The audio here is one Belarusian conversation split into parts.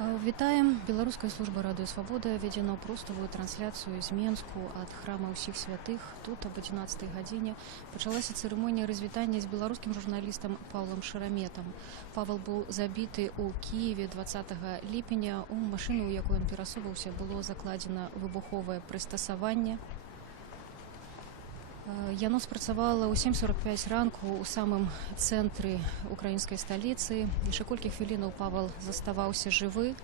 Вітаем. Беларуская служба радыё Свабода вядзе наўпроставую трансляцыю з Менску ад храма ўсіх святых. Тут аб 11 гадзіне пачалася цырымонія развітання з беларускім журналістам Паўлам Шараметам. Павал быў забіты ў Кіеве 20 ліпеня. У машыну, у якой ён перасоўваўся, было закладзена выбуховае прыстасаванне. Яно спрацавала ў 7:45 ранку ў самым цэнтры украінскай сталіцы. Яшчэ колькі хвілінаў Павал заставаўся жывы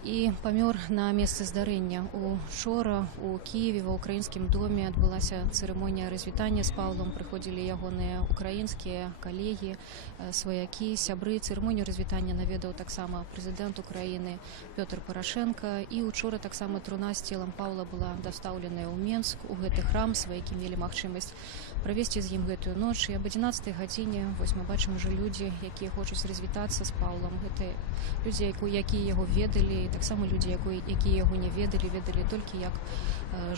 і памёр на месцы здарэння. Учора у Кіеве ва ўкраінскім доме адбылася цырымонія развітання з Паўлам. Прыходзілі ягоныя украінскія калегі, сваякі, сябры. Цырымонію развітання наведаў таксама прэзідэнт Украіны Пётр Парашенко. І учора таксама труна з целам Паўла была дастаўленая ў Менск. У гэты храм сваякі мелі магчымасць правесці з ім гэтую ноч. І аб 11 гадзіне вось мы бачым ужо людзі, якія хочуць развітацца з Паўлам. Гэта людзі, якія яго ведалі, таксама людзі, якія яго не ведалі толькі як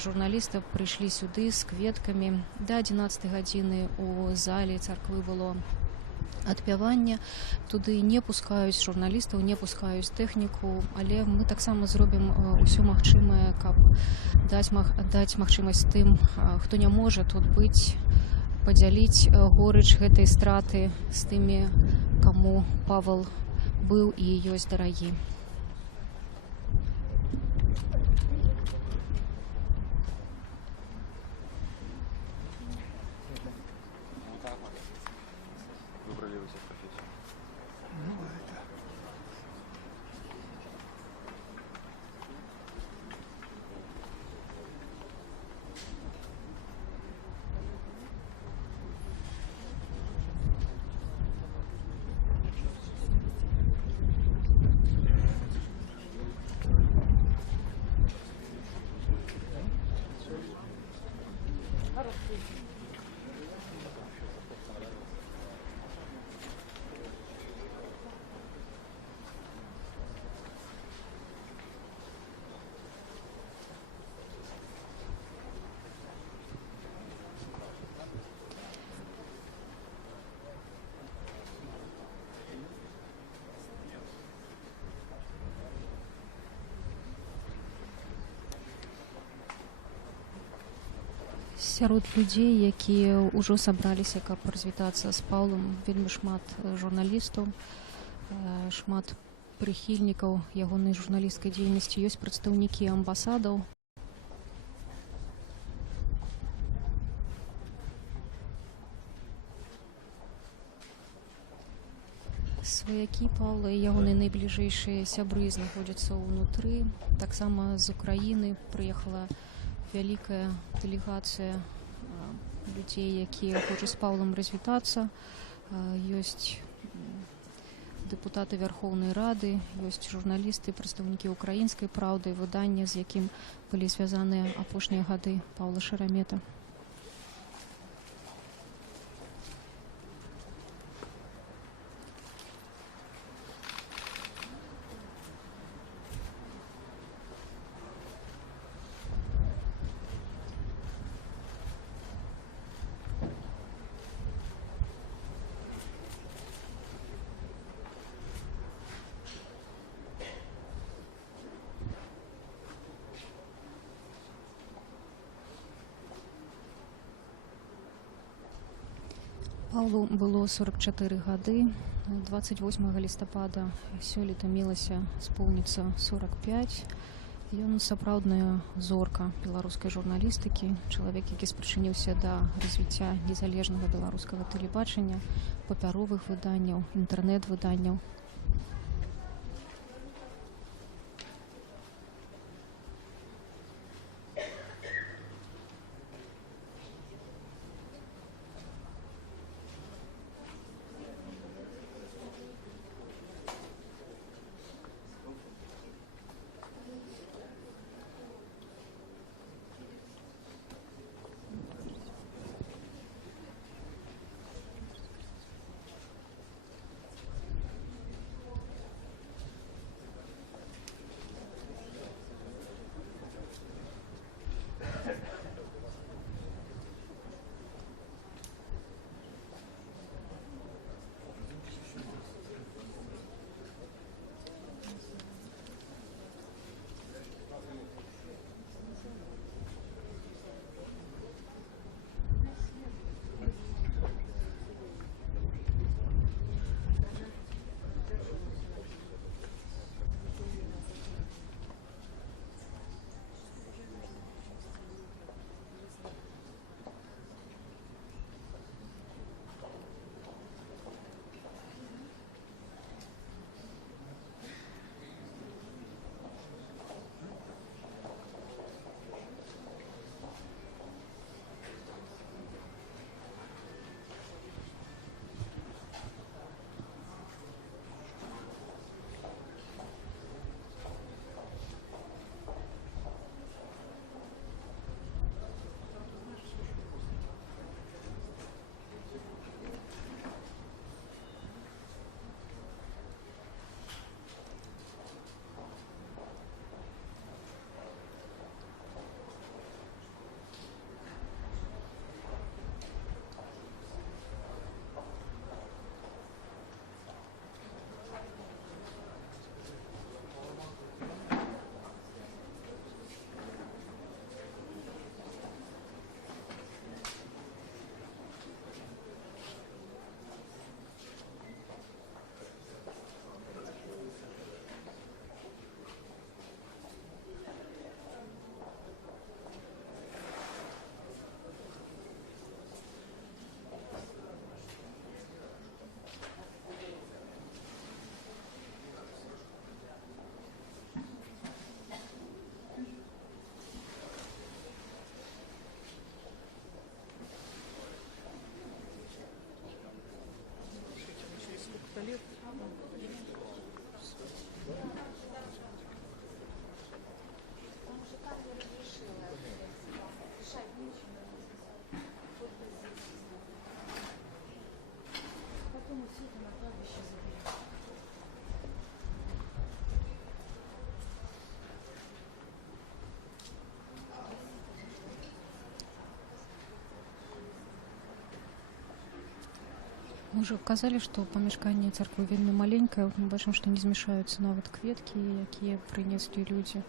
журналіста, прыйшлі сюды з кветкамі. Да 11 гадзіны у зале царквы было адпяванне. Туды не пускаюць журналістаў, не пускаюць тэхніку, але мы таксама зробім усё магчымае, каб даць магчымасць тым, хто не можа тут быць, падзяліць горыч гэтай страты з тымі, каму Павал быў і ёсць дарагі. Выбрали вы себе профессию? Ну, это... Сярод людзей, якія ўжо сабраліся, каб развітацца з Паўлам, вельмі шмат журналістаў, шмат прыхільнікаў ягонай журналісцкай дзейнасці, ёсць прадстаўнікі амбасадаў. Сваякі Паўла і ягоныя найбліжэйшыя сябры знаходзяцца ўнутры. Таксама з Украіны прыехала вялікая дэлегацыя людзей, якія хочуць з Паўлам развітацца. Ёсць дэпутаты Вярхоўнай Рады, ёсць журналісты, прадстаўнікі украінскай праўды, выдання, з якім былі звязаныя апошнія гады Паўла Шарамета. Паўлу было 44 гады. 28 лістапада сёлета мелася споўніцца 45. Ён сапраўдная зорка беларускай журналістыкі, чалавек, які спрычыніўся да развіцця незалежнага беларускага тэлебачання, папяровых выданняў, інтэрнэт-выданняў. Уже казалі, што памяшканне царквы вельмі маленькае. Мы бачым, што не змяшаюцца нават кветкі, якія прынеслі людзі.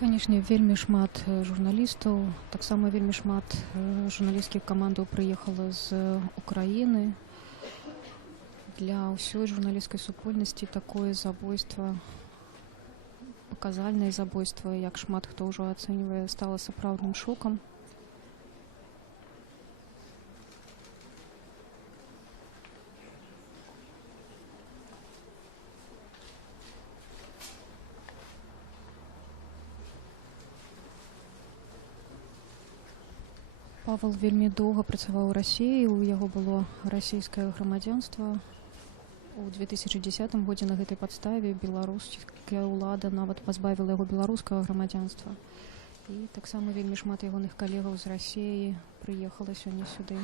Канешне, вельмі шмат журналістаў, таксама вельмі шмат журналісцкіх камандаў прыехала з Украіны. Для ўсёй журналісцкай супольнасці такое забойства, паказальнае забойства, як шмат хто ўжо ацэньвае, стала сапраўдным шокам. Павел вельмі доўга працаваў у Расіі, у яго было расійскае грамадзянства. У 2010 годзе на гэтай падставе беларуская ўлада нават пазбавіла яго беларускага грамадзянства. І таксама вельмі шмат ягоных калегаў з Расіі прыехала сёння сюды.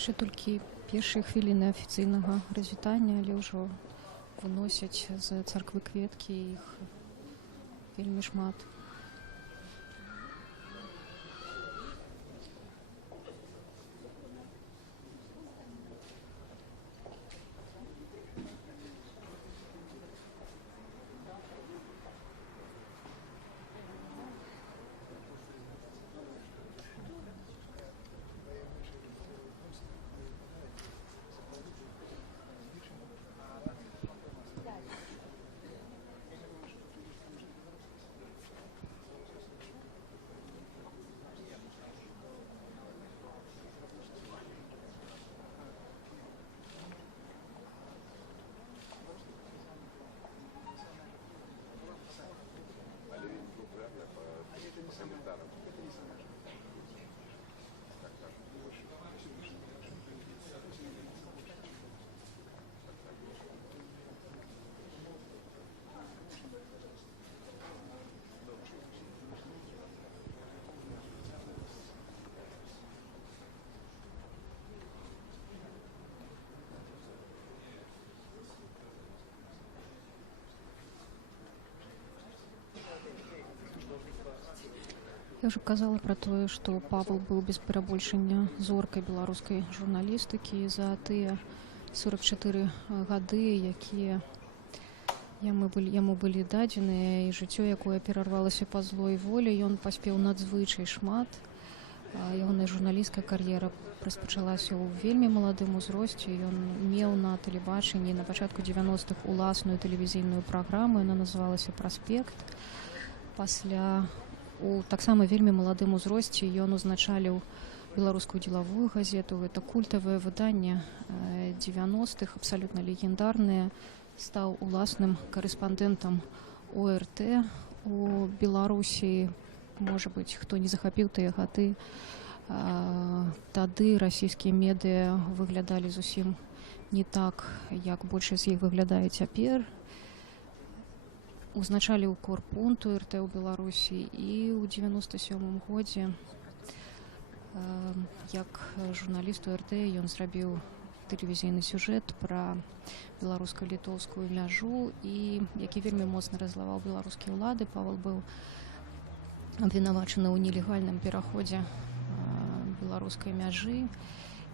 Яшчэ толькі першыя хвіліны афіцыйнага развітання, але ўжо выносяць з царквы кветкі, іх вельмі шмат. Я ўжо казала пра тое, што Павел быў без перабольшання зоркай беларускай журналістыкі. За тыя 44 гады, якія яму былі дадзеныя, і жыццё, якое перарвалася па злой волі. Ён паспеў надзвычай шмат. Ягоная журналісцкая кар'ера распачалася ў вельмі маладым узросце. Ён меў на тэлебачанні на пачатку 90-х уласную тэлевізійную праграму, яна называлася «Праспект». Пасля у таксама вельмі маладым узросце ён узначаліў беларускую дзелавую газету. Гэта культавае выданне 90-х, абсалютна легендарнае. Стаў уласным карэспандэнтам ОРТ у Беларусі. Можа быць, хто не захапіў тыя гады, тады расійскія медыа выглядалі зусім не так, як большасць з іх выглядае цяпер. Узначаліў корпункт ОРТ ў Беларусі, і ў 97-м годзе як журналіст ОРТ ён зрабіў тэлевізійны сюжэт пра беларуска-літоўскую мяжу, і які вельмі моцна раззлаваў беларускія ўлады. Павал быў абвінавачаны ў нелегальным пераходзе беларускай мяжы,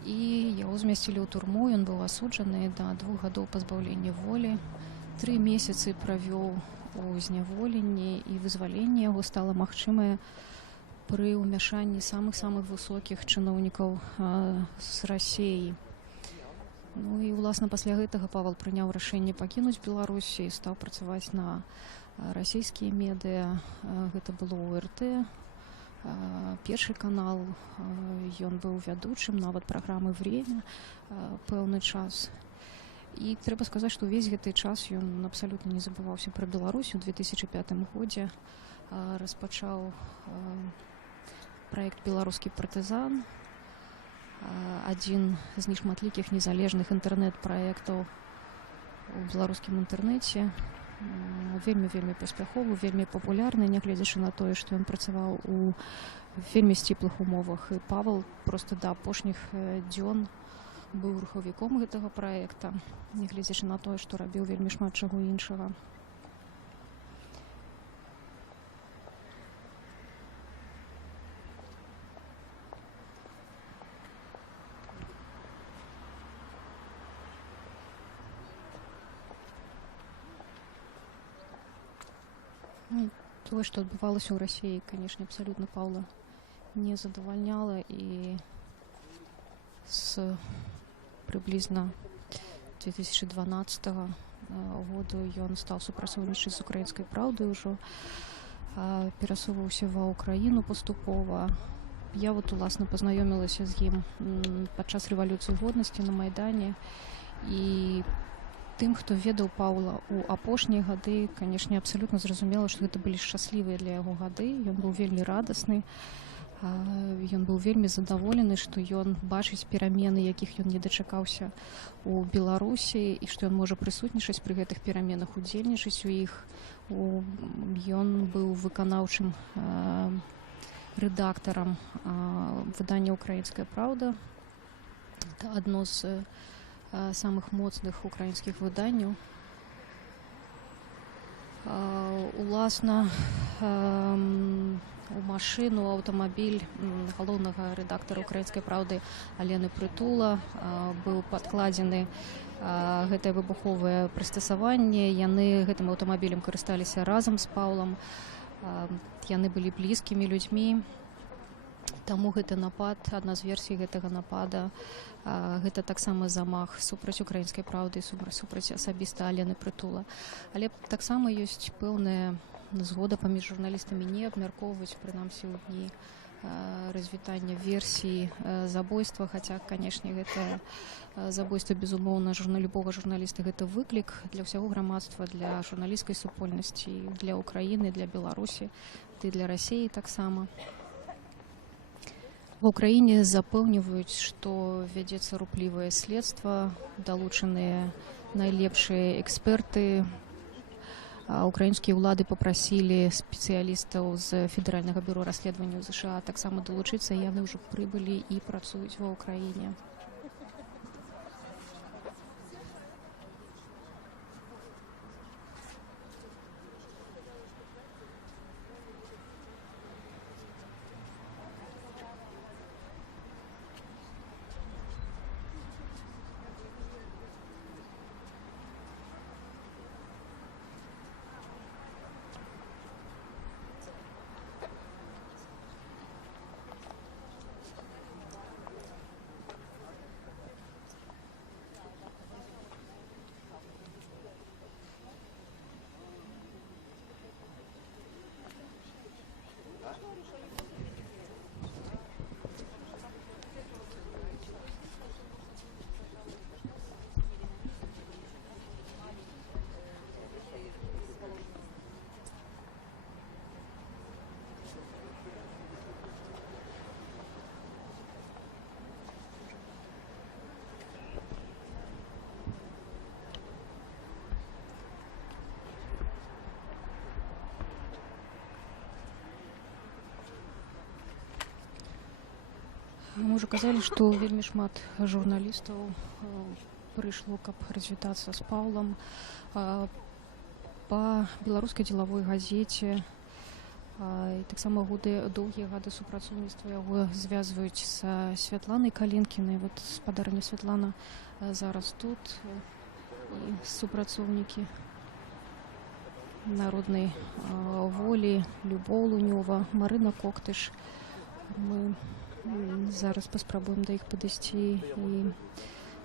і яго змясцілі ў турму. Ён быў асуджаны да 2 гадоў пазбаўлення волі. 3 месяцы правёў у зняволенні, і вызваленне яго стала магчымае пры ўмяшанні самых высокіх чыноўнікаў з Расіі. Ну і уласна пасля гэтага Павал прыняў рашэнне пакінуць Беларусь і стаў працаваць на расійскія медыа. Гэта было ОРТ, Першы канал. Ён быў вядучым нават праграмы «Время» пэўны час. І трэба сказаць, што ўвесь гэты час ён абсалютна не забываўся пра Беларусь. У 2005 годзе распачаў праект «Беларускі партызан», адзін з нешматлікіх незалежных інтэрнэт-праектаў у беларускім інтэрнэце. Вельмі паспяховы, вельмі папулярны, нягледзячы на тое, што ён працаваў у вельмі сціплых умовах. І Павал проста да апошніх дзён быў рухавіком гэтага праекта, нягледзячы на тое, што рабіў вельмі шмат чаго іншага. Тое, што адбывалася ў Расіі, канешне, абсалютна Паўла не задавальняла, і з прыблізна 2012 году ён стаў супрацоўнічаць з украінскай праўдай, ужо перасоўваўся ва ўкраіну паступова. Я уласна пазнаёмілася з ім падчас рэвалюцыі годнасці на Майдане, і тым, хто ведаў Паўла ў апошнія гады, канешне, абсалютна зразумела, што гэта былі шчаслівыя для яго гады. Ён быў вельмі радасны, ён быў вельмі задаволены, што ён бачыць перамены, якіх ён не дачакаўся у Беларусі, і што ён можа прысутнічаць пры гэтых пераменах, удзельнічаць у іх. Ён быў выканаўчым рэдактарам выдання «Украінская праўда». Это адно з самых моцных украінскіх выданняў. Уласна у машыну, аўтамабіль галоўнага рэдактара «Украінскай праўды» Алены Прытула быў падкладзены гэтае выбуховае прыстасаванне. Яны гэтым аўтамабілем карысталіся разам з Паўлам. Яны былі блізкімі людзьмі. Таму гэты напад, адна з версій гэтага напада, гэта таксама замах супраць «Украінскай праўды», супраць асабіста Алены Прытула. Але таксама ёсць пэўная згода паміж журналістамі не абмяркоўваць, прынамсі ў дні развітання версіі забойства, хаця, канешне, гэтае забойства, безумоўна, любога журналіста гэта выклік для ўсяго грамадства, для журналісцкай супольнасці, для Украіны, для Беларусі, ды для Расіі таксама. В Украіне запэўніваюць, што вядзецца руплівае следства, далучаныя найлепшыя эксперты. Украінскія ўлады папрасілі спецыялістаў з Федэральнага бюро расследаванняў ЗША таксама далучыцца, і яны ўжо прыбылі і працуюць ва ўкраіне. Мы уже казалі, што вельмі шмат журналістаў прыйшло, каб развітацца з Паўлам. Па беларускай дзелавой газеце і таксама доўгія гады супрацоўніцтва яго звязваюць са Святланай Калінкінай. Вот спадарня Святлана зараз тут, і супрацоўнікі Народнай волі, Любоў Лунёва, Марына Коктыш. Мы зараз паспрабуем да іх падысці і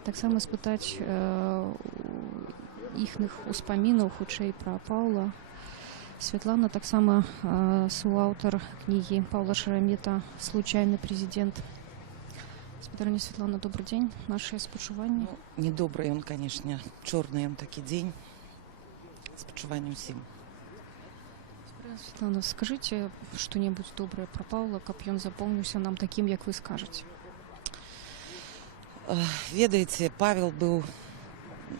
таксама спытаць іхных успамінаў хутчэй пра Паўла. Святлана таксама суаўтар кнігі Паўла Шарамета «Случайный президент». Спадарня Светлана, добрый день. Наши спачуванні. Не добрый он, конечно, чорный он такі дзень. Спачуванне ўсім. Светлана, скажите что-нибудь доброе про Паўла, каб ён запомніўся нам таким, як вы скажете. Ведаеце, Павел быў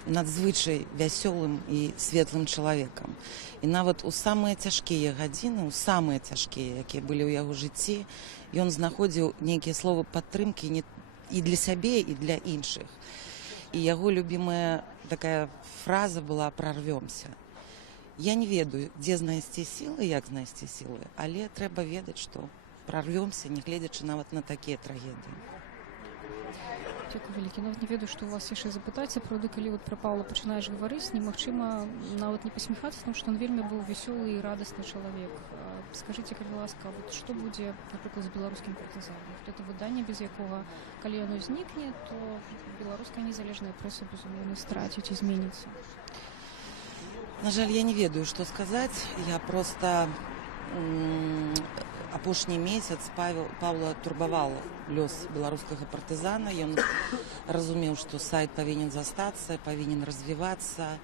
надзвычай вясёлым і светлым чалавекам. І нават у самыя цяжкія гадзіны, у самыя цяжкія, якія былі ў яго жыцці, ён знаходзіў нейкія словы падтрымкі і для сябе, і для іншых. І яго любімая такая фраза была «прорвёмся». Я не ведаю, дзе знайсці сілы, як знайсці сілы, але трэба ведаць, што прорвёмся, не гледзячы нават на такія трагедыі. Дзякуй вялікі. Нават не ведаю, што у вас яшчэ запытаць. Сапраўды, калі вот пра Паўла пачынаеш гаварыць, немагчыма нават не пасміхацца, тому што ён вельмі быў вясёлы і радасны чалавек. Скажыце, калі ласка, вот што будзе, напрыклад, з беларускім партызанам? Это выданне, без якога, калі яно знікне, то беларуская незалежная прэса, безумоўна, страціць і зменіцца. На жаль, я не ведаю, што сказаць. Я проста апошні месяц Паўла турбавала лёс беларускага партызана. Ён разумеў, што сайт павінен застацца, павінен развівацца.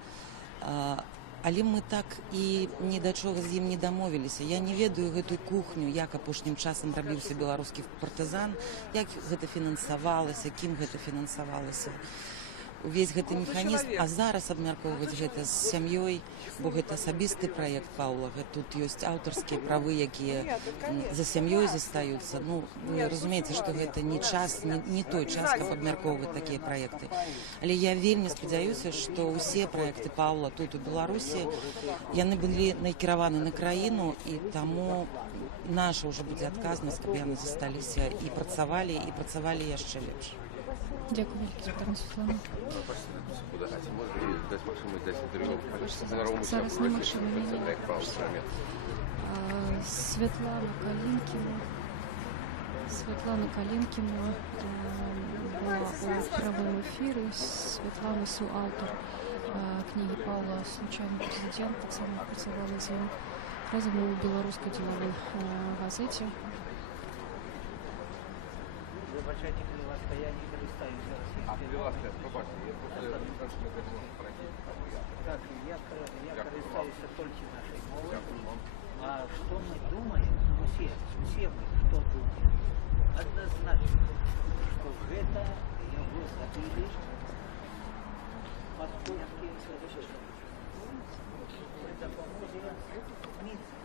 Але мы так і ні да чога з ім не дамовіліся. Я не ведаю гэтую кухню, як апошнім часам рабіўся беларускі партызан, як гэта фінансавалася, кім гэта фінансавалася. Увесь гэты механізм, а зараз абмяркоўваць гэта з сям'ёй, бо гэта асабісты праект Паўла. Тут ёсць аўтарскія правы, якія за сям'ёй застаюцца. Ну, разумееце, што гэта не час, не той час, каб абмяркоўваць такія праекты. Але я вельмі спадзяюся, што ўсе праекты Паўла тут у Беларусі, яны былі накіраваны на краіну, і таму наша ўжо будзе адказнасць, каб яны засталіся і працавалі яшчэ лепш. Дякую вялікі, спадарня Светлана. Зараз немагчыма. Светлана Калінкіна была у правым эфіры. Светлана суаўтар кнігі Паўла «Случайный президент», таксама працавала з ім разам у беларускай дзелавой газеце. Вибачайте, будь ласка, я не користаюсь Так, я користаюсь только нашей мовой. А что мы думаем, все мы что думаем, однозначно, что это его забили московские это поможет миться.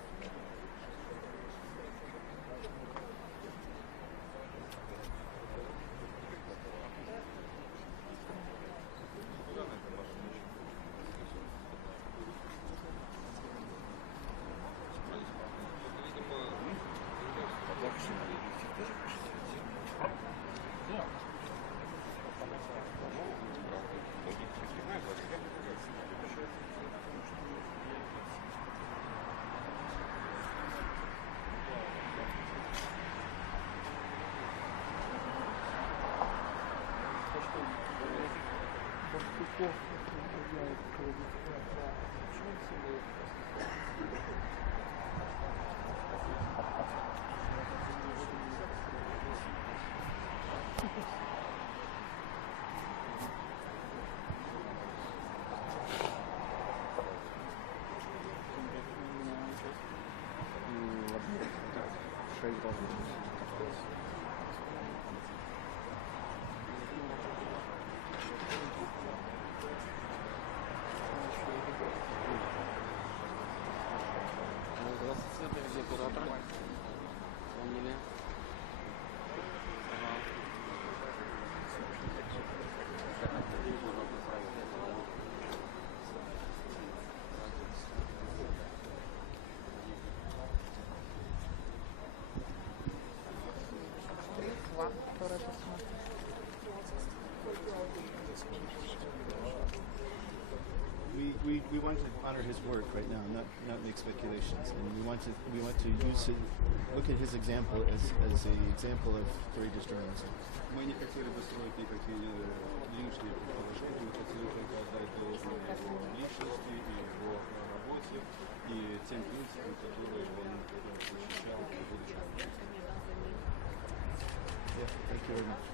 Звонили. Ага. we want to honor his work right now, not make speculations, and we want to look at his example as an example of courageous journalism. Мы не хотели бы строить никакие лишние предположения, мы хотели только отдать должное его личности и его работе и тем принципам, которые он защищал в будущем. Yeah, thank you very much.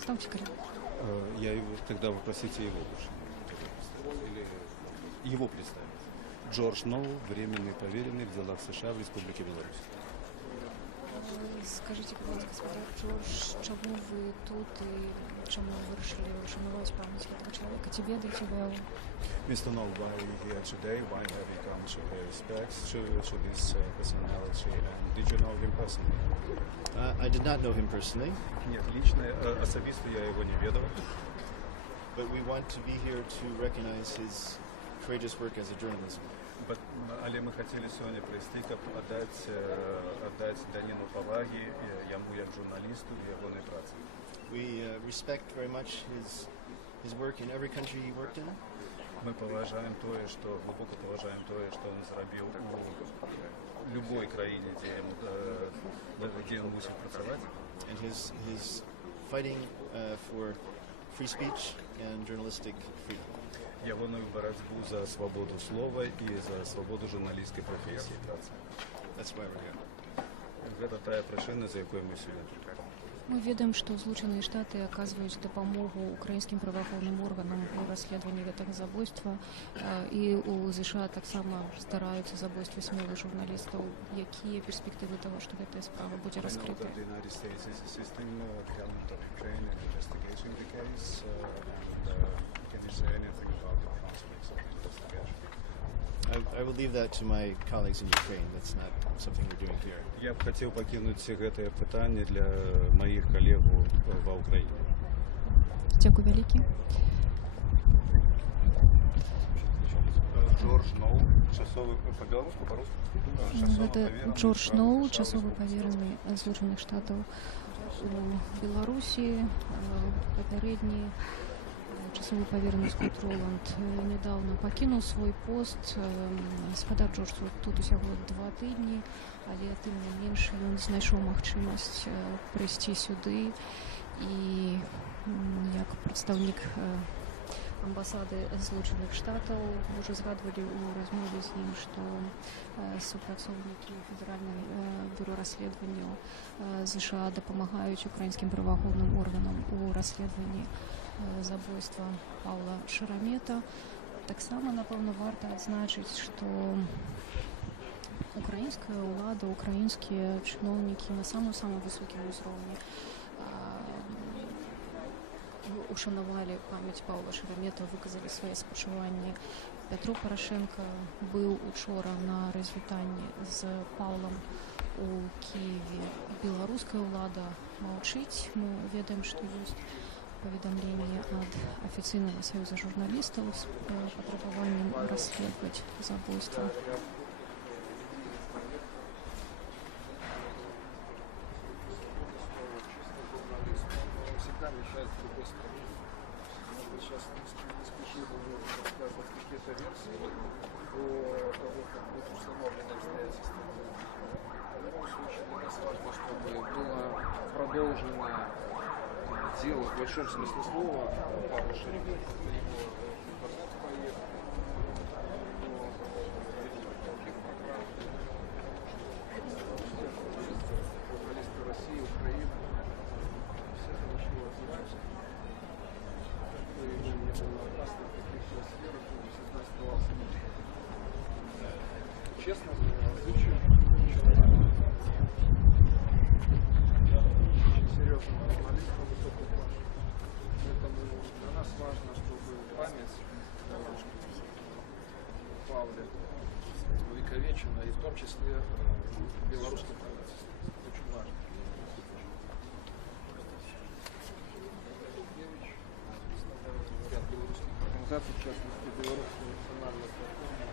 Ставьте колено. Я его, тогда попросите его лучше. Или его представить. Джордж Ноу, временный поверенный в делах США в Республике Беларусь. Скажіть, будь ласка, господар Джордж, чому ви тут і чому ви вирішили вшанувати пам'ять цього чоловіка? Тебе да тебе. Mr. Noel, why are you here today? Why have you come to pay respects to this personality? And did you know him personally? I did not know him personally, Нет, лично, особисто я его не видел. but we want to be here to recognize his courageous work as a journalist. Але мы хотели сёння прийти, каб отдать данину поваги яму як журналісту і ягонай працы. We respect very much his work in every country he worked in. Мы поважаем тое, што глубока поважаем тое, што он зрабіў у любой краіне, дзе ён мусіў працаваць. And his fighting for free speech and journalistic freedom. Ягоную барацьбу за свабоду слова і за свабоду журналісцкай прафесіі працы. That's why we're here. Гэта тая прычына, за якой мы сёння тут. Мы ведаем, што Злучаныя Штаты аказваюць дапамогу украінскім праваахоўным органам у расследаванні гэтага забойства, і у ЗША таксама стараюцца забойства смелых журналістаў. Якія перспектывы таго, што гэтая справа будзе раскрыта? I will leave that to my colleagues in Ukraine. That's not something we're doing here. Я б хацеў пакінуць гэтае пытанне для маіх калегаў ва ўкраіне. Дзякуй вялікі. Джордж Ноу, часовы па-беларуску, па-руску? Гэта Джордж Ноу, часовы павераны Злучаных Штатаў у Беларусі. Папярэдні часовы павераны Скотт Роланд нядаўна пакінуў свой пост. Гаспадар Джордж тут усяго 2 тыдні, але тым не менш ён знайшоў магчымасць прыйсці сюды і як прадстаўнік амбасады Злучаных Штатаў ўжо згадвалі ў размове з ім, што супрацоўнікі федэральнага бюро расследаванняў ЗША дапамагаюць украінскім праваахоўным органам у расследаванні забойства Паўла Шарамета. Таксама, напэўна, варта адзначыць, што украінская ўлада, украінскія чыноўнікі на самым высокім узроўні ушанавалі памяць Паўла Шарамета, выказалі свае спачуванні. Пятро Парашенко быў учора на развітанні з Паўлам у Кіеве. Беларуская ўлада маўчыць. Мы ведаем, што ёсць паведамленне ад афіцыйнага саюза журналістаў з патрабаваннем расследаваць забойства. Всегда мешает с другой стороны. Может быть, сейчас не спешим уже рассказывать какие-то версии до того, как будет установлено обстоятельства. В любом случае, для нас важно, чтобы было продолжено дело в большом смысле слова Павла Шеремета. Это его интернет-проект, его проведение других программ. Журналисты России, Украины. Все хорошо отзываются. Какой бы ни было опасно в каких-то сферах, он всегда оставался честным, отзывчивым человеком. Очень серьезным журналистом высокого класса. Поэтому для нас важно, чтобы память Павле увековечено, и в том числе в белорусском правительстве. Очень важно. Ряд белорусских организаций, в частности, Белорусская национальная платформа.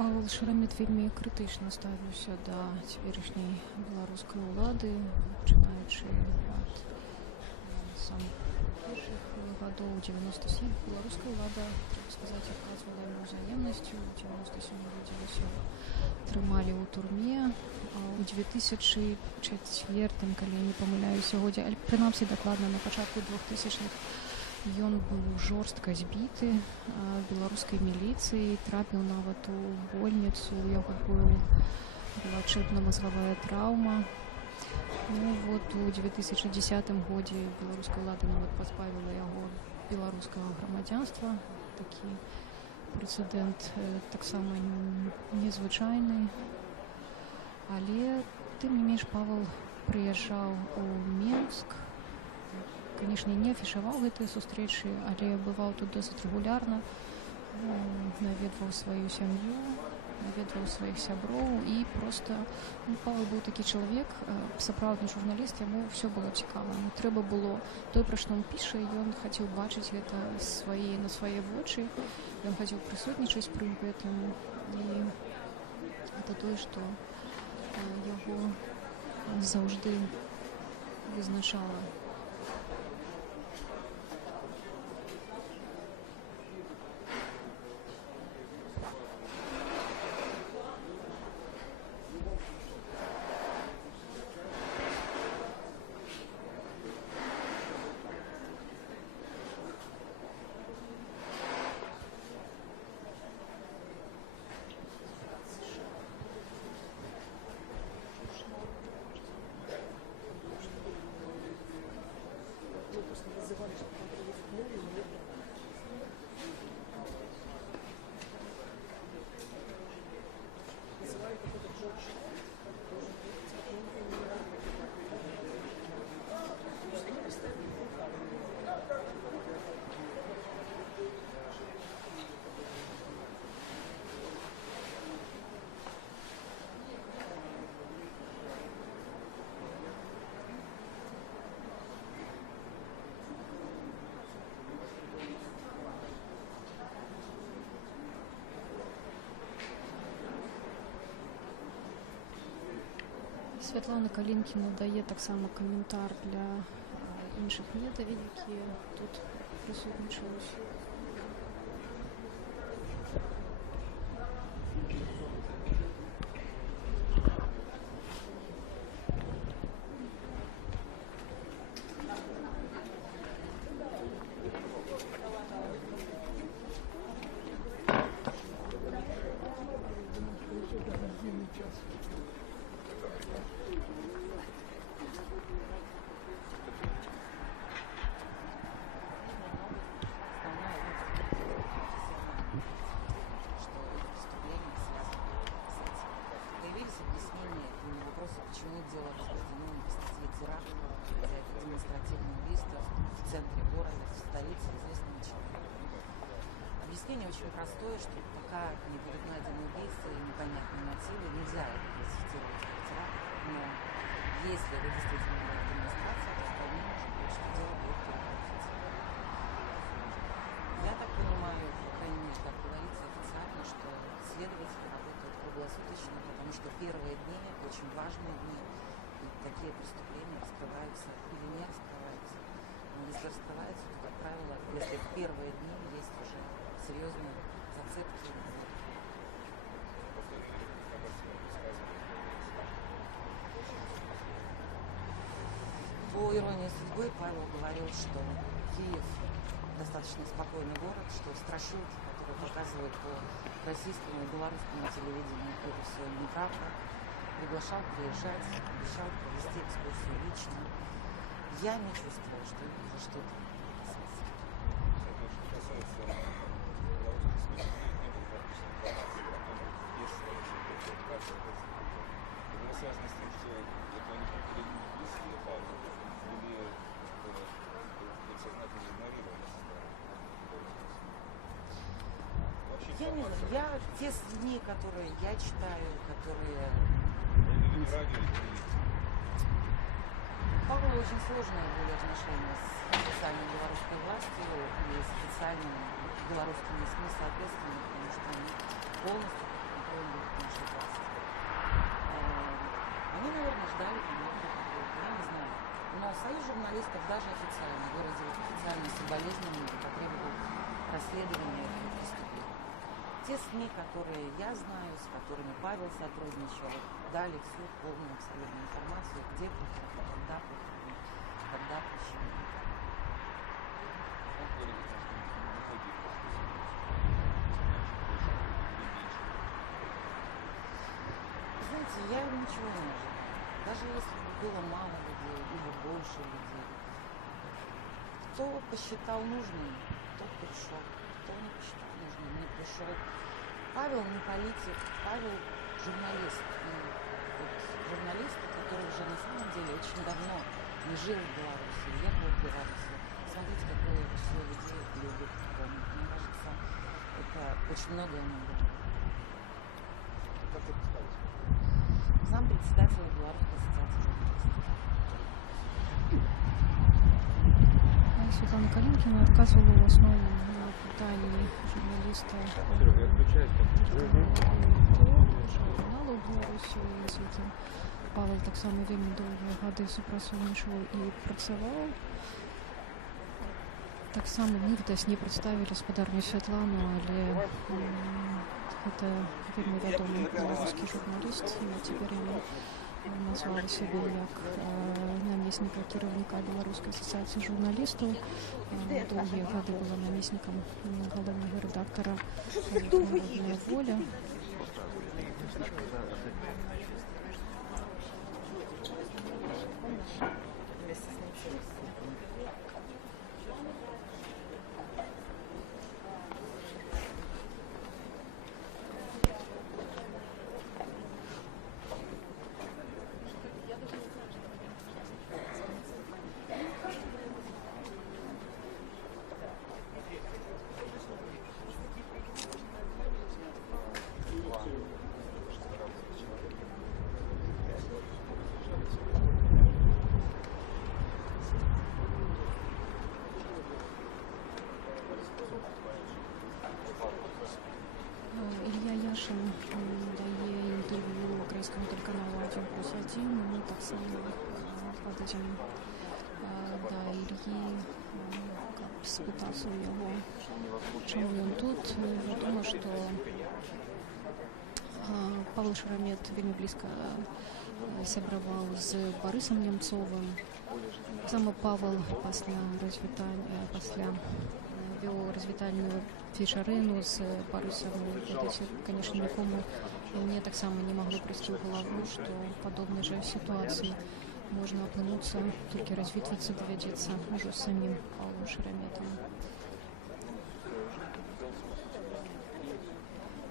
Павел Шарамет вельмі крытычна ставіўся да цяперашняй беларускай улады, пачынаючы ад самых першых гадоў 97 беларуская ўлада, трэба сказаць, адказвала яму ўзаемнасцю. У 97 годзе ўсё трымалі ў турме. У 2004, калі не памыляюся годзе, але прынамсі дакладна на пачатку 2000-х, ён быў жорстка збіты беларускай міліцыяй, трапіў нават у больніцу, у яго была чэрапна-мазгавая траўма. Ну вот у 2010 годзе беларуская ўлада нават пазбавіла яго беларускага грамадзянства. Такі прэцэдэнт таксама незвычайны. Але тым не менш Павел прыязджаў у Мінск. Конечно, не афішаваў гэтыя сустрэчы, але бываў тут досыць рэгулярна, наведваў сваю сям'ю, наведваў сваіх сяброў і проста Павел быў такі чалавек, сапраўдны журналіст, яму ўсё было цікава. Яму трэба было тое, пра што ён піша, ён хацеў бачыць гэта на свае вочы, ён хацеў прысутнічаць пры гэтым, і гэта тое, што яго заўжды вызначала. Святлана Калінкіна дае таксама каментар для іншых медыа, якія тут прысутнічаюць. преступление очень простое, что пока не будет найден убийца и непонятные мотивы, нельзя это классифицировать как теракт. Но если это действительно будет демонстрация, то вполне может быть, что дело будет переквалифицировано. Я так понимаю, по крайней мере, как говорится официально, что следователи работают круглосуточно, потому что первые дни – очень важные дни, и такие преступления раскрываются или не раскрываются. Но если раскрываются, то, как правило, если в первые дни есть уже серьезные зацепки. По иронии судьбы Павел говорил, что Киев достаточно спокойный город, что страшилки, которые показывают по российскому и белорусскому телевидению, это все неправда. Приглашал приезжать, обещал провести экскурсию лично. Я не чувствую, что это уже что-то касается. Что касается белорусской СМИ, не было практически информации о том, есть публикация преступления. Это связано с тем, что это они были близкие Павлу, или подсознательно игнорировали вообще Я не знаю, я те СМИ, которые я читаю, которые радио, Павла очень сложные были отношения с официальной белорусской властью и с официальными белорусскими СМИ соответственно, потому что они полностью контролируют нашу власть. Они, наверное, ждали, когда это будет, я не знаю. Но союз журналистов даже официально выразил официальные соболезнования и потребовал расследования этого преступления. Те СМИ, которые я знаю, с которыми Павел сотрудничал, дали всю полную абсолютную информацию, где прокуратура, когда, почему. Знаете, я ничего не ожидаю. Даже если бы было мало людей или больше людей, кто посчитал нужным, тот пришел. Кто не посчитал нужным, не пришел. Павел не политик, Павел журналист. И вот журналист, который уже на самом деле очень давно не жил в Беларуси, ехал в Беларуси. Смотрите, какое число людей любит, помнит. Мне кажется, это очень многое нам говорит. Как ты представить? Зам председателя Белорусской ассоциации журналистов. Світлана Калінкіна розказувала в основному на питанні журналіста журналу в Білорусі. Звідти Павел так само вельми довгі годи супрацоўнічаў і працаваў. Так само мы відаць не прадставілі спадарню Святлану, але гэта вельмі вядомы беларускі журналіст, і цяпер яна назвала сябе як намесніка кіраўніка беларускай асацыяцыі журналістаў. Доўгія гады была намеснікам галоўнага рэдактара «Народная воля». Илья Яшин дае інтэрв'ю украінскаму тэлеканалу 1+1. Мы таксама пададзем да Ільі, каб спытацца ў яго, чаму ён тут. Вядома, што Павел Шарамет вельмі блізка сябраваў з Барысам Немцовым. Таксама Павел пасля вёў развітальную вечарыну з Барысам. Конечно, нікому мне таксама не магло прыйсці ў галаву, што ў падобнай жа сітуацыі можна апынуцца, толькі развітвацца давядзецца ўжо з самім Павлом Шараметам.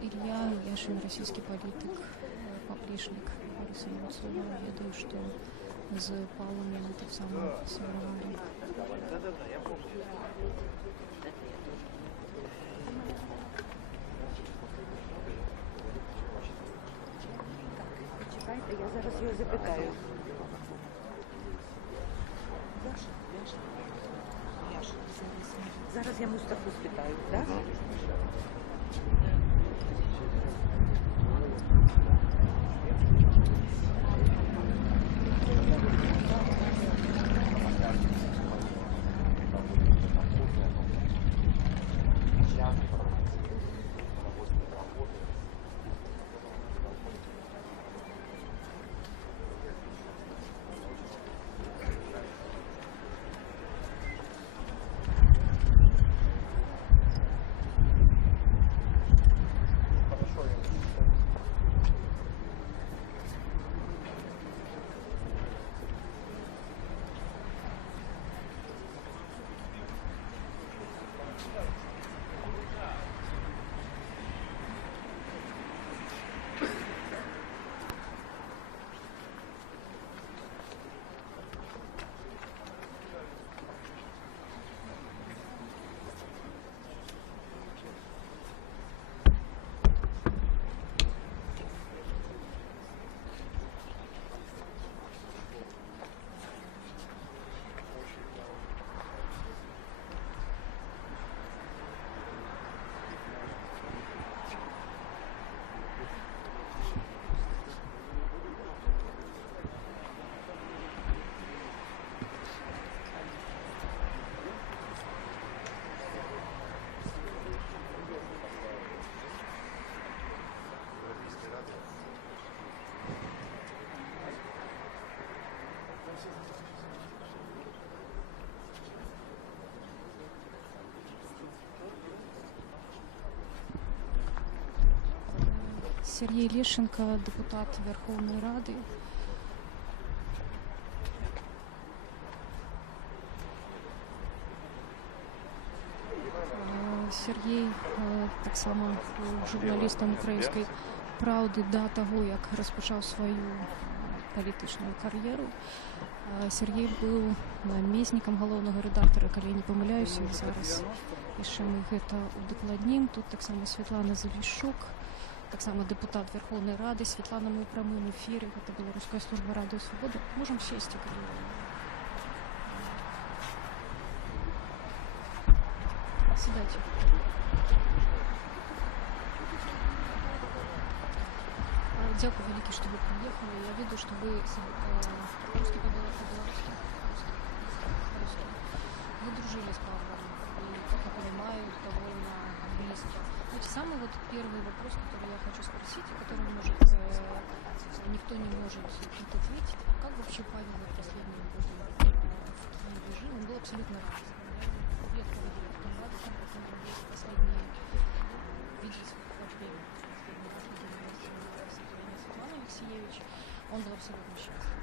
Илья Яшин, расійскі палітык, паплечнік Барыса Немцова. Ведаю, што з Павлом яны таксама сябравалі. Да-да-да, я помню. я запитаю. Яша. Зараз я Мустафу спитаю, так? Сергей Лещенко, депутат Верховной Рады. Сергій так само журналістом Української правди до того, як розпочав свою політичну кар'єру. Сергій був намісником головного редактора, коли я не помиляюся, зараз ще ми це удокладнім. Тут так само Світлана Заліщук, так само депутат Верховної Ради. Світлана, ми в прямому ефірі, це Білоруська служба Радіо Свобода. Можемо сісти, коли сідайте. Дякую велике, что вы приехали. Я виду, что вы русский по-белорусски. Вы дружили с Павлом, и, как я понимаю, довольно близко. Знаете, самый вот первый вопрос, который я хочу спросить, и который может никто не может ответить, как вообще Павел в последние годы в Киеве жил? Он был абсолютно разный. Я редко видела в том году, последние видеть вот время. Алексеевич, он был абсолютно счастлив.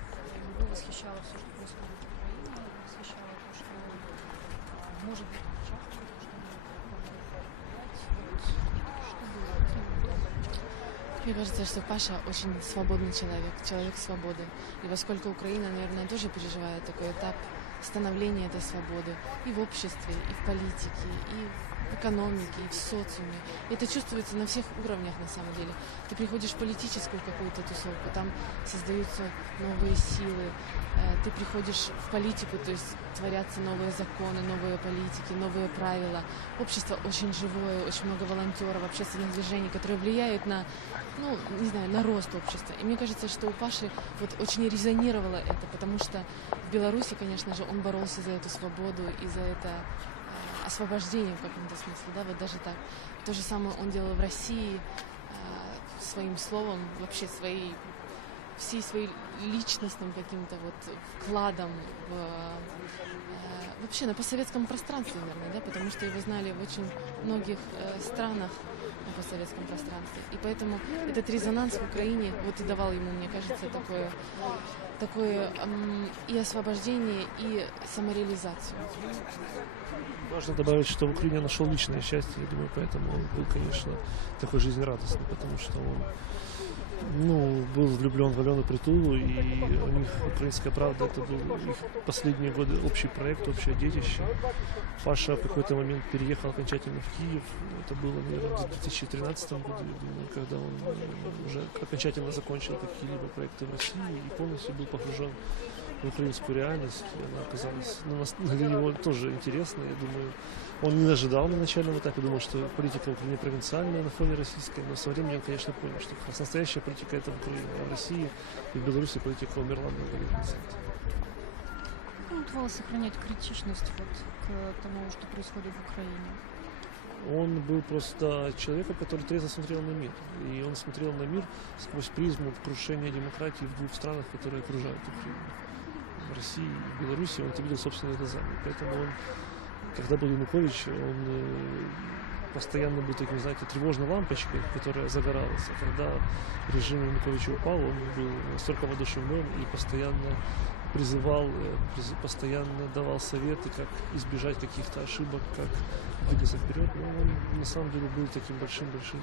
Его восхищало все, что происходит в Украине, его восхищало то, что может быть участвовать, что может помогать. Что было? Мне кажется, что Паша очень свободный человек, человек свободы. И поскольку Украина, наверное, тоже переживает такой этап становления этой свободы и в обществе, и в политике, и в экономике, и в социуме. И это чувствуется на всех уровнях на самом деле. Ты приходишь в политическую какую-то тусовку, там создаются новые силы. Ты приходишь в политику, то есть творятся новые законы, новые политики, новые правила. Общество очень живое, очень много волонтеров, общественных движений, которые влияют на, ну, не знаю, на рост общества. И мне кажется, что у Паши вот очень резонировало это, потому что в Беларуси, конечно же, он боролся за эту свободу и за это освобождение в каком-то смысле, да, вот даже так. То же самое он делал в России своим словом, вообще всей своей личностным каким-то вот вкладом вообще на постсоветском пространстве, наверное, да, потому что его знали в очень многих странах на постсоветском пространстве. И поэтому этот резонанс в Украине вот и давал ему, мне кажется, такое и освобождение, и самореализацию. Важно добавить, что в Украине нашел личное счастье, я думаю, поэтому он был, конечно, такой жизнерадостный, потому что он был влюблен в Алену Притулу, и у них «Украинская правда» это был их последние годы общий проект, общее детище. Паша в какой-то момент переехал окончательно в Киев. Это было, наверное, в 2013 году, я думаю, когда он уже окончательно закончил какие-либо проекты в России и полностью был погружен в украинскую реальность. И она оказалась для него тоже интересной. Я думаю, он не ожидал на начальном этапе, думал, что политика в Украине провинциальная на фоне российской, но со временем он, конечно, понял, что настоящая политика это в Украине, а в России и в Беларуси политика умерла много лет назад. Как удавалось сохранять критичность вот к тому, что происходит в Украине? Он был просто человеком, который трезво смотрел на мир. И он смотрел на мир сквозь призму крушения демократии в двух странах, которые окружают Украину. В России и Беларуси он это видел собственными глазами. Поэтому он, когда был Янукович, он постоянно был таким, знаете, тревожной лампочкой, которая загоралась. А когда режим Януковича упал, он был настолько воодушевлен и постоянно призывал, постоянно давал советы, как избежать каких-то ошибок, как двигаться вперед. Но он на самом деле был таким большим-большим,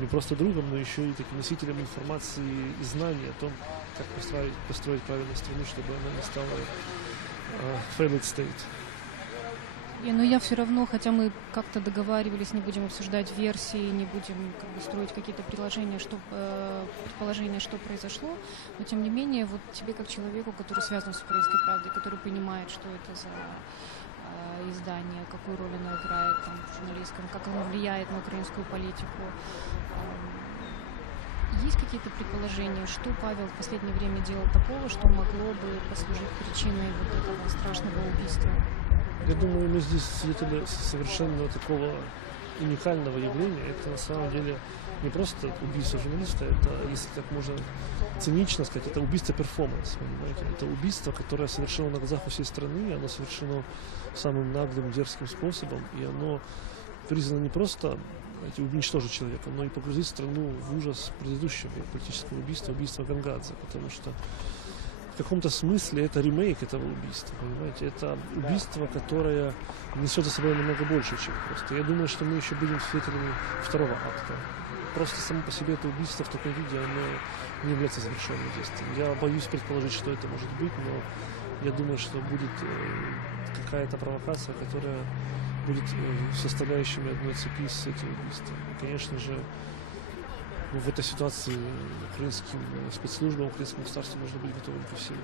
не просто другом, но еще и таким носителем информации и знаний о том, как построить правильную страну, чтобы она не стала failed state. Но я все равно, хотя мы как-то договаривались, не будем обсуждать версии, не будем строить какие-то предположения, что произошло, но тем не менее, вот тебе как человеку, который связан с «Украинской правдой», который понимает, что это за издание, какую роль оно играет там, в журналистском, как оно влияет на украинскую политику, есть какие-то предположения, что Павел в последнее время делал такого, что могло бы послужить причиной вот этого страшного убийства? Я думаю, мы здесь свидетели совершенно такого уникального явления. Это на самом деле не просто убийство журналиста, это, если так можно цинично сказать, это убийство перформанс, понимаете? Это убийство, которое совершено на глазах у всей страны, оно совершено самым наглым, дерзким способом, и оно призвано не просто уничтожить человека, но и погрузить страну в ужас предыдущего политического убийства, убийства Гонгадзе, потому что в каком-то смысле это ремейк этого убийства, понимаете? Это убийство, которое несет за собой намного больше, чем просто. Я думаю, что мы еще будем свидетелями второго акта. Просто само по себе это убийство в таком виде, оно не является завершенным действием. Я боюсь предположить, что это может быть, но я думаю, что будет какая-то провокация, которая будет составляющими одной цепи с этим убийством. И, конечно же, в этой ситуации украинским спецслужбам, украинскому государству нужно быть готовым ко всему.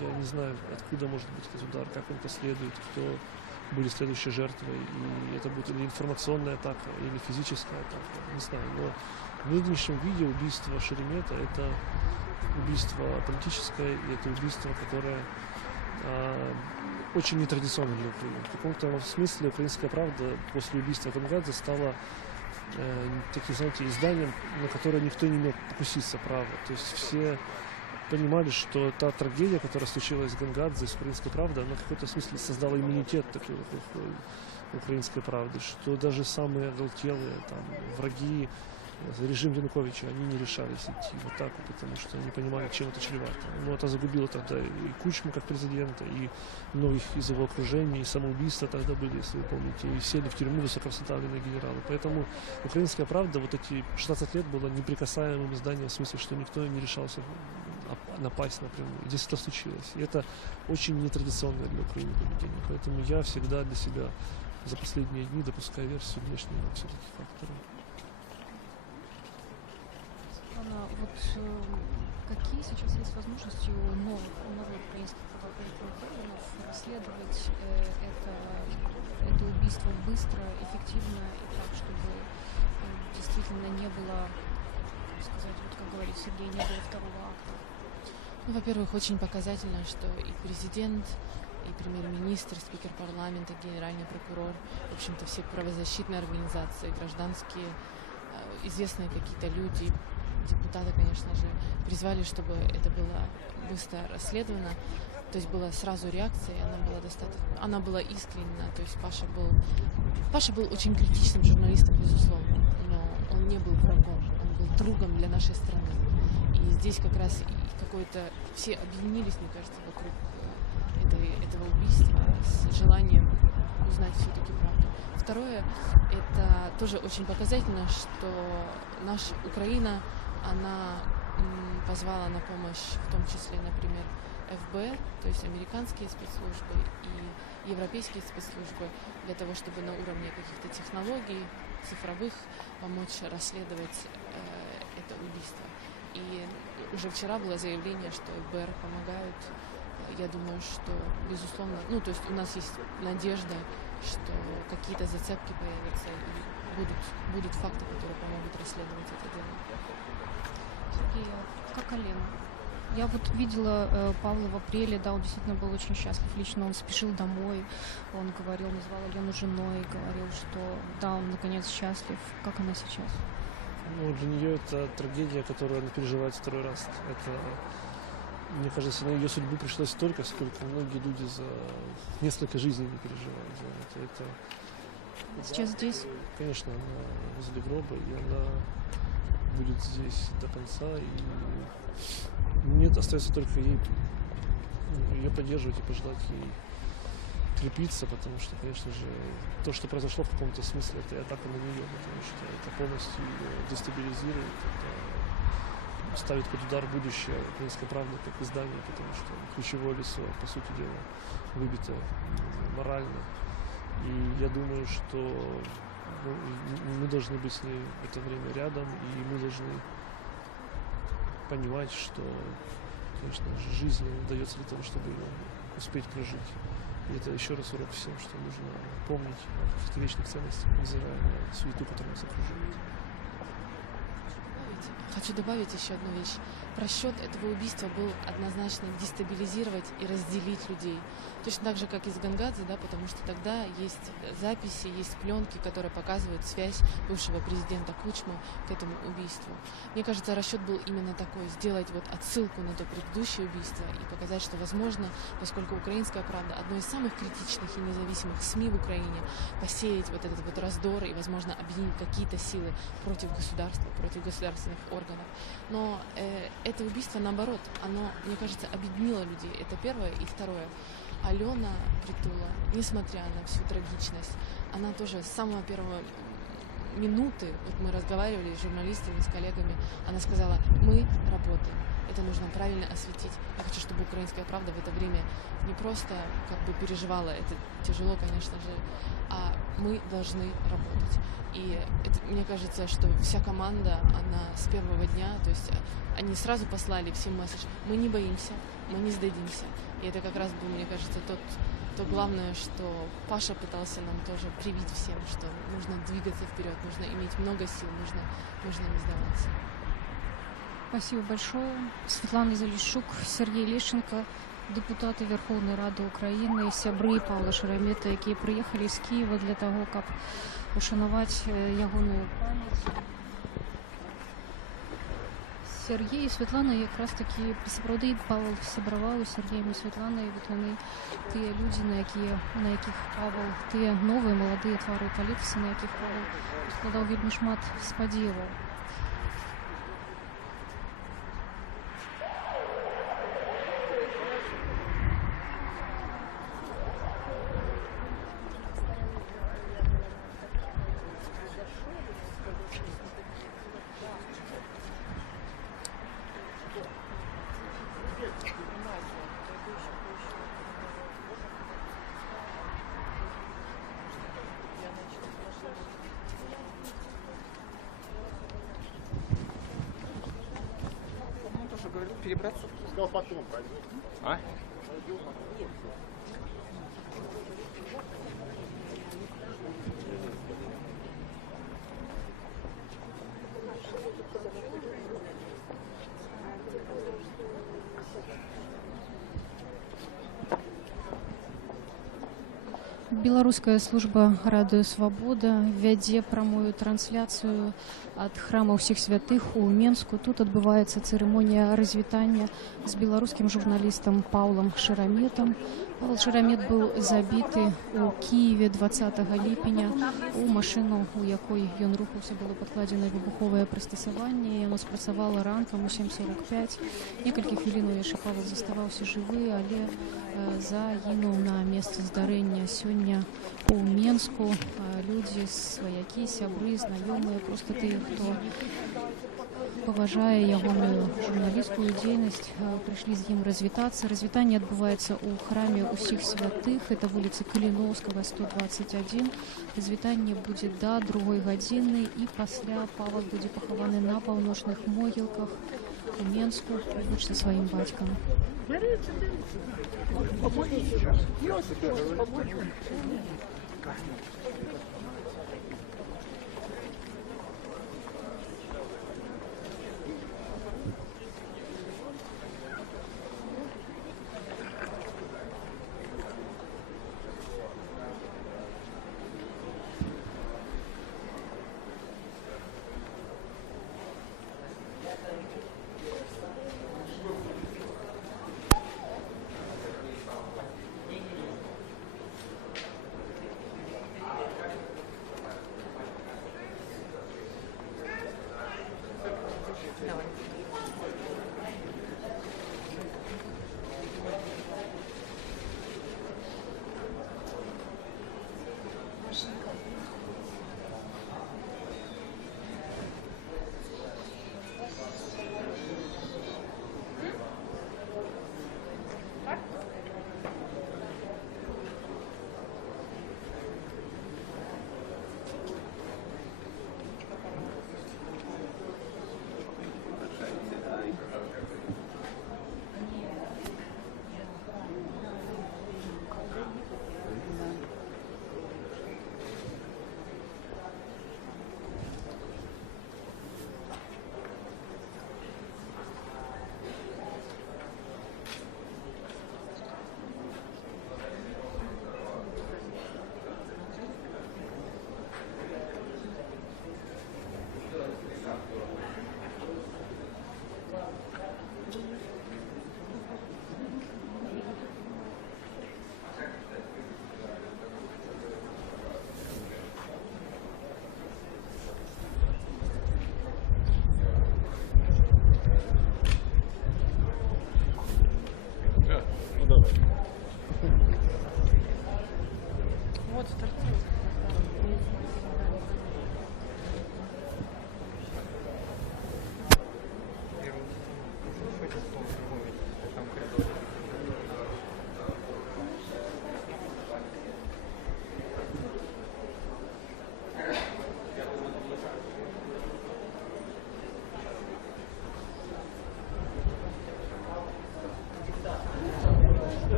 Я не знаю, откуда может быть этот удар, как он последует, кто были следующей жертвой, и это будет или информационная атака, или физическая атака, не знаю. Но в нынешнем виде убийство Шеремета — это убийство политическое, и это убийство, которое очень нетрадиционно для Украины. В каком-то смысле «Украинская правда» после убийства Гонгадзе стала таким, знаете, изданием, на которое никто не мог покуситься, право. То есть все понимали, что та трагедия, которая случилась с Гонгадзе, с «Украинской правдой», она в каком-то смысле создала иммунитет такой вокруг «Украинской правды», что даже самые оголтелые там враги, режим Януковича, они не решались идти в атаку, потому что они понимали, чем это чревато. Но это загубило тогда и Кучму как президента, и многих из его окружения, и самоубийства тогда были, если вы помните, и сели в тюрьму высокопоставленные генералы. Поэтому «Украинская правда» вот эти 16 лет была неприкасаемым изданием, в смысле, что никто не решался напасть напрямую. И здесь это случилось. И это очень нетрадиционное для Украины поведение. Поэтому я всегда для себя за последние дни допускаю версию внешнего все-таки фактора. Вот какие сейчас есть возможности у новых украинских правоохранительных органов расследовать это убийство быстро, эффективно и так, чтобы действительно не было, как сказать, вот как говорит Сергей, не было второго акта? Ну, во-первых, очень показательно, что и президент, и премьер-министр, спикер парламента, генеральный прокурор, в общем-то, все правозащитные организации, гражданские, известные какие-то люди, депутаты, конечно же, призвали, чтобы это было быстро расследовано. То есть была сразу реакция, и она была искренна. То есть Паша был очень критичным журналистом, безусловно, но он не был врагом, он был другом для нашей страны. И здесь как раз все объединились, мне кажется, вокруг этого убийства с желанием узнать все-таки правду. Второе, это тоже очень показательно, что наша Украина она позвала на помощь в том числе, например, ФБР, то есть американские спецслужбы и европейские спецслужбы, для того, чтобы на уровне каких-то технологий цифровых помочь расследовать это убийство. И уже вчера было заявление, что ФБР помогают. Я думаю, что, безусловно, то есть у нас есть надежда, что какие-то зацепки появятся и будут факты, которые помогут расследовать это дело. Сергей, как Алена? Я вот видела Павла в апреле, да, он действительно был очень счастлив. Лично он спешил домой, он говорил, назвал Алену женой, говорил, что да, он наконец счастлив. Как она сейчас? Ну, для нее это трагедия, которую она переживает второй раз. Это, мне кажется, на ее судьбу пришлось столько, сколько многие люди за несколько жизней не переживают за это. Сейчас здесь? Конечно, она возле гроба, и она будет здесь до конца. И мне остается только ее поддерживать и пожелать ей крепиться, потому что, конечно же, то, что произошло в каком-то смысле, это атака на нее, потому что это полностью ее дестабилизирует, это ставит под удар будущее «Украинской правды» как издание, потому что ключевое лицо, по сути дела, выбито морально. И я думаю, что мы должны быть с ней в это время рядом, и мы должны понимать, что, конечно же, жизнь дается для того, чтобы ее успеть прожить. И это еще раз урок всем, что нужно помнить о каких-то вечных ценностях, невзирая на суету, которая нас окружает. Хочу добавить еще одну вещь. Расчет этого убийства был однозначно дестабилизировать и разделить людей. Точно так же, как и с Гангадзе, да, потому что тогда есть записи, есть пленки, которые показывают связь бывшего президента Кучмы к этому убийству. Мне кажется, расчет был именно такой, сделать вот отсылку на то предыдущее убийство и показать, что возможно, поскольку «Украинская правда» одно из самых критичных и независимых СМИ в Украине, посеять вот этот вот раздор и, возможно, объединить какие-то силы против государства, против государственных органов. Но это убийство, наоборот, оно, мне кажется, объединило людей. Это первое. И второе. Алена Притула, несмотря на всю трагичность, она тоже с самого первого минуты, вот мы разговаривали с журналистами, с коллегами, она сказала, мы работаем. Это нужно правильно осветить. Я хочу, чтобы «Украинская правда» в это время не просто как бы переживала, это тяжело, конечно же, а мы должны работать. И это, мне кажется, что вся команда, она с первого дня, то есть они сразу послали всем месседж, мы не боимся, мы не сдадимся. И это как раз был, мне кажется, то главное, что Паша пытался нам тоже привить всем, что нужно двигаться вперед, нужно иметь много сил, нужно не сдаваться. Спасибо большое. Светлана Заліщук, Сергій Лещенко, депутати Верховної Ради України, сябри Павла Шеремета, які приїхали з Києва для того, щоб ушанувати ягону пам'ять. Сергій і Світлана якраз таки справді Павел зібрав із Сергієм і Світланою, от вони ті люди, на яких Павел, ті нові, молоді твари політиці, на яких Павел складав вельми шмат сподівань. Перебраться. Сказал потом, правильно? А? Беларуская служба радыё Свабода вядзе прамую трансляцыю ад храма ўсіх святых у Менску. Тут адбываецца цырымонія развітання з беларускім журналістам Паўлам Шераметам. Павел Шерамет быў забіты ў Кіеве 20 ліпеня. У машыну, у якой ён рухаўся, было падкладзена выбуховае прыстасаванне. Яно спрацавала ранкам у 7:45. Некалькі хвілінаў яшчэ Павел заставаўся жывы, але загінуў на месцы здарэння. Сёння у Менску людзі, сваякі, сябры, знаёмыя, проста тыя, хто паважае ягоную журналісцкую дзейнасць, прыйшлі з ім развітацца. Развітанне адбываецца ў храме ўсіх святых, это вуліца Каліноўскага, 121. Развітанне будзе да 2 гадзіны, і пасля Павал будзе пахаваны на паўночных могілках у Менску побач са сваім бацькам.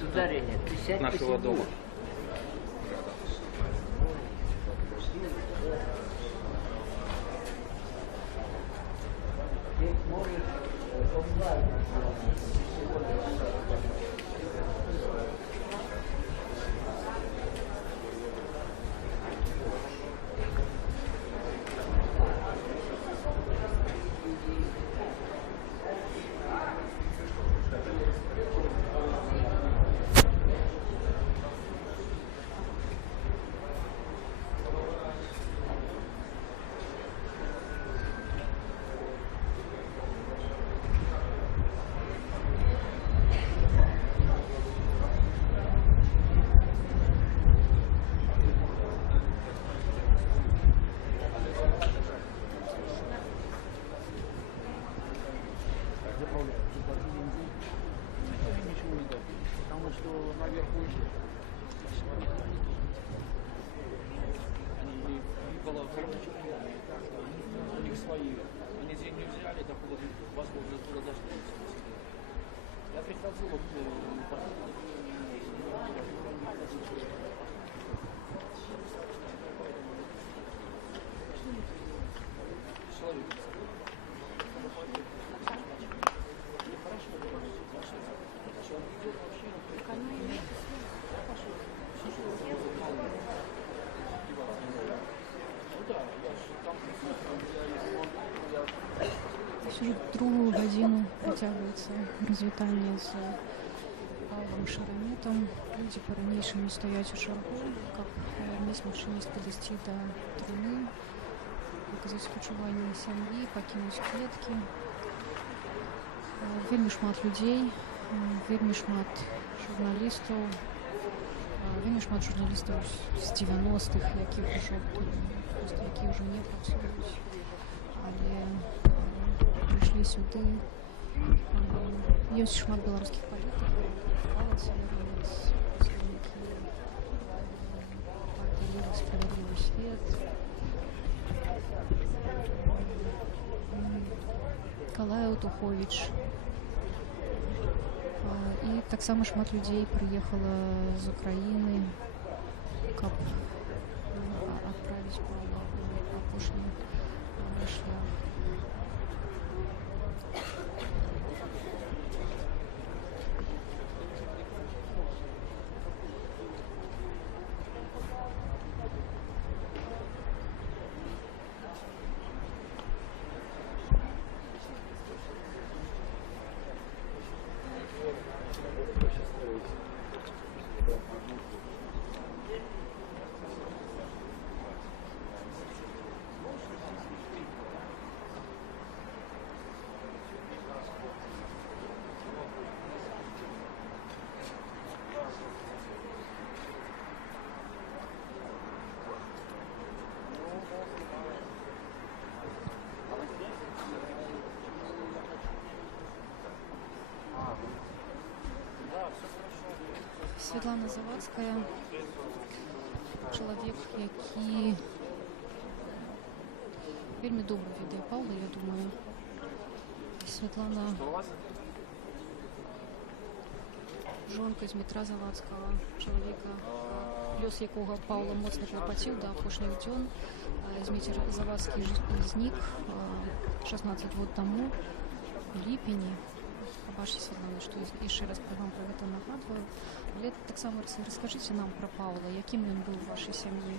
Сударыня, ты сядь Нашего посиди. дома. Ты можешь онлайн. Потому что наверху они было у них свои. Они деньги взяли, так вот возможно туда дошли. Уже другую годину працягваецца развітанне з Павлам Шараметам. Людзі па-ранейшаму стаяць у чаргу, каб мець магчымасць падысці да труны, выказаць спачуванне сям'і, пакінуць кветкі. Вельмі шмат людзей, вельмі шмат журналістаў, вельмі шмат журналістаў з 90-х, якіх ўжо не працуюць, але прыйшлі сюды. Ёсць шмат беларускіх палітыкаў, прадстаўнікі партыі «Левых справядлівы свет», Калая Утуховіч. І таксама шмат людзей прыехала з Украіны, каб адправіць Павла ў апошні шлях. Святлана Завадская, чалавек, які вельмі добра ведае Паўла, я думаю. Святлана жонка Дмітра Завадскага, чалавека, лёс якога Паўла моцна клапаціў да апошніх дзён. Дмітр Завадскі знік 16 год таму, у ліпені. Пабачце, Святлана, што яшчэ раз вам пра гэта нагадваю. Але таксама расскажите нам про Павла, яким он был в вашей семье?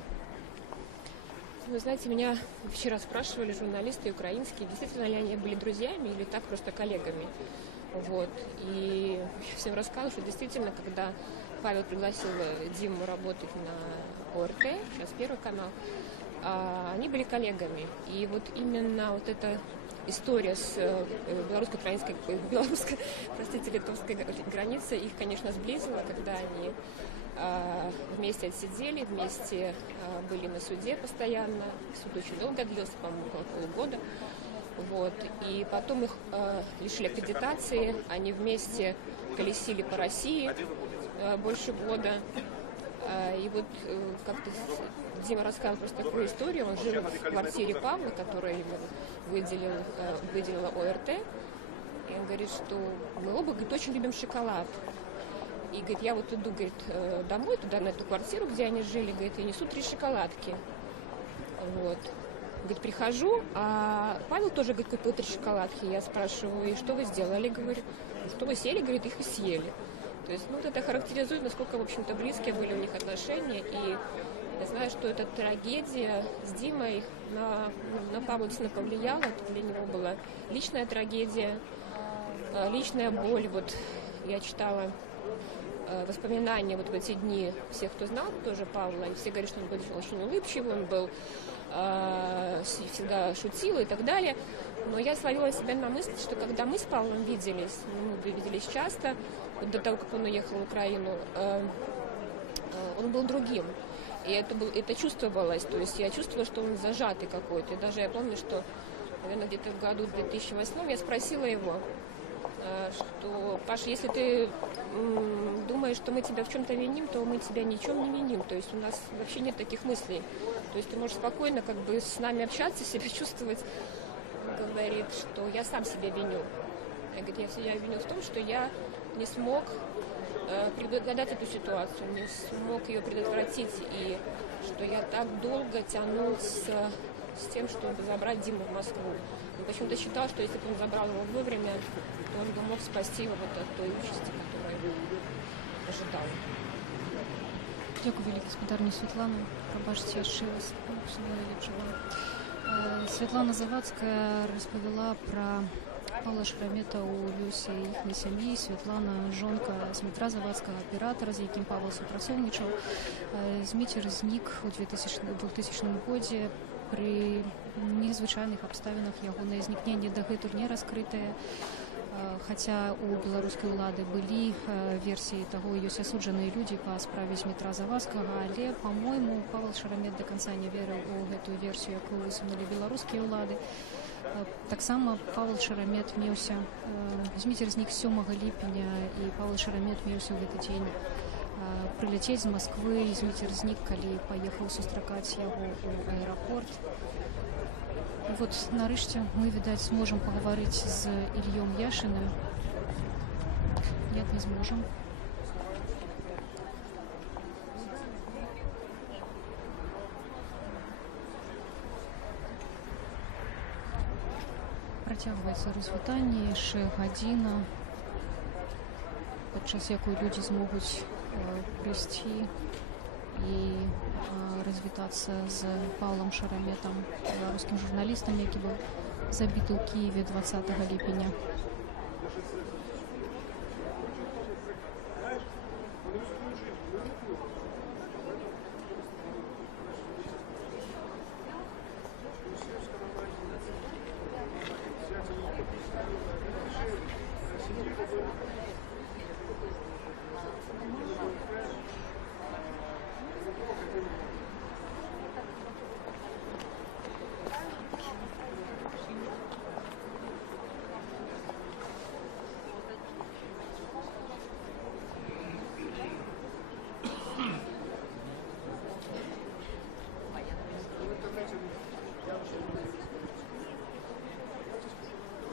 Вы знаете, меня вчера спрашивали журналисты украинские, действительно ли они были друзьями или так просто коллегами. Вот. И я всем рассказывала, что действительно, когда Павел пригласил Диму работать на ОРТ, сейчас Первый канал, они были коллегами. И вот именно вот эта история с белорусско-украинской, литовской границей их, конечно, сблизила, когда они вместе отсидели, вместе были на суде постоянно. Суд очень долго длился, по-моему, около полугода. Вот. И потом их лишили аккредитации, они вместе колесили по России больше года. И вот как-то Дима рассказал просто такую историю. Он жил в квартире Павла, которую ему выделила ОРТ. И он говорит, что мы оба, говорит, очень любим шоколад. И говорит, я вот иду, говорит, домой, туда, на эту квартиру, где они жили, говорит, и несу 3 шоколадки. Вот. Говорит, прихожу, а Павел тоже, говорит, купил 3 шоколадки. Я спрашиваю, и что вы сделали? Говорю, что вы съели? Говорит, их и съели. То есть, ну, вот это характеризует, насколько, в общем-то, близкие были у них отношения. И я знаю, что эта трагедия с Димой на Павла действительно повлияла. Это для него была личная трагедия, личная боль. Вот я читала воспоминания вот в эти дни всех, кто знал тоже Павла, и все говорят, что он был очень улыбчивый, он был всегда шутил и так далее. Но я словила себя на мысль, что когда мы с Павлом виделись, мы виделись часто, вот до того, как он уехал в Украину, он был другим. И это чувствовалось, то есть я чувствовала, что он зажатый какой-то. И даже я помню, что, наверное, где-то в году 2008 я спросила его, что, Паша, если ты думаешь, что мы тебя в чем-то виним, то мы тебя ни в чем не виним. То есть у нас вообще нет таких мыслей. То есть ты можешь спокойно как бы с нами общаться, себя чувствовать. Он говорит, что я сам себя виню. Я говорю, я себя виню в том, что я не смог предугадать эту ситуацию, не смог ее предотвратить, и что я так долго тянул с тем, чтобы забрать Диму в Москву. Он почему-то считал, что если бы он забрал его вовремя, то он бы мог спасти его вот от той участи, которую ожидал. Дякую, велике господарні Світлана. Пробачте, я ще раз Світлана Завадська розповіла про Павла Шеремета у Люсі і їхній сім'ї. Світлана – жонка Дмитра Завадського, оператора, з яким Павел супрацовничав. Змітер знік у 2000 році. При незвычайных обставинах ягонае знікненне дагэтуль не раскрытае. Хотя у беларускай улады былі версіі таго, ёсць асуджаныя людзі па справе Дмітра Завадскага, але, па-мойму, Павел Шеремет до конца не верыў у гэтую версію, якую высунулі беларускія ўлады. Таксама Павел Шеремет меўся, Зміцер знік 7 ліпеня, і Павел Шеремет меўся ў гэты дзень прыляцець з Масквы, і Зміцер знік, калі паехаў сустракаць яго ў аэрапорт. І вот нарэшце мы, відаць, зможам пагаварыць з Ільём Яшыным. Нет, не зможам. Працягваецца развітанне, яшчэ гадзіна, падчас якой людзі змогуць прыйсці і развітацца з Павлом Шереметом, беларускім журналістам, які быў забіты ў Кіеве 20 ліпеня.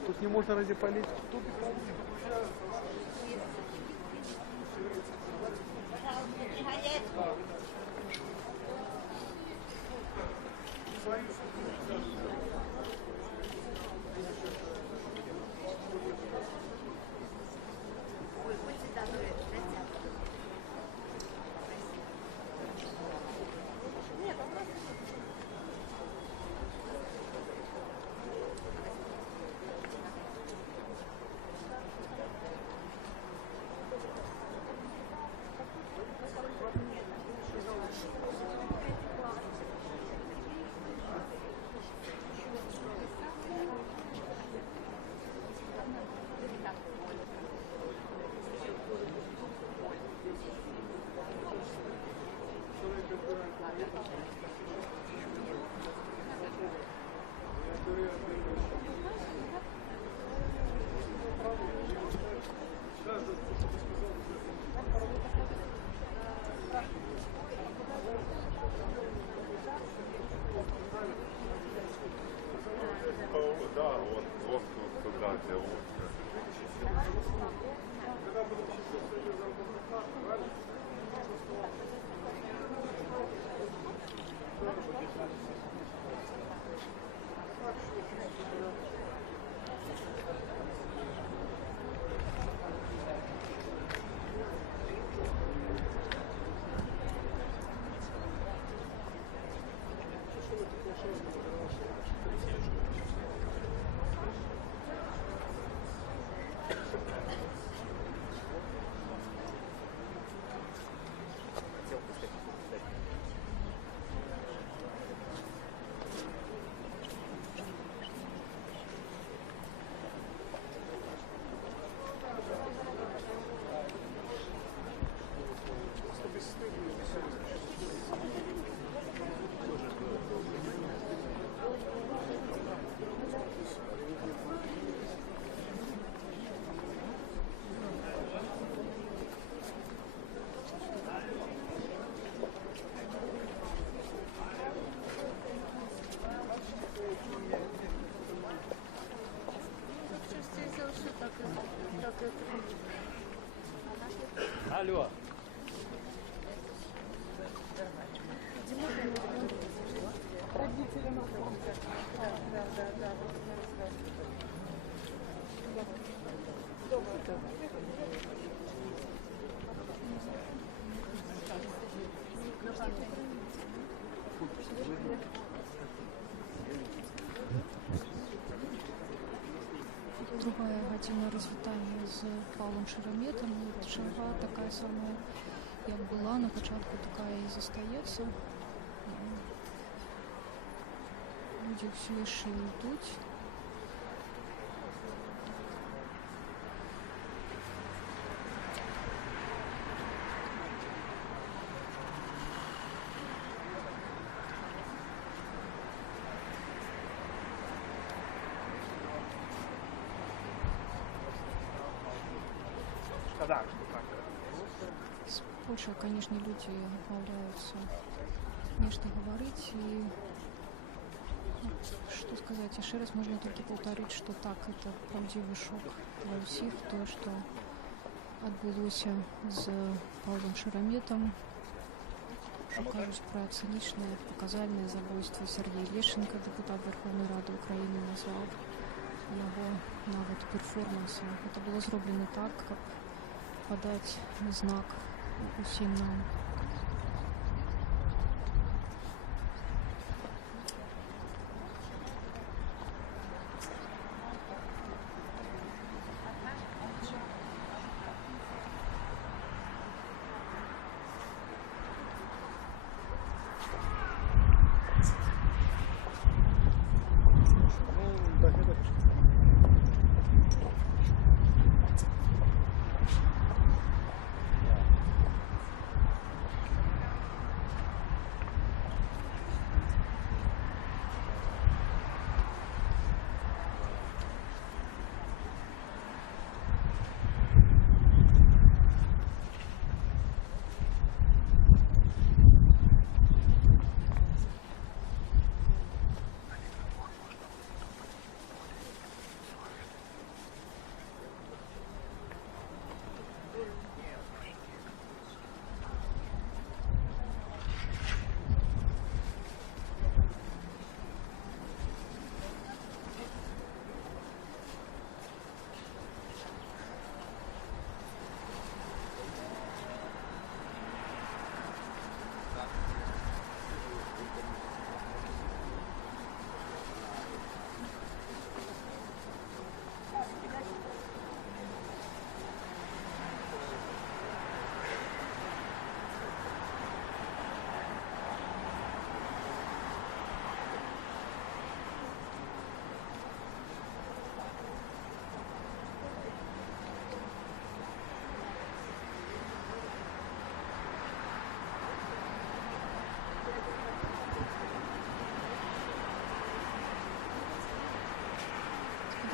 Тут не можно ради политики. Тут Алло. Другая гадзіна развітання з Павлом Шераметам. Чарга такая самая, як была на пачатку, такая і застаецца. Людзі ўсё яшчэ ідуць. С Польшей, конечно, люди отмовляются нечто говорить. И что сказать, еще раз можно только повторить, что так, это правдивый шок для всех, то, что отбылося з Павлом Шераметом. Кажуць пра цынічнае паказальнае забойства Сергея Лещенко, депутат Верховной Рады Украины, назвал его нават перформансом. Это было зроблено так, каб подать знак усім нам.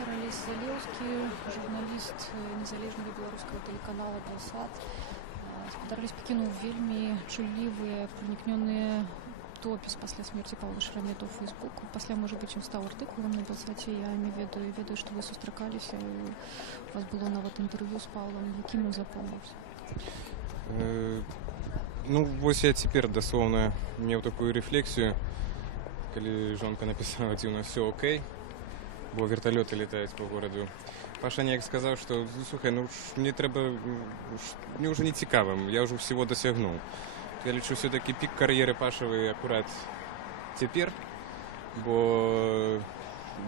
Олесь Залеўскі, журналіст незалежнага беларускага тэлеканала «Белсат», спадарались пакінуў вельмі чуллівыя, пранікнёныя допіс пасля смерти Павла Шерамета ў Фейсбуку. Пасля, может быть, он стаў артыкулам на «Белсаце». Я не ведаю, што вы сустракаліся, у вас было нават інтэрв'ю з Павлам. Якім ён запомніўся? Ну, вось я цяпер даслоўна меў такую рэфлексію, калі жонка напісала, ці ў нас все окей, бо верталёты летаюць по гораду. Паша неяк сказаў, што слухай, ну мне трэба, мне ўжо не цікава, я ўжо всего дасягнуў. Я лічу, все-таки пік кар'еры Пашавай акурат цяпер, бо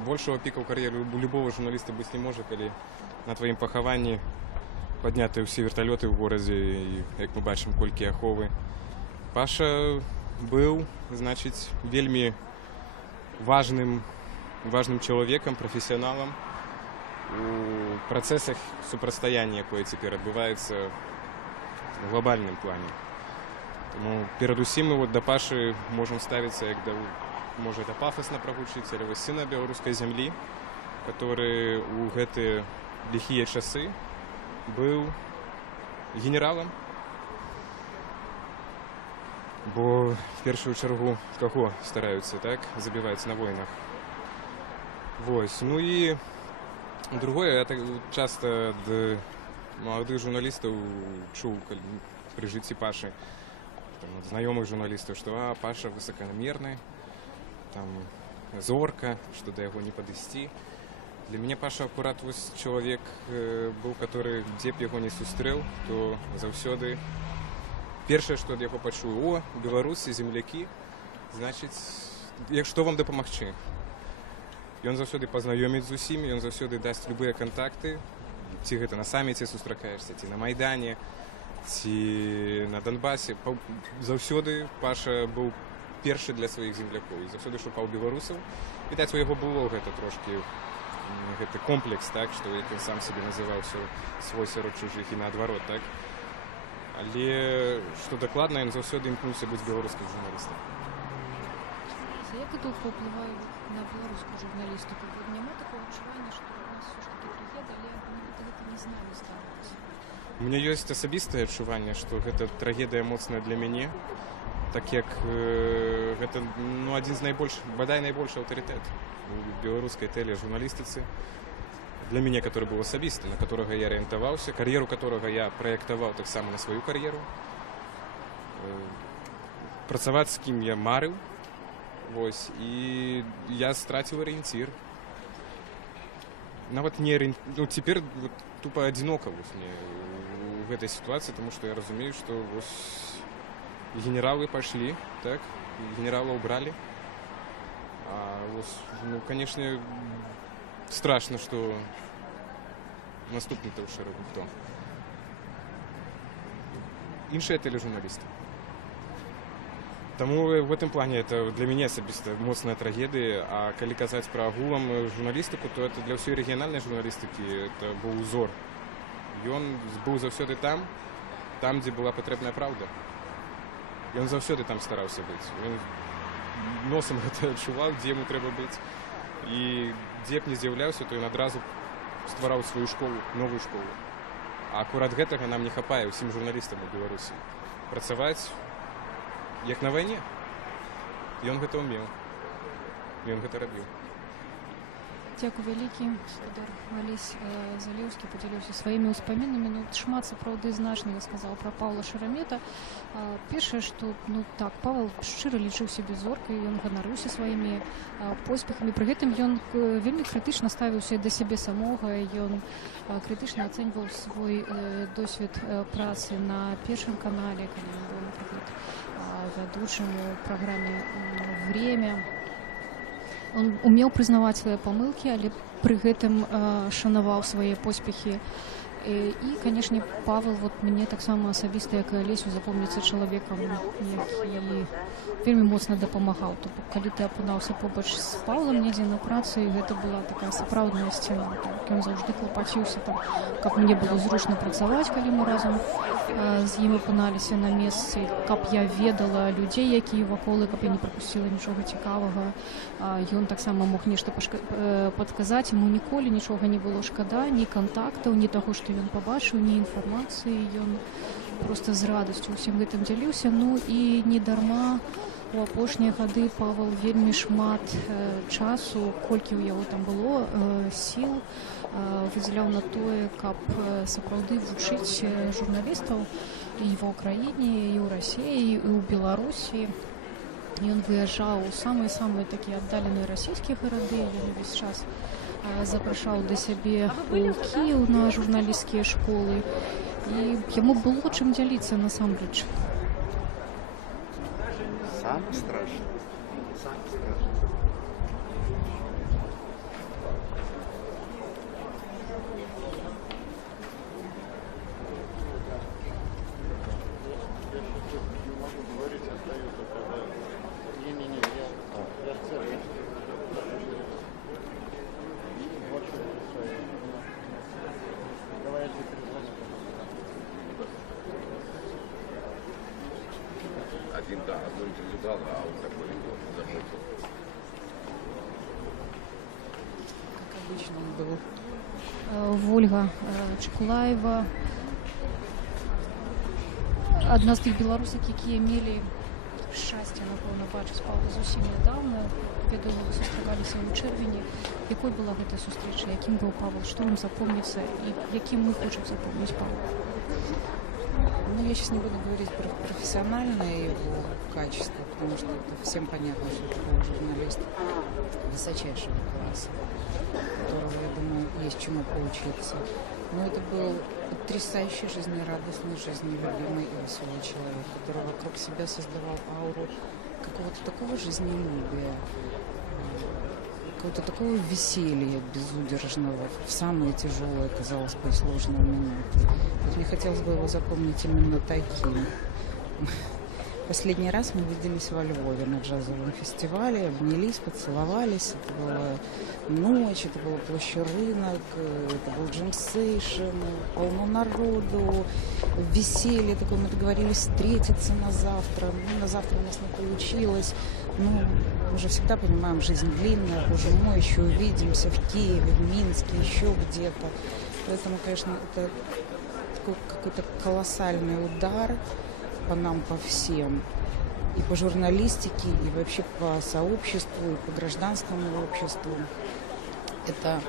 большого піка ў кар'еры у любого журналіста быць не можа, калі на тваім пахаванні падняты ўсе верталёты ў горадзе, і як мы бачым, колькі аховы. Паша быў, значыць, вельмі важным чалавекам, прафесіяналам у працэсах супрацьстаяння, якое цяпер адбываецца в глобальным плане. Тому перадусім мы да Пашы можам ставіцца, як да, можа, это пафасна прагучыць, але вось сына беларускай зямлі, который у гэтыя ліхія часы быў генералам, бо в першую чаргу каго стараюцца, так, забіваць на войнах. Вось, ну і другое, я так часто ад маладых журналістаў чуў пры жыцці Пашы, ад знаёмых журналістаў, што Паша высокамерны, там зорка, што да яго не падысці. Для мяне Паша акурат вось чалавек быў, который дзе б яго не сустрэў, то заўсёды першае, што ад яго пачую: беларусы, землякі, значыць, што вам дапамагчы. Ён заўсёды пазнаёміць з усімі, ён заўсёды дасць любыя кантакты, ці гэта на саміце сустракаешся, ці на Майдане, ці на Донбасе. Заўсёды Паша быў першы для сваіх землякоў і заўсёды шукаў беларусаў. Відаць, у яго было гэта трошкі гэты комплекс, так, што як ён сам сябе называў, свой сярод чужых і наадварот, так. Але што дакладна, ён заўсёды імкнуўся быць беларускім журналістам. Як это паўплывае на беларускую журналістыку? Няма такого адчування, што у нас все ж таки трагедыя, але гэта не з намі становіцца. У мяне ёсць асабістае адчуванне, што гэта трагедыя моцная для мяне, так як гэта адзін з бадай найбольшы аўтарытэт у беларускай тэлежурналістыцы для мяне, который быў асабісты, на которого я арыентаваўся, кар'еру которого я праектаваў таксама на сваю кар'еру, працаваць з кім я марыў. Вось, і я страціў арыенцір. Нават не цяпер тупа адзінока мне у гэтай сітуацыі, таму што я разумею, што генералы пайшлі, так, генерала ўбралі. Канешне, страшна, што наступны-то ў шэрагу хто. Іншыя тэлежурналісты. Таму в этом плане это для мяне асабіста моцная трагедыя, а калі казаць пра агулам журналістыку, то это для ўсёй рэгіянальнай журналістыкі это быў узор. Ён быў заўсёды там, дзе была патрэбная праўда. Ён заўсёды там стараўся быць. Ён носам гэта адчуваў, дзе яму трэба быць. І дзе б не з'яўляўся, то ён адразу ствараў сваю школу, новую школу. А акурат гэтага нам не хапае ўсім журналістам у Беларусі. Працаваць як на вайне. Ён гэта ўмеў. Ён гэта рабіў. Дзякуй вялікі. Спадар Алесь Залеўскі падзяліўся сваімі ўспамінамі. Шмат сапраўды значнага сказаў пра Паўла Шарамета. Першае, што так, Павел шчыра лічыў сябе зоркай, ён ганарыўся сваімі поспехамі. Пры гэтым ён вельмі крытычна ставіўся да сябе самога. Ён крытычна ацэньваў свой досвед працы на Першым канале, калі ён быў, напрыклад, ведущим у программе «Время». Он умел признавать свои помылки, але при этом шанаваў свае поспехи. И, конечно, Павел мне так само асабіста, як і Алесю, запомніцца чалавекам, які вельмі моцна дапамагаў. То калі ты апынаўся побач з Павлам недзе на працы, гэта была такая сапраўдная сцена. Ён заўжды клапаціўся, каб мне было зручна працаваць, калі мы разам з ім апыналіся на месцы, каб я ведала людзей, якія вакол, каб я не прапусціла нічога цікавага. Ён таксама мог нешта падказаць, яму ніколі нічога не было шкада, ні кантактаў, ні таго, што ён пабачыў, ні інфармацыі, ён проста з радасцю ўсім гэтым дзяліўся. І не дарма у апошнія гады Павел вельмі шмат часу, колькі ў яго там было сіл, выдзяляў на тое, каб сапраўды вучыць журналістаў і ва ўкраіне, і ў Расіі, і ў Беларусі. Ён выязджаў у самыя-самыя такія аддаленыя расійскія гарады, ён увесь час запрашаў да сябе у Кіеў на журналісцкія школы, і яму было чым дзяліцца насамрэч. Самое страшное. Самое страшное. Одно интервью дал, а он такой заметил. Как обычно он был. Вольга Чекулаева, адна з тых беларусак, якія мелі шчасце, напэўна, бачыць Паўла зусім нядаўна. Вядома, вы сустракаліся ў чэрвені. Якой была гэтая сустрэча? Якім быў Павел? Што вам запомнится? И яким мы хочем запомнить Павла? Ну, я сейчас не буду говорить про профессиональное его качество, потому что это всем понятно, что такой журналист высочайшего класса, которого, я думаю, есть чему поучиться. Но это был потрясающий, жизнерадостный, жизнелюбимый и веселый человек, который вокруг себя создавал ауру какого-то такого жизнелюбия, какого-то такого веселья безудержного в самые тяжелые, казалось бы, и сложные минуты. Вот мне хотелось бы его запомнить именно таким. Последний раз мы виделись во Львове на джазовом фестивале, обнялись, поцеловались. Это была ночь, это была площадь Рынок, это был джемсейшн, полно народу, веселье такое. Мы договорились встретиться на завтра. Ну, на завтра у нас не получилось. Ну, мы же всегда понимаем, жизнь длинная, боже мой, еще увидимся в Киеве, в Минске, еще где-то. Поэтому, конечно, это такой какой-то колоссальный удар по нам, по всем. И по журналистике, и вообще по сообществу, и по гражданскому обществу. Это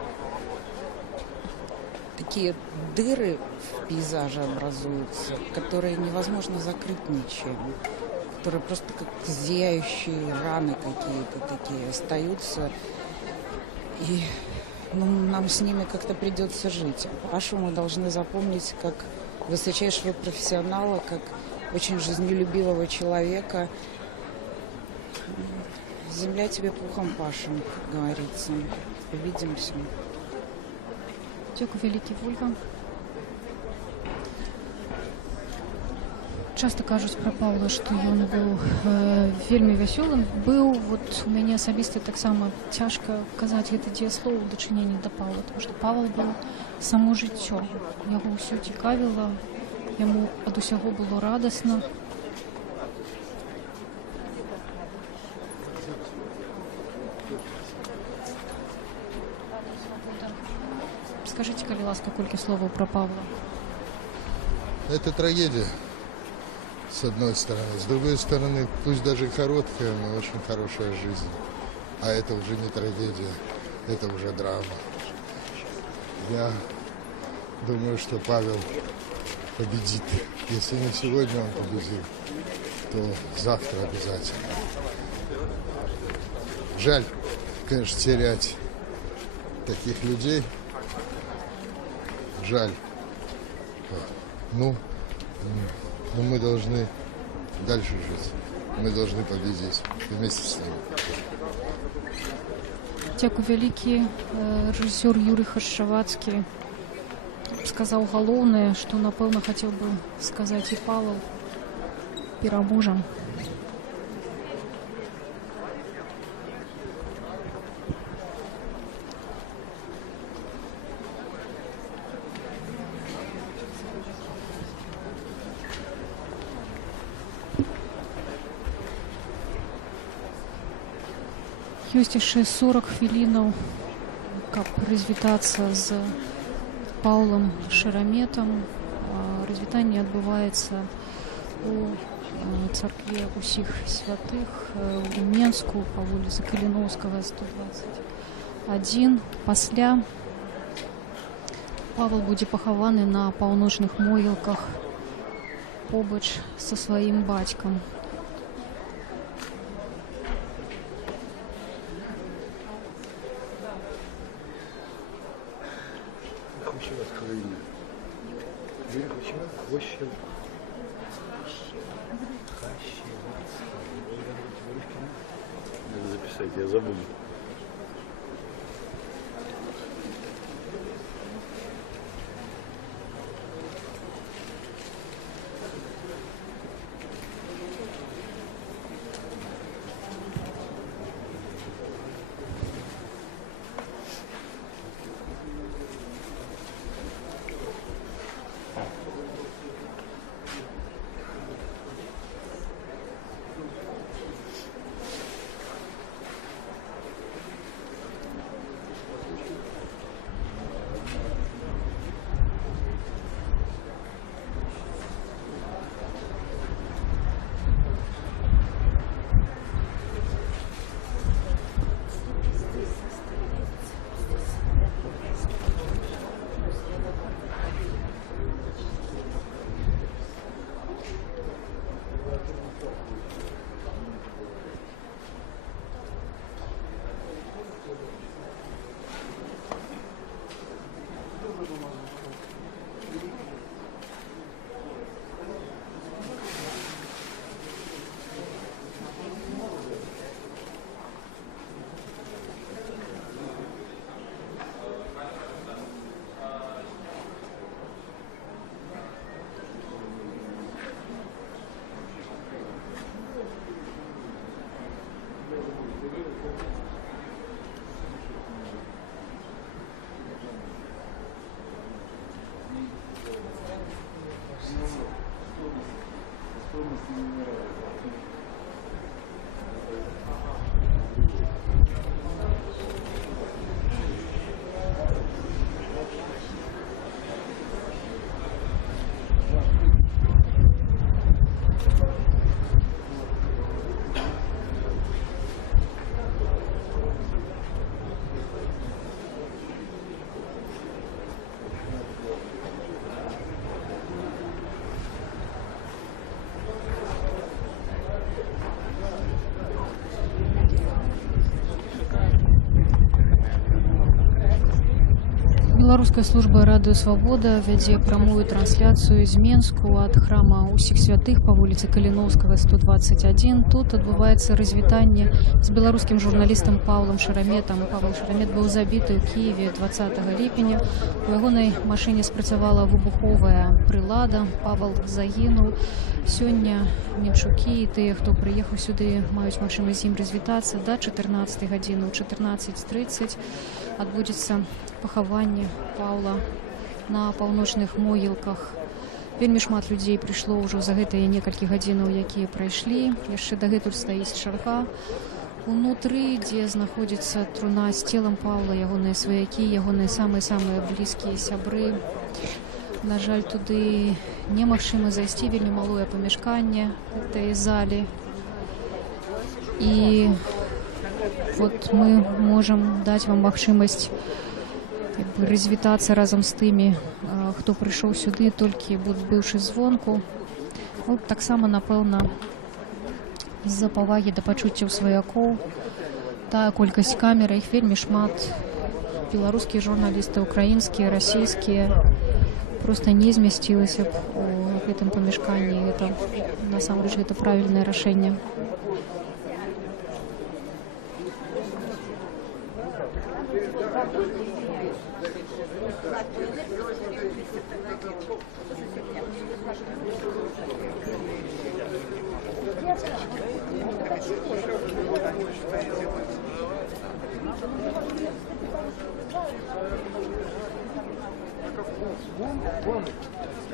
такие дыры в пейзаже образуются, которые невозможно закрыть ничем. Которые просто как зияющие раны какие-то такие остаются. И нам с ними как-то придется жить. Пашу мы должны запомнить как высочайшего профессионала, как очень жизнелюбивого человека. Земля тебе пухом, Паша, как говорится. Увидимся. Дякую, великий Вольга. Часто кажуць пра Паўла, што ён быў вельмі вясёлым. Быў, вот у мяне асабіста таксама цяжка казаць гэта дзеяслоў у дачыненні да Паўла, тому што Павел быў само жыццё. Яго ўсё цікавіла, яму ад усяго было радасна. Скажите, калі ласка, колькі словаў пра Павла? Это трагедия, с одной стороны. С другой стороны, пусть даже короткая, но очень хорошая жизнь. А это уже не трагедия, это уже драма. Я думаю, что Павел победит. Если не сегодня он победил, то завтра обязательно. Жаль, конечно, терять таких людей. Жаль. Но мы должны дальше жить. Мы должны победить вместе с ними. Дякую вялікі. Рэжысёр Юрый Хашчавацкі сказаў галоўнае, што, напэўна, хацеў бы сказаць і Павел. Пераможам. Ёсць яшчэ 40 хвілінаў, каб развітацца з Паўлам Шараметам. Развітанне адбываецца у царкве усіх святых у Менску па вуліцы Каліноўскага, 121. Пасля Павел будзе пахаваны на паўночных могілках побач са сваім бацькам. Надо записать, я забуду. Беларуская служба радыё Свабода вядзе прамую трансляцыю з Менску ад храма ўсіх святых па вуліцы Каліноўскага 121. Тут адбываецца развітанне з беларускім журналістам Паўлам Шараметам. Павел Шарамет быў забіты ў Кіеве 20 ліпеня. У ягонай машыне спрацавала выбуховая прылада. Павел загінуў. Сёння менчукі і тыя, хто прыехаў сюды, маюць магчымасць з ім развітацца. Да 14 гадзіны, 14:30 адбудзецца пахаванне Паўла на паўночных могілках. Вельмі шмат людзей прыйшло ўжо за гэтыя некалькі гадзінаў, якія прайшлі. Яшчэ дагэтуль стаіць чарга. Унутры, дзе знаходзіцца труна з целам Паўла, ягоныя сваякі, ягоныя самыя-самыя блізкія сябры. На жаль, туды немагчыма зайсці, вельмі малое памяшканне гэтай залі. І вот мы можам даць вам магчымасць развітацца разам з тымі, хто прыйшоў сюды, толькі быўшы звонку. Вот таксама, напэўна, з-за павагі да пачуццяў сваякоў, тая колькасць камер, іх вельмі шмат. Беларускія журналісты, украінскія, расійскія, просто не змясцілася б у гэтым памяшканні. Гэта, насамрэч, гэта правільнае рашэнне.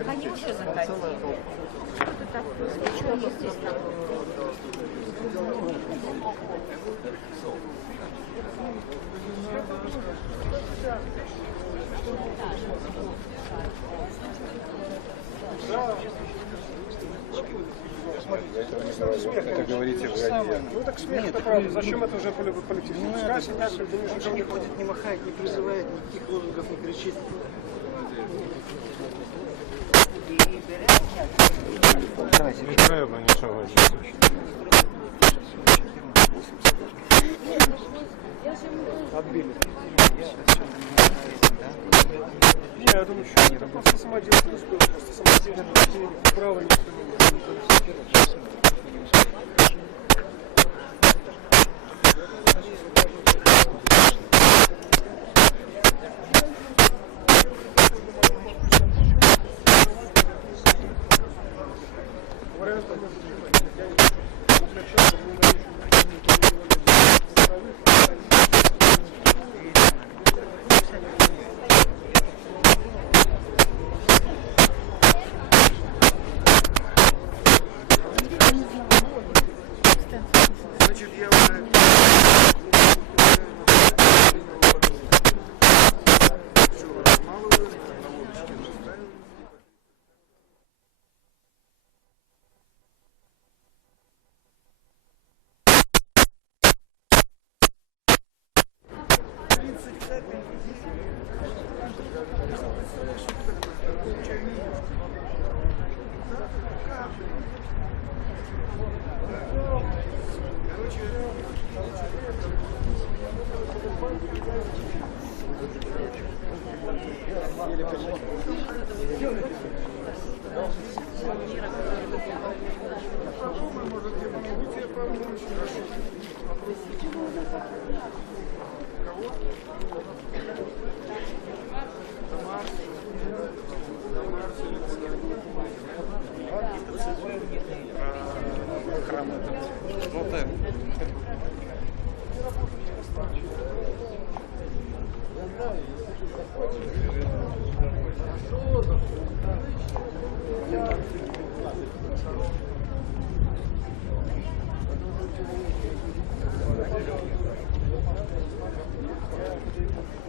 Они все заходили. Что-то так, что есть здесь на Это говорите вы о ней. Ну так смех, это правда. Зачем это уже политически? Пускай сидят, никто не ходит, не махает, не призывает, никаких лозунгов не кричит. Не треба нічого. Отбили. Не, я думаю, что это просто самодельный успел, просто самодельный противник, право никто не может.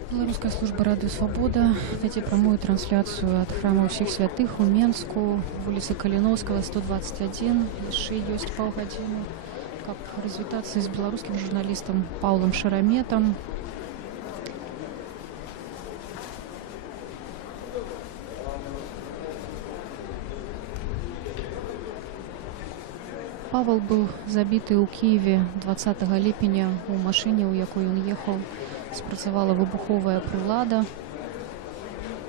Беларуская служба радыё Свабода вядзе прамую трансляцыю ад храма ўсіх святых у Менску, вуліцы Каліноўскага 121. Яшчэ ёсць паўгадзіны, каб развітацца з беларускім журналістам Паўлам Шараметам. Павел быў забіты ў Кіеве 20 ліпеня у машыне, у якой ён ехаў. Спрацавала выбуховая прылада.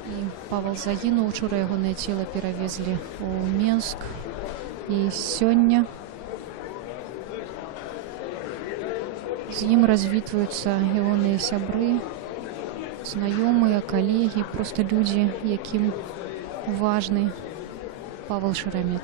І Павел загінуў, учора ягонае цела перавезлі ў Менск. І сёння з ім развітваюцца ягоныя сябры, знаёмыя, калегі, проста людзі, якім важны Павел Шеремет.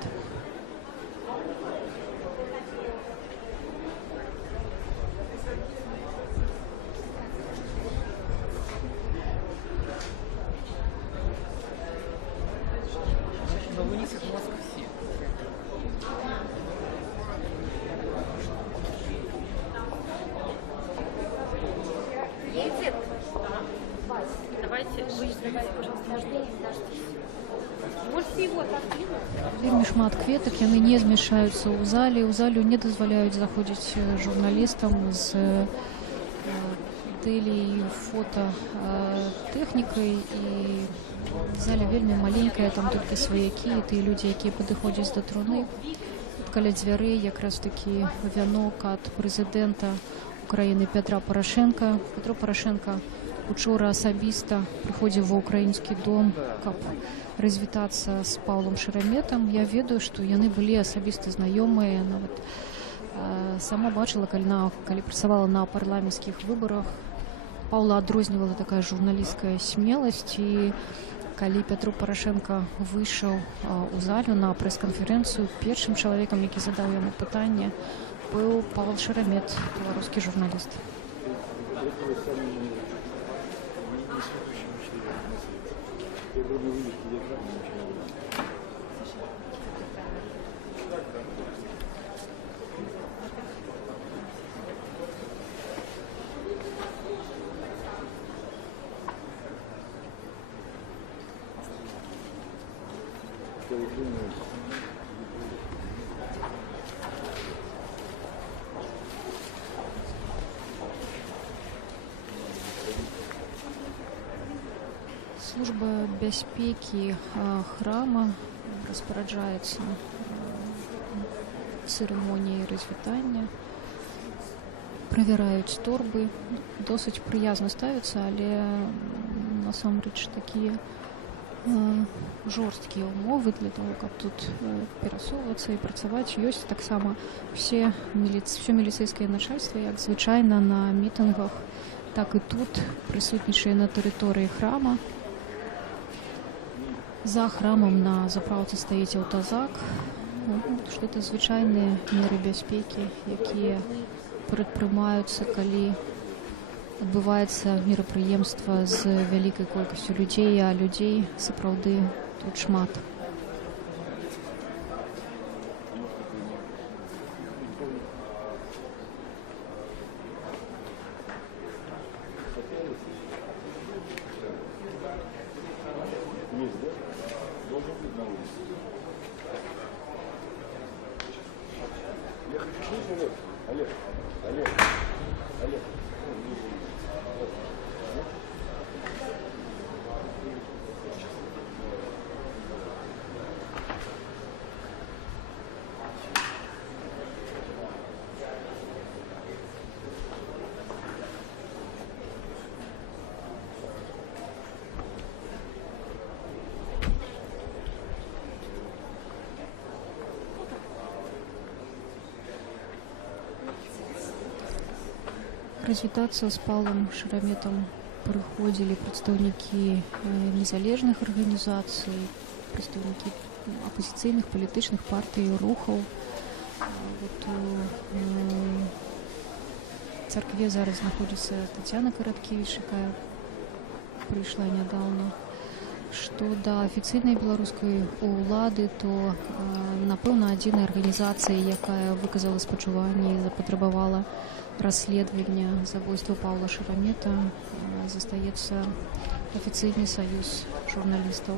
Но вынесет мозг все. Едет. Давайте, давайте, пожалуйста, можете его отодвинуть? Вельмі шмат кветак, яны не змяшаюцца ў зале. У залю не дазваляюць заходзіць журналістам з тэле- і фотатэхнікай. І зале вельмі маленькая, там толькі сваякі і тыя людзі, якія падыходзяць да труны. Каля дзвярэй якраз такі вянок ад прэзідэнта Украіны Петра Парашенка. Петро Парашенка учора асабіста прыходзіў ва ўкраінскі дом, каб развітацца з Паўлом Шереметам. Я ведаю, што яны былі асабіста знаёмыя. Нават сама бачыла, калі працавала на парламенцкіх выбарах. Паўла адрознівала такая журналісцкая смеласць. І калі Петру Парашенка выйшаў у залю на прэс-канферэнцыю, першым чалавекам, які задаў яму пытанне, быў Павел Шеремет, беларускі журналіст. Служба бяспекі храма распараджаецца цырымоніяй развітання. Правяраюць торбы. Досыць прыязна ставяцца, але насамрэч такія жорсткія ўмовы для того, каб тут перасоўвацца і працаваць. Ёсць таксама ўсё міліцэйскае начальства, як звычайна на мітынгах, так і тут прысутнічае на тэрыторыі храма. За храмам на запраўцы стаіць аўтазак. Што это звычайныя меры бяспекі, якія прадпрымаюцца, калі адбываецца мерапрыемства з вялікай колькасцю людзей, а людзей сапраўды тут шмат. Развітацца з Паўлом Шереметам прыходзілі прадстаўнікі незалежных арганізацый, прадстаўнікі апазіцыйных палітычных партый і рухаў. Вот у царкве зараз знаходзіцца Тацяна Караткевіч, якая прыйшла нядаўна. Што да афіцыйнай беларускай улады, то, напэўна, адзіная арганізацыя, якая выказала спачуванне і запатрабавала расследавання забойства Паўла Шеремета, застаецца афіцыйны саюз журналістаў.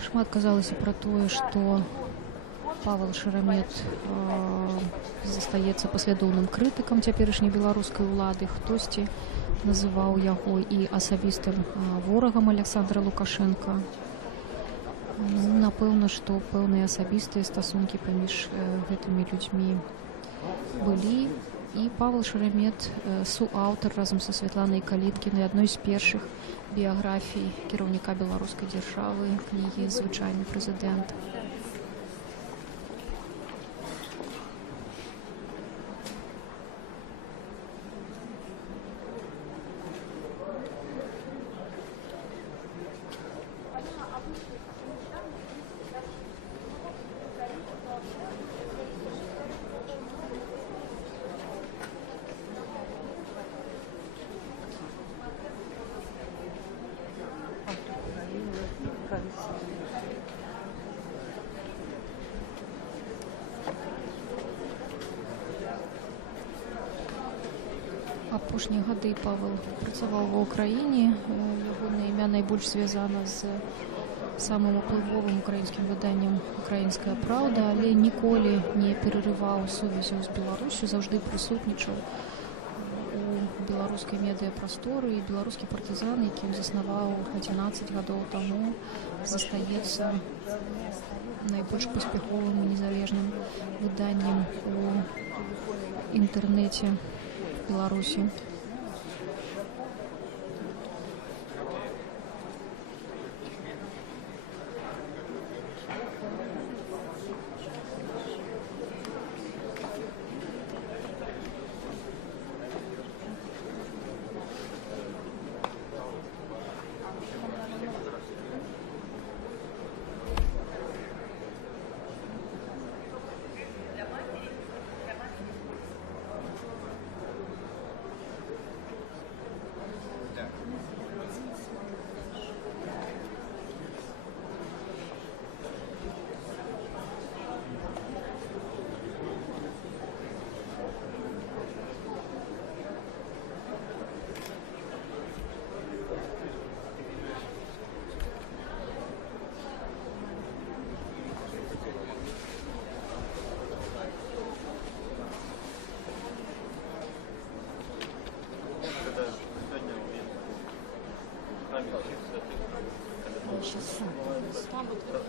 Шмат казалася пра тое, што Павел Шеремет застаецца паслядоўным крытыкам цяперашняй беларускай улады. Хтосьці называў яго і асабістым ворагам Александра Лукашенка. Напэўна, што пэўныя асабістыя стасункі паміж гэтымі людзьмі былі. І Павел Шеремет, суаўтар разам са Святланай Каліткінай адной з першых біяграфій кіраўніка беларускай дзяржавы, кнігі «Звычайны прэзідэнт». Апошнія гады Павел працаваў ва ўкраіне. Ягонае імя найбольш звязана з самым уплывовым украінскім выданнем «Украінская праўда», але ніколі не перарываў сувязяў з Беларусю, заўжды прысутнічаў у беларускай медыяпрасторы. І беларускі партызан, які ён заснаваў 11 гадоў таму, застаецца найбольш паспяховым і незалежным выданнем у інтэрнэце Беларусі.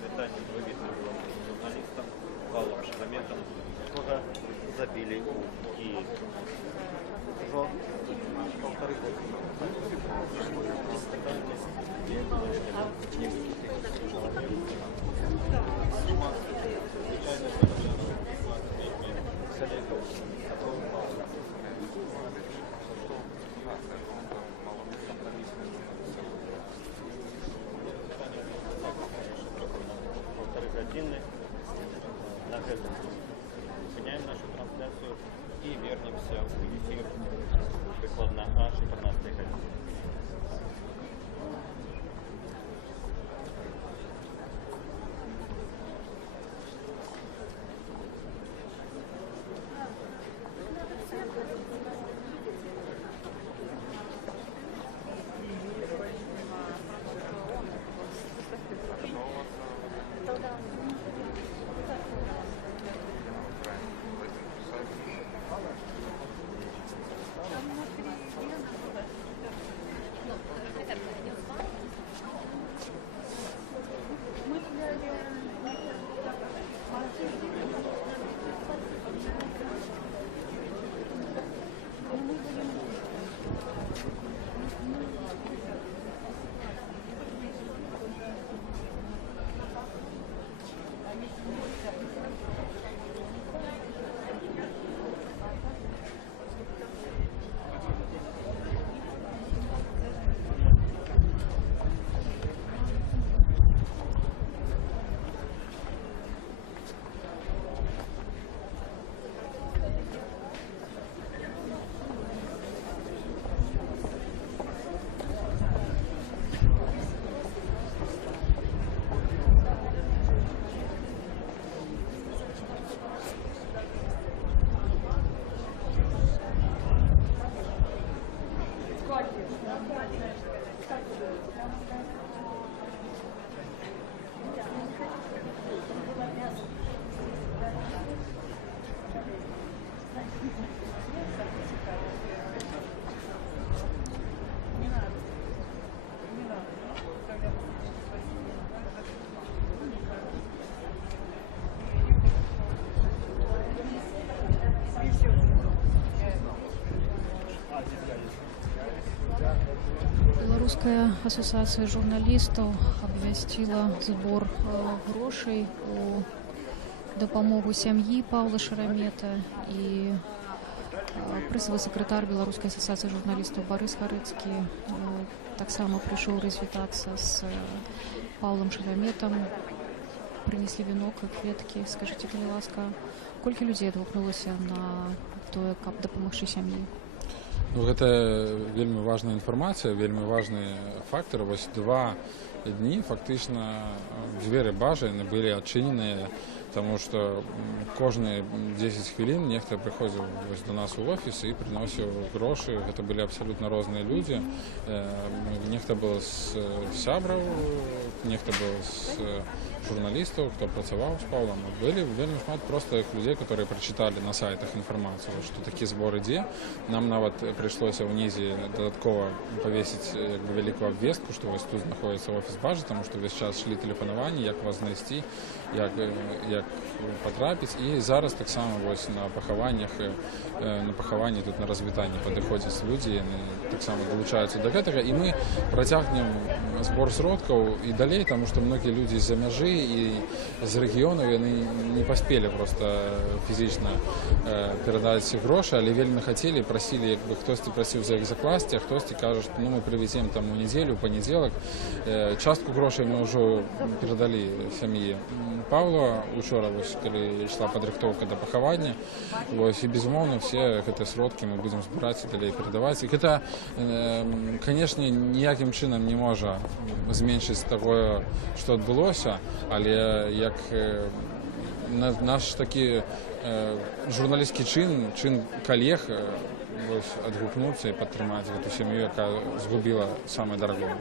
Вітання провідним журналістам Павлом Шереметом. Тоже забили у Киеве. Уже полторы года. На этом зупиняем нашу трансляцию и вернемся в эфир прикладно о 14 године. Беларуская ассоциация журналистаў абвясціла збор грошай у дапамогу сям'і Паўла Шарамета, і прэсавы сакратар Беларускай ассоциации журналистов Борис Гарыцкі таксама прыйшоў развітацца з Паўлам Шараметам, прынеслі вінок і кветкі. Скажыце, калі ласка, колькі людзей адгукнулася на тое, каб дапамагчы сям'і? Ну, гэта вельмі важная інфармацыя, вельмі важны фактор. Вось 2 дні фактычна дзверы бажы былі адчыненыя, тому што кожныя 10 хвілін нехта прыходзіў до нас у офіс і прыносіў грошы. Гэта былі абсалютна розныя людзі. Нехта быў з сябраў, нехта быў з журналістаў, хто працаваў з Паўлам. Былі вельмі шмат простых людзей, которые прачыталі на сайтах інфармацыю, што такі збор ідзе. Нам нават прыйшлося ўнізе дадаткова павесіць вялікую абвестку, што вось тут знаходзіцца офіс бажы, таму што ўвесь час шлі тэлефанаванні, як вас знайсці, як патрапіць. І зараз таксама вось на пахаванні тут на развітанні падыходзяць людзі, яны таксама далучаюцца да гэтага, і мы працягнем збор сродкаў і далей, таму што многія людзі з-за мяжы і з рэгіёнаў яны не паспелі просто фізічна перадаць грошы, але вельмі хацелі, прасілі, хтосьці прасіў за іх закласці, а хтосьці кажа, што мы прывезем там у нядзелю, у панядзелак. Частку грошай мы ўжо перадалі сям'і Паўла учора, вось калі ішла падрыхтоўка да пахавання. Вось, і безумоўна все гэтыя сродкі мы будзем збіраць і далей перадаваць. І гэта, канешне, ніякім чынам не можа зменшыць таго, што адбылося, але як наш такі журналісцкі чын калег адгукнуцца і падтрымаць гэту сям'ю, якая згубіла самае дарагое.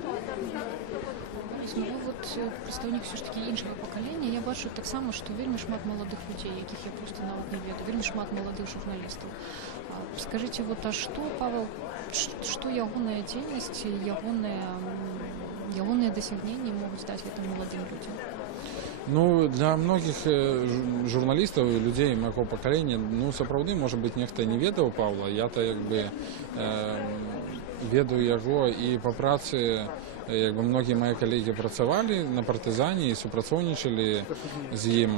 Вы вот прадстаўнік все ж таки іншага пакалення. Я бачу таксама, што вельмі шмат маладых людзей, якіх я просто нават не ведаю, вельмі шмат маладых журналістаў. Скажыце, вот, а што Павел, што ягоная дзейнасць, ягоныя дасягненні могуць даць гэтым маладым людзям? Ну, для многіх журналістаў і людзей майго пакалення, ну, сапраўды, можа быць, нехта не ведаў Паўла. Я-то, ведаю яго і па працы, многія мае калегі працавалі на партызане і супрацоўнічалі з ім.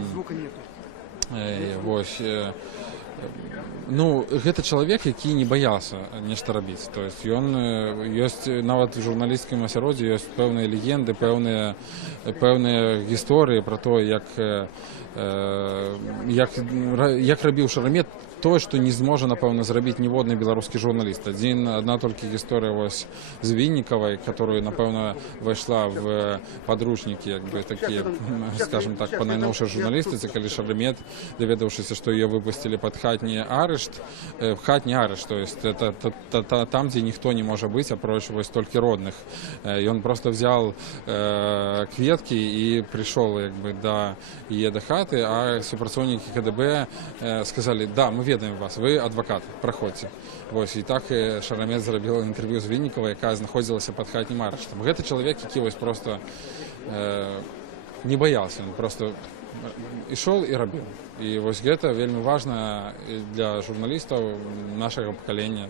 Вось. Ну, гэта чалавек, які не баяўся нешта рабіць. То есть ён ёсць нават у журналісцкім асяроддзі ёсць пэўныя легенды, пэўныя гісторыі пра тое, як рабіў Шарамет тое, што не зможа, напэўна, зрабіць ніводны беларускі журналіст. Адна толькі гісторыя вось з Віннікавай, которая, напэўна, вайшла в падручнікі, такія, скажем так, па найноўшай журналістыцы, калі Шарамет, даведаўшыся, што яе выпусцілі пад хатні арышт, то есть там, дзе ніхто не можа быць, апроч вось толькі родных. Ён просто взял кветкі і прыйшоў да яе да хаты, а супрацоўнікі КДБ сказалі: да, мы ведаем вас, вы адвакат, праходзьце. Вось, і так Шарамет зрабіў інтэрв'ю з Віннікавай, якая знаходзілася пад хатнім арыштам. Гэта чалавек, які вось просто не баяўся, ён просто ішоў і рабіў. І вось гэта вельмі важна для журналістаў нашага пакалення.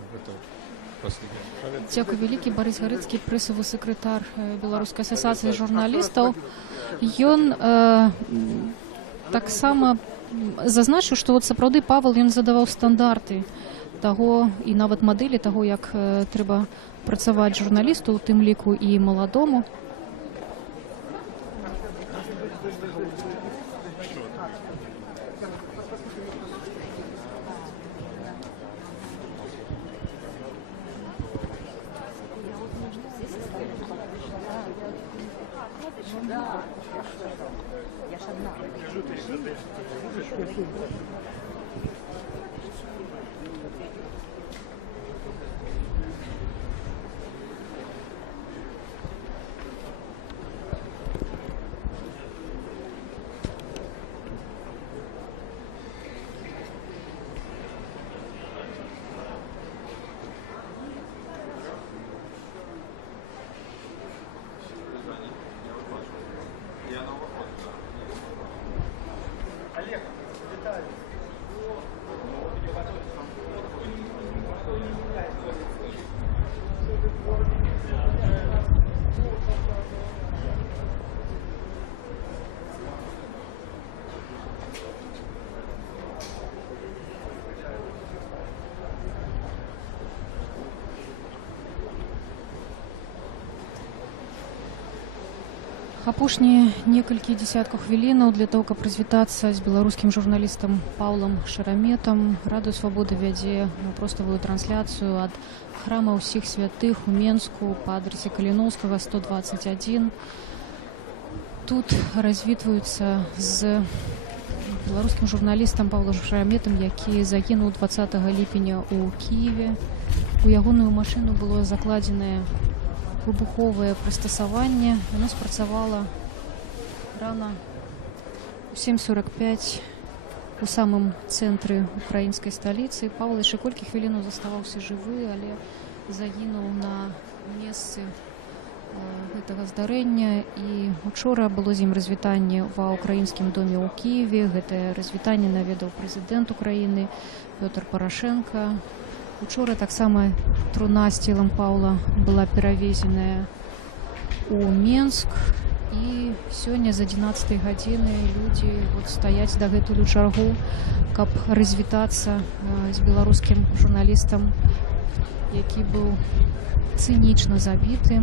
Дзякуй вялікі. Борис Гарыцкі, прэсавы сакратар Беларускай асацыяцыі журналістаў. Ён таксама зазначыў, што сапраўды Павел ён задаваў стандарты таго і нават мадэлі таго, як трэба працаваць журналісту, у тым ліку і маладому. Я ж одна. Апошнія некалькі дзесяткаў хвілінаў для того, каб развітацца з беларускім журналістам Паўлам Шараметам. Радыё Свабода вядзе проставую трансляцыю ад храма ўсіх святых у Менску па адрасе Каліноўскага 121. Тут развітваюцца з беларускім журналістам Паўлам Шараметам, які загінуў 20 ліпеня ў Кіеве. У ягоную машыну было закладзенае выбуховае прыстасаванне. Яно спрацавала рана у 7:45 у самым цэнтры украінскай сталіцы. Павел яшчэ колькі хвілінаў заставаўся жывы, але загінуў на месцы гэтага здарэння. І учора было з ім развітанне ва ўкраінскім доме ў Кіеве. Гэтае развітанне наведаў прэзідэнт Украіны Пётр Парашенко. Учора таксама труна з целам Паўла была перавезеная у Менск. І сёння з 11 гадзіны людзі стаяць дагэтуль у чаргу, каб развітацца з беларускім журналістам, які быў цынічна забіты.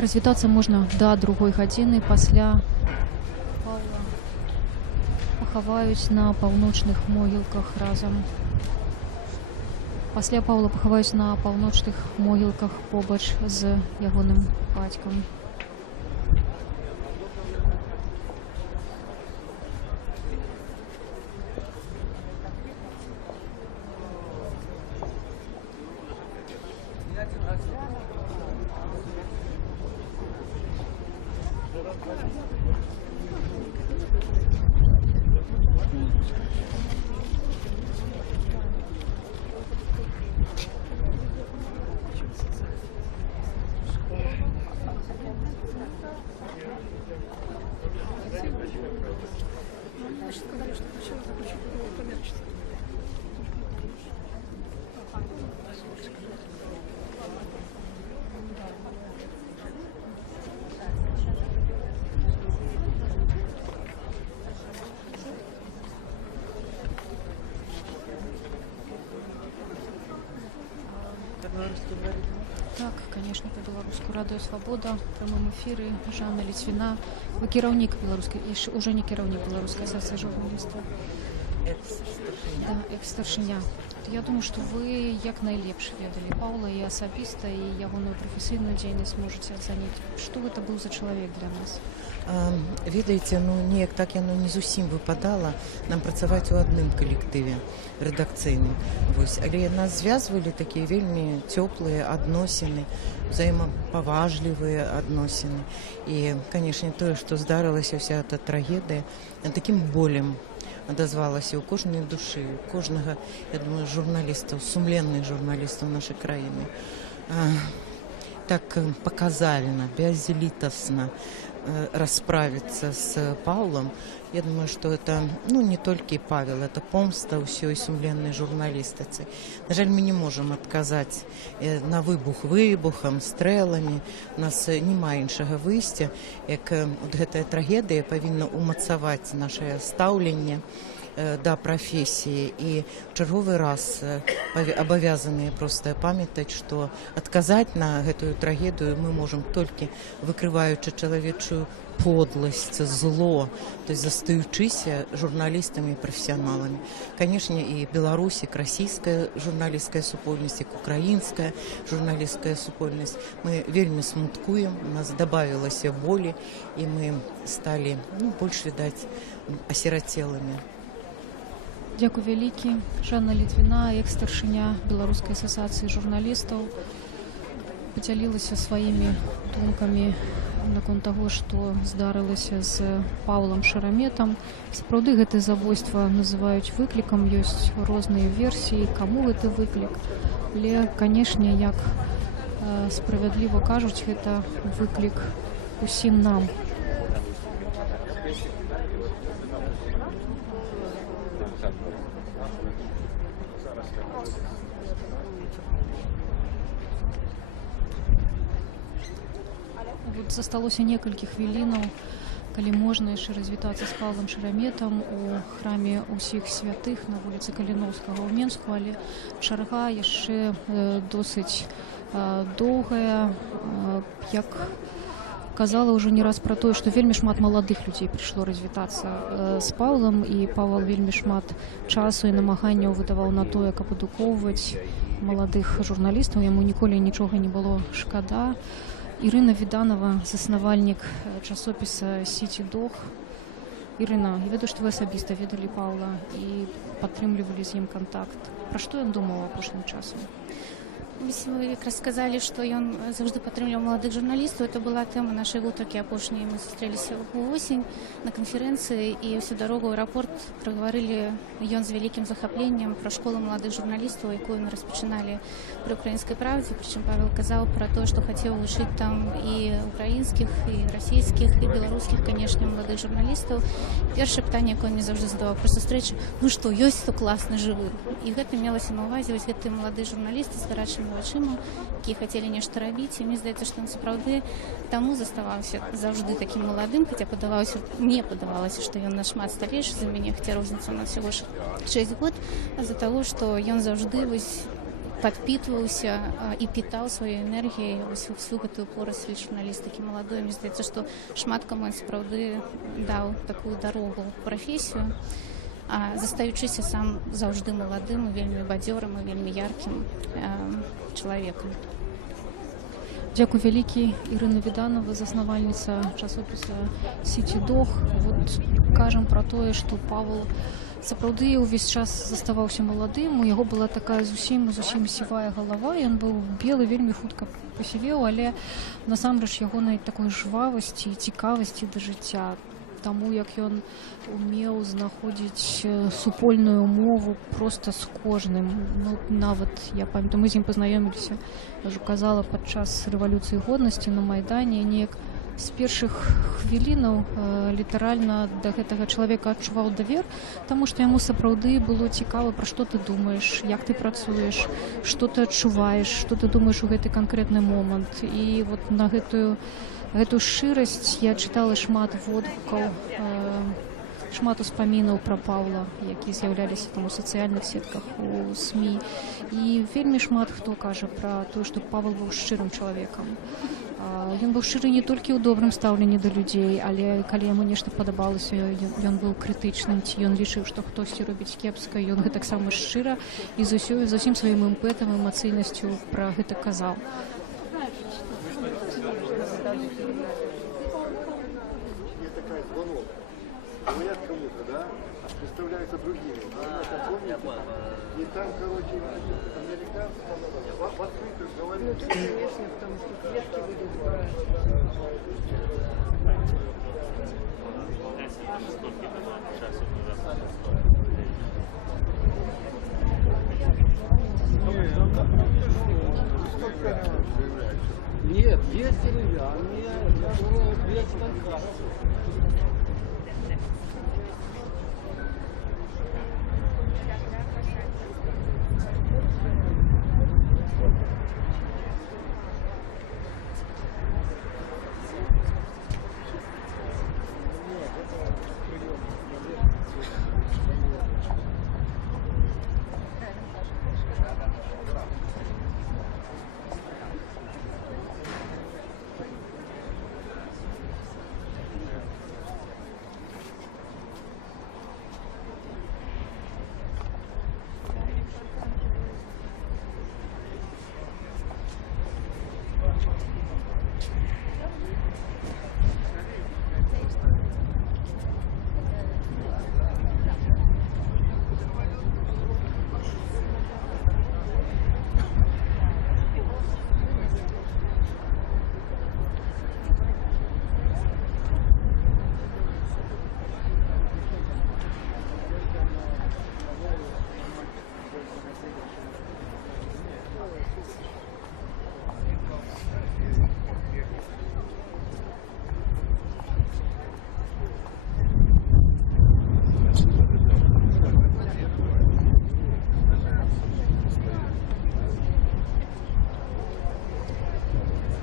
Развітацца можна да 2 гадзіны. Пасля Паўла пахаваюць на паўночных могілках разам. Пасля Паўла пахаваюць на паўночных могілках побач з ягоным бацькам. Так, конечно, по-беларуску. Радыё Свабода, в прямом эфире Жанна Литвина. Вы кіраўнік беларускай, уже не кіраўнік беларускай асоцыяцыі журналістаў. Да, экс-старшыня. Я думаю, что вы як найлепш ведалі Паўла і асабіста, і ягоную прафесійную дзейнасць можете ацаніць. Што гэта быў за чалавек для нас? Ведаеце, неяк так яно не зусім выпадала нам працаваць у адным калектыве рэдакцыйным. Але нас звязвалі такія вельмі цёплыя адносіны, взаемапаважлівыя адносіны. І, канешне, тое, што здарылася, вся эта трагедыя, такім болем адазвалася ў кожнай душы, у кожнага, я думаю, журналістаў, сумленных журналістаў нашай краіны. Так паказальна, бязлітасна расправіцца з Паўлам. Я думаю, што это не толькі Павел, это помста ўсёй сумленнай журналістыцы. На жаль, мы не можам адказаць на выбух выбухам, стрэламі. У нас няма іншага выйсця, як гэтая трагедыя павінна ўмацаваць нашае стаўленне да прафесіі. І ў чарговы раз абавязаныя проста памятаць, што адказаць на гэтую трагедыю мы можам толькі выкрываючы чалавечую подласць, зло, то есть застаючыся журналістамі і прафесіяналамі. Канешне, і Беларусі, расійская журналісцкая супольнасць, і украінская журналісцкая супольнасць. Мы вельмі смуткуем, у нас дабавілася болі, і мы сталі больш, відаць, асірацелымі. Дзякуй вялікі. Жанна Літвіна, экс-старшыня Беларускай асацыяцыі журналістаў, падзялілася сваімі думкамі наконт таго, што здарылася з Паўлам Шараметам. Сапраўды гэтае забойства называюць выклікам, ёсць розныя версіі, каму гэты выклік. Але, канешне, як справядліва кажуць, гэта выклік усім нам. вот засталося некалькі хвілінаў, калі можна яшчэ развітацца з Павлам Шераметам у храме ўсіх святых на вуліцы Каліноўскага ў Менску, але чарга яшчэ досыць доўгая. Як казала ўжо не раз пра тое, што вельмі шмат маладых людзей прыйшло развітацца з Паўлам, і Павел вельмі шмат часу і намаганняў выдаваў на тое, каб адукоўваць маладых журналістаў, яму ніколі нічога не было шкада. Ірына Віданова, заснавальнік часопіса «Сіці Дог». Ірына, я ведаю, што вы асабіста ведалі Паўла і падтрымлівалі з ім кантакт. Пра што ён думаў апошнім часам? Вы якраз сказалі, што ён заўжды падтрымліваў маладых журналістаў. Это была тэма нашай гутаркі апошняй. Мы сустрэліся ўвосень на канферэнцыі, і ўсю дарогу ў аэрапорт прагаварылі ён з вялікім захапленнем пра школу маладых журналістаў, якую мы распачыналі пры «Украінскай правдзе». Прычым Павел казаў пра тое, што хацеў вучыць там і украінскіх, і расійскіх, і беларускіх, канешне, маладых журналістаў. Першае пытанне, якое мне заўжды задаваў пры сустрэчы: ну што, ёсць хто класны жывы? І гэта мелася на ўвазе вось гэтыя маладыя журналісты з гарачымі вачыма, якія хацелі нешта рабіць. І мне здаецца, што ён сапраўды таму заставаўся заўжды такім маладым, хаця мне падавалася, што ён нашмат старэйшы за мяне, хаця розніца у нас всего 6 год, з-за таго, што ён заўжды падпітваўся і пітаў сваёй энергіяй всю гэтую порасль журналістыкі маладой. Мне здаецца, што шмат каму ён сапраўды даў такую дарогу, прафесію, застаючыся сам заўжды маладым, вельмі бадзёрым і вельмі яркім чалавекам. Дзякуй вялікі. Ірына Віданова, заснавальніца часопіса «Сіці Дог». Вот кажам пра тое, што Павел сапраўды ўвесь час заставаўся маладым, у яго была такая зусім сівая галава, ён быў белы, вельмі хутка пасівеў, але насамрэч ягонай такой жвавасці і цікавасці да жыцця, таму як ён умеў знаходзіць супольную мову проста з кожным. Ну, нават, я памятаю, мы з ім пазнаёміліся, я ўжо казала, падчас рэвалюцыі годнасці на Майдане, неяк з першых хвілінаў літаральна да гэтага чалавека адчуваў давер, таму што яму сапраўды было цікава, пра што ты думаеш, як ты працуеш, што ты адчуваеш, што ты думаеш у гэты канкрэтны момант. І вот на гэтую шчырасць я чытала шмат водгукаў, шмат успамінаў пра Паўла, які з'яўляліся там у сацыяльных сетках, у СМІ. І вельмі шмат хто кажа пра тое, што Павел быў шчырым чалавекам. Ён быў шчыры не толькі ў добрым стаўленні да людзей, але калі яму нешта падабалася, ён быў крытычным, ці ён лічыў, што хтосьці робіць кепска, ён гэтаксама шчыра і з усім сваім імпэтам, эмацыйнасцю пра гэта казаў. Говорят кому-то, да, представляются другими. И там, короче, американцы в открытую говорят. Конечно, потому что клетки выйдут Нет, есть деревянные, которые без контракта.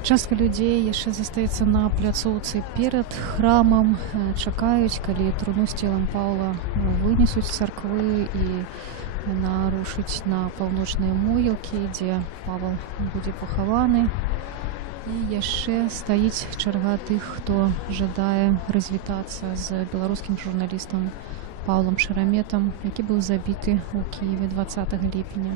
Частка людзей яшчэ застаецца на пляцоўцы перад храмам, чакаюць, калі труну з целам Паўла вынесуць з царквы і нарушыць на паўночныя могілкі, дзе Павел будзе пахаваны. І яшчэ стаіць чарга тых, хто жадае развітацца з беларускім журналістам Паўлам Шараметам, які быў забіты ў Кіеве 20 ліпеня.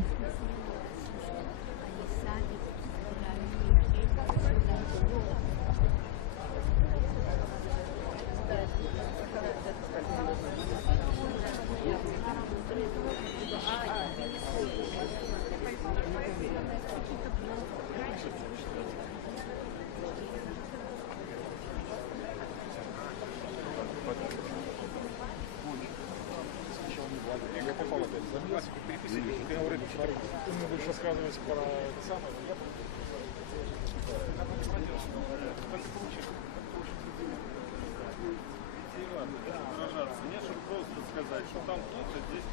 Рассказывать про это самое. Выражаться. Нет, чтобы просто сказать, что там кто-то здесь.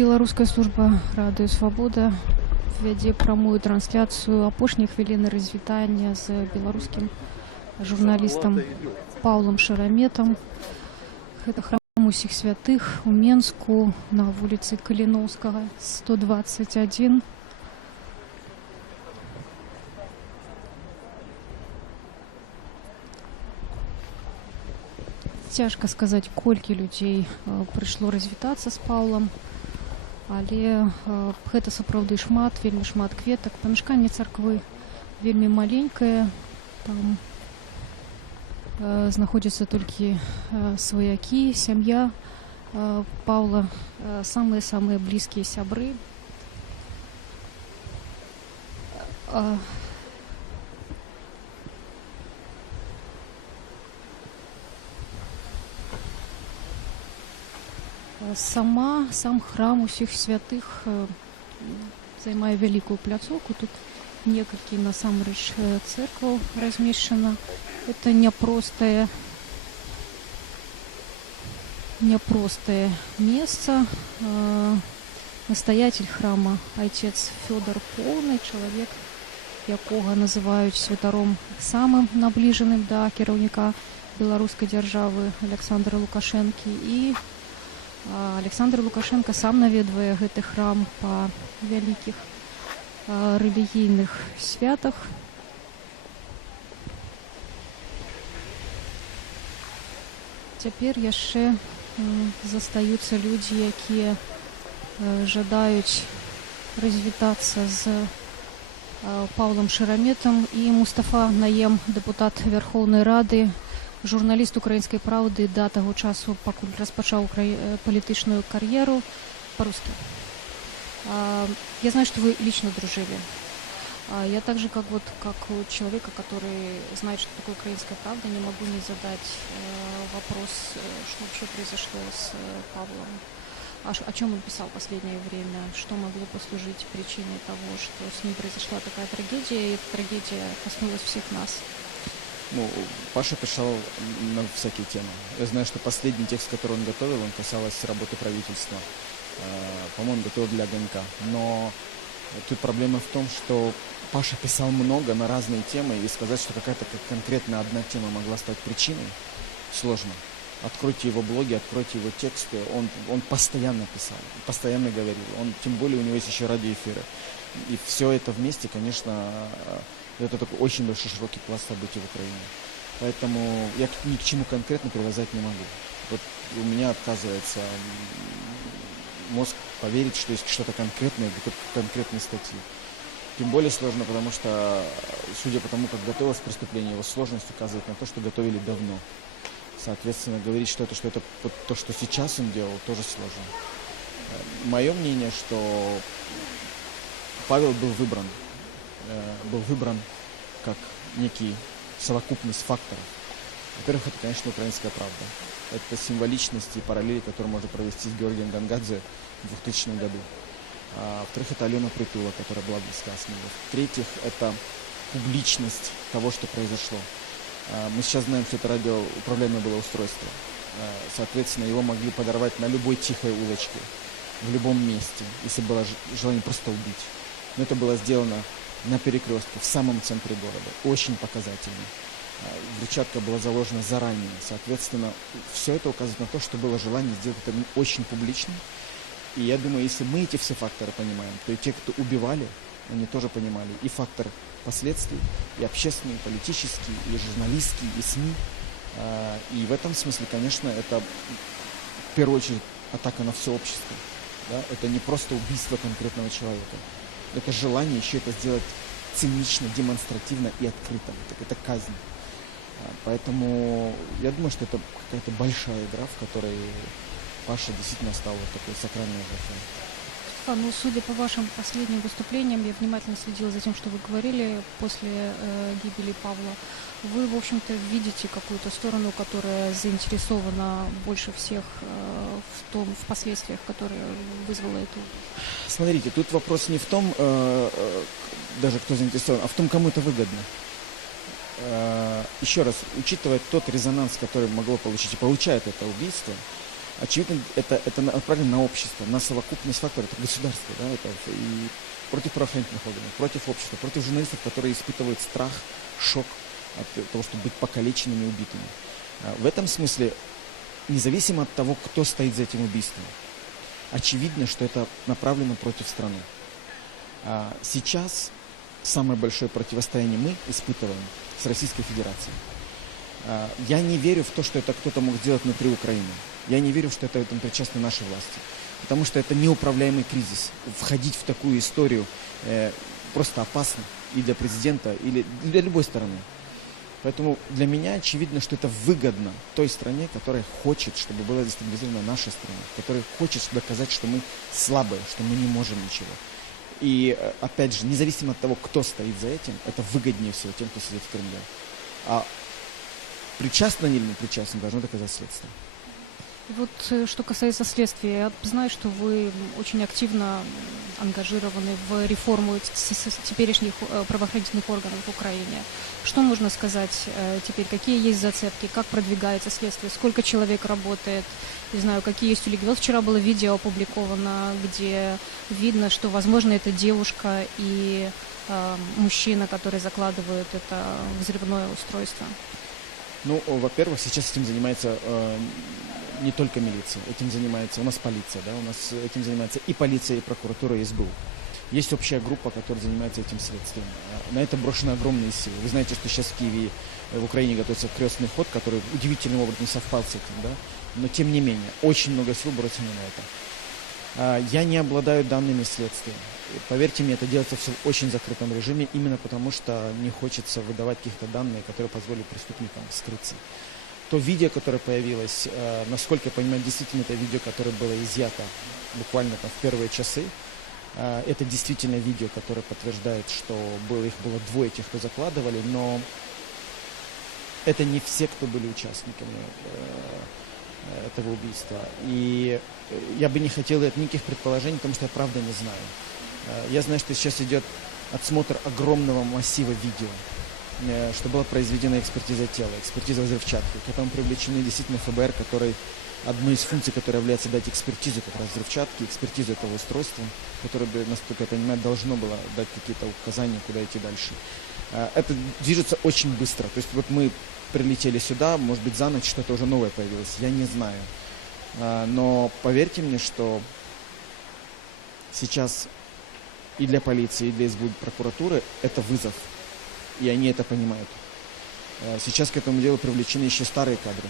Беларуская служба радыё Свабода вядзе прамую трансляцыю апошняй хвіліны развітання з беларускім журналістам Паўлам Шараметам. Гэта храм усіх святых у Менску на вуліцы Каліноўскага 121. Цяжка сказаць, колькі людзей прыйшло развітацца з Паўлам. Але гэта сапраўды шмат, вельмі шмат кветак. Памяшканне царквы вельмі маленькае. Там знаходзяцца толькі сваякі, сям'я Паўла, самыя-самыя блізкія сябры. Сам храм усіх святых займае вялікую пляцоўку. Тут некалькі насамрэч церкваў размешчана. Это няпростае непростое место. Настоятель храма отец Федор Полный, чоловік, якого називають святаром самым наближенным до кіраўніка беларускай дзяржавы Александра Лукашэнкі. І Александр Лукашенко сам наведвае гэты храм па вялікіх рэлігійных святах. Цяпер яшчэ застаюцца людзі, якія жадаюць развітацца з Павлом Шераметом і Мустафа Наем, депутат Верховнай Рады, журналіст «Украинской правды» до того часу, пакуль распачаў палітычную кар'еру по-русски. Я знаю, что вы лично дружили. Я также, как у человека, который знает, что такое «Украинская правда», не могу не задать вопрос, что вообще произошло с Павлом. О чем он писал в последнее время, что могло послужить причиной того, что с ним произошла такая трагедия, и эта трагедия коснулась всех нас. Паша писал на всякие темы. Я знаю, что последний текст, который он готовил, он касался работы правительства. По-моему, готовил для ОГНК. Но тут проблема в том, что Паша писал много на разные темы, и сказать, что какая-то конкретно одна тема могла стать причиной, сложно. Откройте его блоги, откройте его тексты. Он постоянно писал, постоянно говорил. Тем более у него есть еще радиоэфиры. И все это вместе, конечно, это такой очень большой широкий пласт событий в Украине. Поэтому я ни к чему конкретно привязать не могу. Вот у меня отказывается мозг поверить, что есть что-то конкретное, какой-то конкретной статьи. Тем более сложно, потому что, судя по тому, как готовилось преступление, его сложность указывает на то, что готовили давно. Соответственно, говорить что-то, что это то, что сейчас он делал, тоже сложно. Мое мнение, что Павел был выбран как некий совокупность факторов. Во-первых, это, конечно, «Украинская правда». Это символичность и параллели, которые можно провести с Георгием Гонгадзе в 2000 году. Во-вторых, это Алена Притула, которая была близка с ним. В-третьих, это публичность того, что произошло. Мы сейчас знаем, что это радиоуправляемое было устройство. Соответственно, его могли подорвать на любой тихой улочке, в любом месте, если было желание просто убить. Но это было сделано на перекрестке, в самом центре города. Очень показательно. Взрывчатка была заложена заранее. Соответственно, все это указывает на то, что было желание сделать это очень публично. И я думаю, если мы эти все факторы понимаем, то и те, кто убивали, они тоже понимали и фактор последствий, и общественные, и политические, и журналистские, и СМИ. И в этом смысле, конечно, это в первую очередь атака на все общество. Да? Это не просто убийство конкретного человека. Это желание еще это сделать цинично, демонстративно и открыто. Это казнь. Поэтому я думаю, что это какая-то большая игра, в которой Паша действительно стал вот такой сакральной жертвой. Ну, судя по вашим последним выступлениям, я внимательно следила за тем, что вы говорили после гибели Павла. Вы, в общем-то, видите какую-то сторону, которая заинтересована больше всех в последствиях, которые вызвало это. Смотрите, тут вопрос не в том, даже кто заинтересован, а в том, кому это выгодно. Еще раз, учитывая тот резонанс, который могло получить и получает это убийство, очевидно, это направлено на общество, на совокупность факторов, это государство, да, это и против правоохранительных органов, против общества, против журналистов, которые испытывают страх, шок от того, чтобы быть покалеченными и убитыми. В этом смысле, независимо от того, кто стоит за этим убийством, очевидно, что это направлено против страны. Сейчас самое большое противостояние мы испытываем с Российской Федерацией. Я не верю в то, что это кто-то мог сделать внутри Украины. Я не верю, что это этому причастны наши власти. Потому что это неуправляемый кризис. Входить в такую историю просто опасно и для президента, или для любой стороны. Поэтому для меня очевидно, что это выгодно той стране, которая хочет, чтобы была дестабилизирована наша страна, которая хочет доказать, что мы слабые, что мы не можем ничего. И, опять же, независимо от того, кто стоит за этим, это выгоднее всего тем, кто сидит в Кремле. А причастны или не причастны, должно доказать следствие. Вот что касается следствия, я знаю, что вы очень активно ангажированы в реформу теперешних правоохранительных органов в Украине. Что можно сказать теперь? Какие есть зацепки? Как продвигается следствие? Сколько человек работает? Не знаю, какие есть улики. Вот вчера было видео опубликовано, где видно, что, возможно, это девушка и мужчина, который закладывает это взрывное устройство. Ну, во-первых, сейчас этим занимается не только милиция, этим занимается у нас полиция, да, у нас этим занимается и полиция, и прокуратура, и СБУ. Есть общая группа, которая занимается этим следствием. На это брошены огромные силы. Вы знаете, что сейчас в Киеве, в Украине готовится крестный ход, который удивительным образом не совпал с этим, да, но тем не менее, очень много сил бросено на это. Я не обладаю данными следствия. Поверьте мне, это делается все в очень закрытом режиме, именно потому что не хочется выдавать каких-то данных, которые позволят преступникам скрыться. То видео, которое появилось, насколько я понимаю, действительно это видео, которое было изъято буквально там в первые часы. Это действительно видео, которое подтверждает, что их было двое тех, кто закладывали, но это не все, кто были участниками этого убийства. И я бы не хотел дать никаких предположений, потому что я правда не знаю. Я знаю, что сейчас идет отсмотр огромного массива видео, что была произведена экспертиза тела, экспертиза взрывчатки. К этому привлечены действительно ФБР, который одной из функций, которая является дать экспертизу как раз взрывчатки, экспертизу этого устройства, которое, насколько я понимаю, должно было дать какие-то указания, куда идти дальше. Это движется очень быстро. То есть вот мы прилетели сюда, может быть, за ночь что-то уже новое появилось, я не знаю. Но поверьте мне, что сейчас и для полиции, и для СБУ, прокуратуры это вызов. И они это понимают. Сейчас к этому делу привлечены еще старые кадры.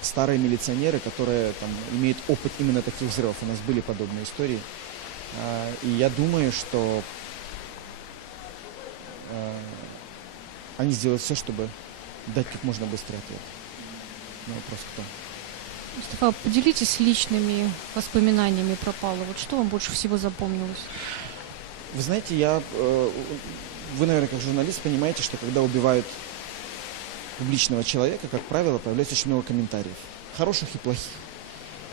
Старые милиционеры, которые там имеют опыт именно таких взрывов. У нас были подобные истории. И я думаю, что они сделают все, чтобы дать как можно быстрее ответ на вопрос, кто. Мустафа, поделитесь личными воспоминаниями про Павла. Вот что вам больше всего запомнилось? Вы знаете, вы, наверное, как журналист понимаете, что когда убивают публичного человека, как правило, появляется очень много комментариев. Хороших и плохих.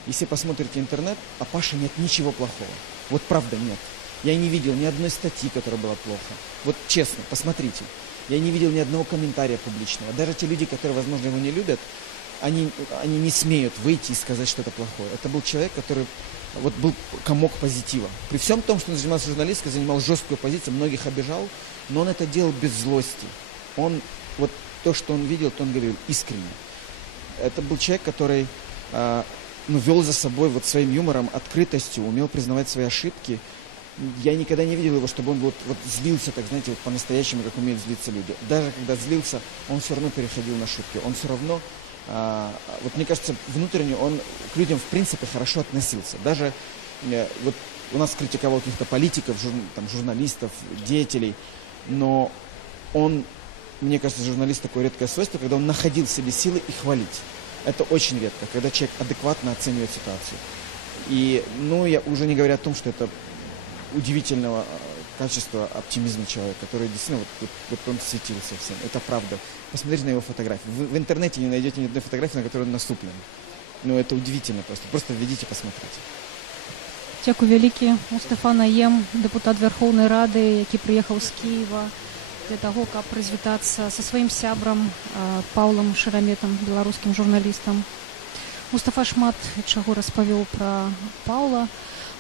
Если посмотрите интернет, о Паше нет ничего плохого. Вот правда нет. Я не видел ни одной статьи, которая была плохо. Вот честно, посмотрите. Я не видел ни одного комментария публичного. Даже те люди, которые, возможно, его не любят, они не смеют выйти и сказать что-то плохое. Это был человек, который был комок позитива. При всем том, что он занимался журналисткой, занимал жесткую позицию, многих обижал, но он это делал без злости. Вот то, что он видел, то он говорил искренне. Это был человек, который вел за собой вот своим юмором, открытостью, умел признавать свои ошибки. Я никогда не видел его, чтобы он вот злился, так знаете, вот по-настоящему, как умеют злиться люди. Даже когда злился, он все равно переходил на шутки. Он все равно, вот мне кажется, внутренне он к людям в принципе хорошо относился. Даже вот у нас критиковал каких-то политиков, журналистов, деятелей, но он, мне кажется, журналист такое редкое свойство, когда он находил в себе силы и хвалить. Это очень редко, когда человек адекватно оценивает ситуацию. И, я уже не говорю о том, что это удивительного качества оптимизма человека, который действительно вот он светился всем. Это правда. Посмотрите на его фотографии. Вы в интернете не найдете ни одной фотографии, на которой он насуплен. Это удивительно просто. Просто введите, посмотрите. Дякую велике. Мустафа Наем, депутат Верховної Ради, який приїхав з Києва для того, каб развітацца со сваім сябрам Паўлам Шераметам, беларускім журналістам. Мустафа шмат чаго распавёў пра Паўла.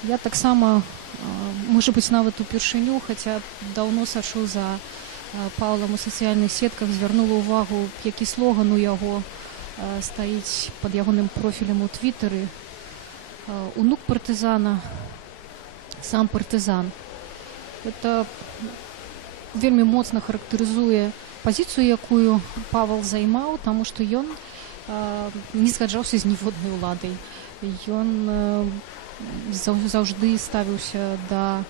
Я таксама, можа быць, нават упершыню, хаця даўно сачу за Паўлам у сацыяльных сетках, звярнула ўвагу, які слоган у яго стаіць пад ягоным профілем у Твиттері. Унук партызана, сам партызан. Это вельмі моцна характарызуе пазіцыю, якую Павел займаў, таму што ён не згаджаўся з ніводнай уладай. Ён заўжды ставіўся да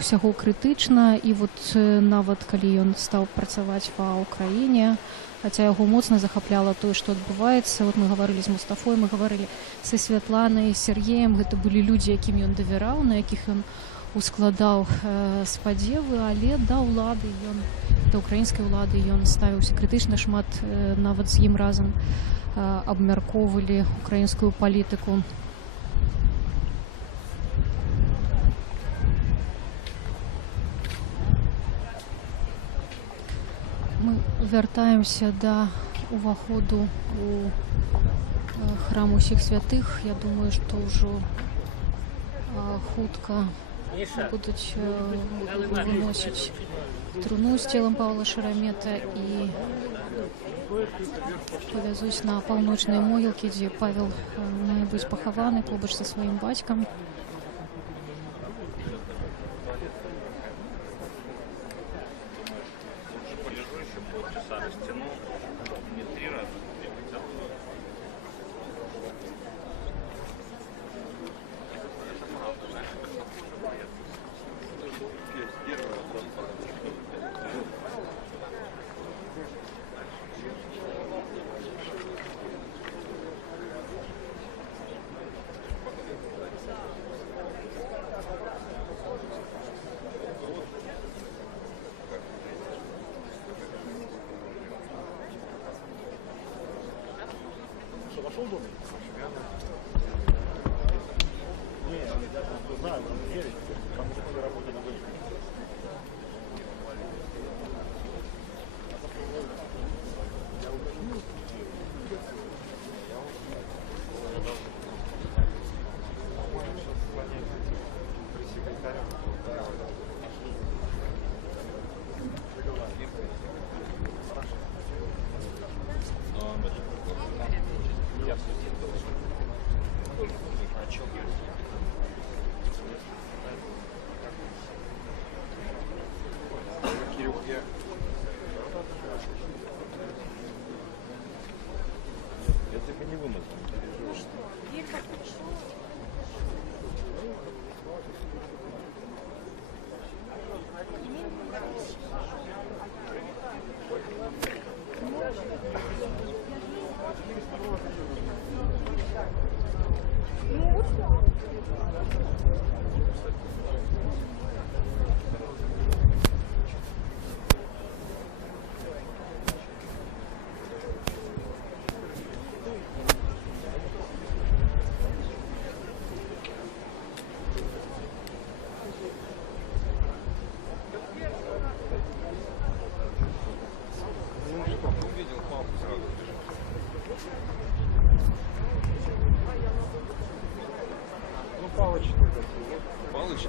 ўсяго крытычна, і вот нават калі ён стаў працаваць ва ўкраіне, хаця яго моцна захапляла тое, што адбываецца. Вот мы гаварылі з Мустафой, мы гаварылі са Святланай, Сергеем. Гэта былі людзі, якім ён давяраў, на якіх ён ускладаў спадзевы, але да ўкраінскай улады ён ставіўся крытычна, шмат нават з ім разам абмяркоўвалі украінскую палітыку. Мы вяртаемся да уваходу у храм усіх святых. Я думаю, што ўжо хутка будуць выносіць труну з целам Павла Шерамета і павязуць на паўночныя могілкі, дзе Павел мае быць пахаваны побач са сваім бацькам.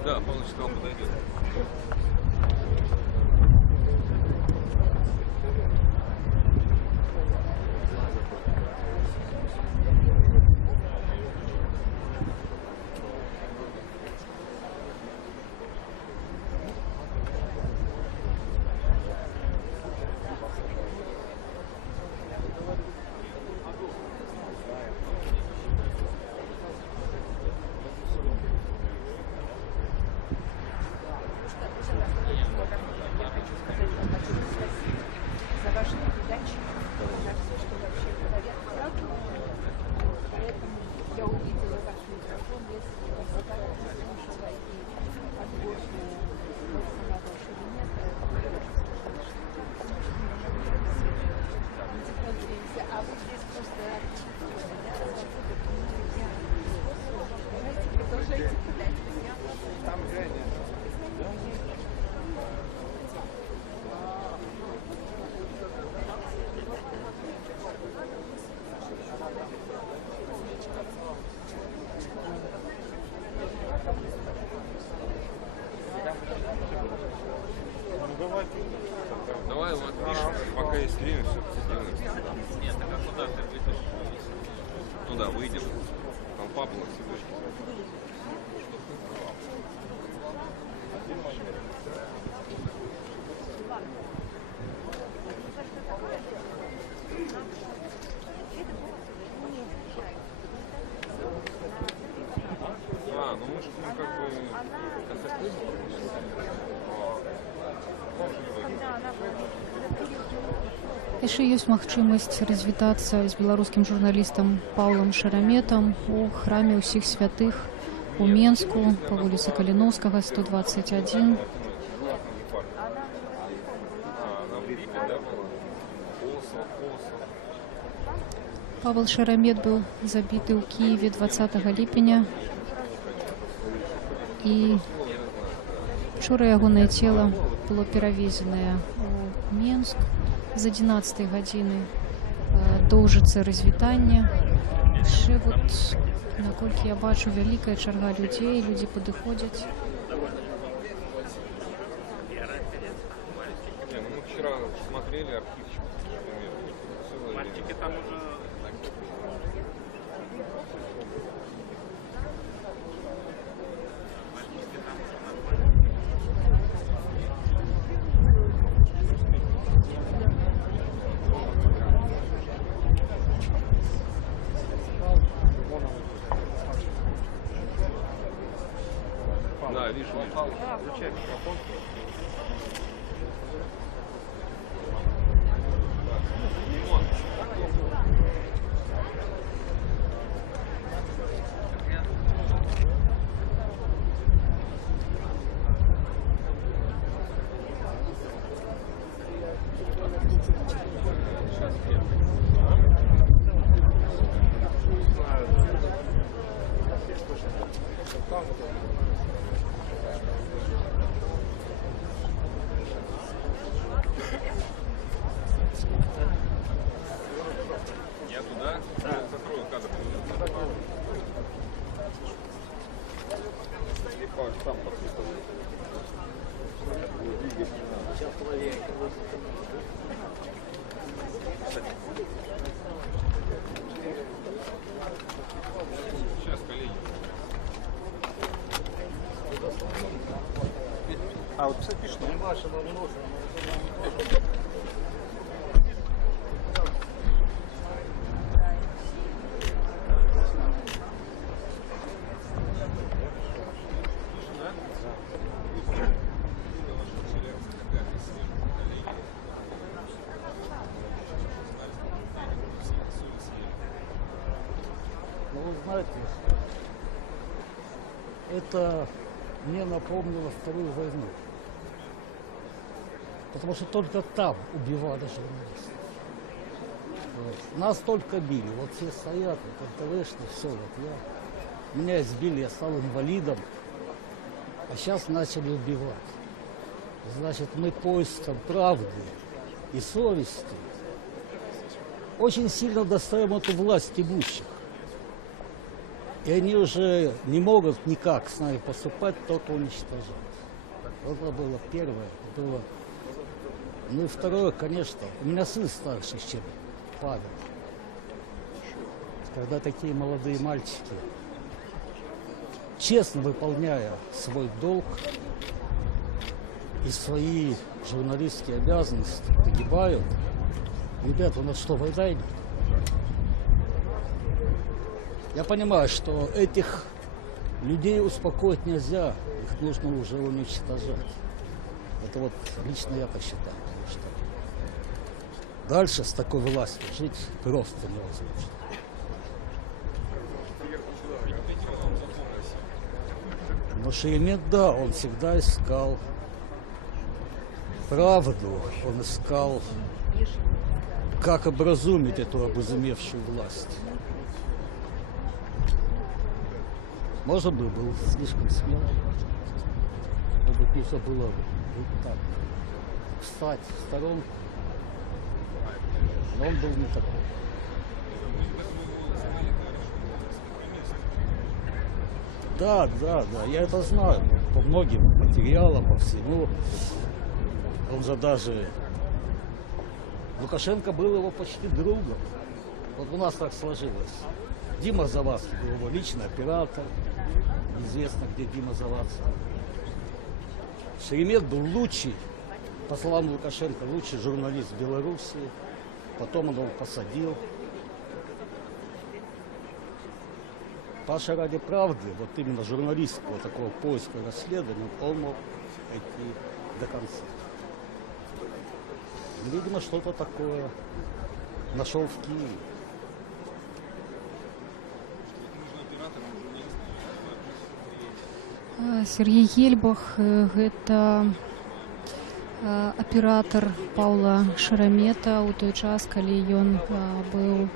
Да, Павлович сказал, подойдет. Давай вот пишем, пока есть время, все сделаем. Нет, так а куда ты выйдешь? Туда выйдем, там Павла цветочки. Ну мы же как бы... Яшчэ ёсць магчымасць развітацца з беларускім журналістам Паўлам Шераметам у храме ўсіх святых по Менску, по улице Калиновского, 121. Павел Шеремет был забитый у Киеве 20 ліпеня. І вчора ягонае цело было перавезенае у Менск з 11 гадзіны. Доўжыцца развітанне. Яшчэ вот, наколькі я бачу, вялікая чарга людзей, людзі падыходзяць. Мы вчера смотрели архивчик. Мальчики там уже... Да, вижу. Включай микрофон. Я туда? Да. Закрою кадр. Там сейчас, коллеги. А вот, кстати, пишет, не Маша, но не нужно. Ну, вы знаете, это мне напомнило Вторую войну. Потому что только там убивали журналистов. Вот. Нас только били. Вот все стоят, вот НТВшные, все. Вот меня избили, я стал инвалидом. А сейчас начали убивать. Значит, мы поиском правды и совести очень сильно достаем эту власть имущих. И они уже не могут никак с нами поступать, только уничтожать. Это было первое. Было. Ну и второе, конечно, у меня сын старше, чем Павел. Когда такие молодые мальчики, честно выполняя свой долг и свои журналистские обязанности, погибают, ребята, у нас что, война идет? Я понимаю, что этих людей успокоить нельзя, их нужно уже уничтожать. Это вот лично я так считаю, потому что дальше с такой властью жить просто невозможно. Но Шеремет, да, он всегда искал правду, он искал, как образумить эту обезумевшую власть. Может быть, был слишком смел. Может быть, нужно было вот так встать в сторонку. Но он был не такой. Да, я это знаю. По многим материалам, по всему. Он же даже... Лукашенко был его почти другом. Вот у нас так сложилось. Дима Завадский был его личный оператор. Известно, где Дима Завадский. Шеремет был лучший, по словам Лукашенко, лучший журналист Белоруссии. Потом он его посадил. Паша ради правды, вот именно журналистского такого поиска и расследования, он мог идти до конца. И, видимо, что-то такое нашел в Киеве. Сергей Ельбах – гэта аператор Паўла Шарамета ў той час, калі ён быў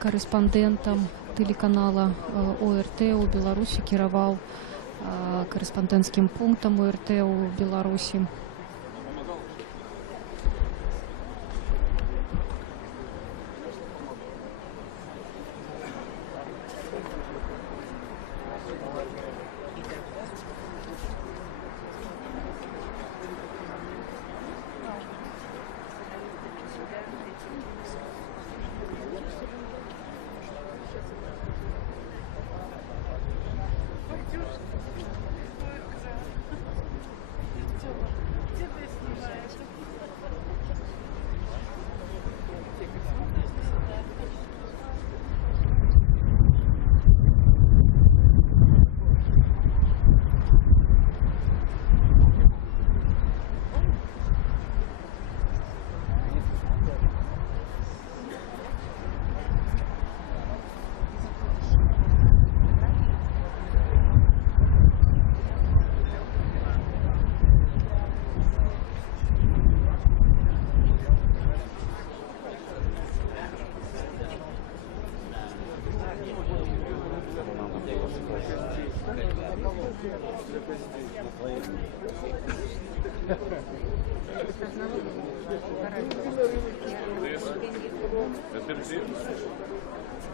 карэспандэнтам тэлеканала ОРТ ў Беларусі, кіраваў карэспандэнцкім пунктам ОРТ ў Беларусі.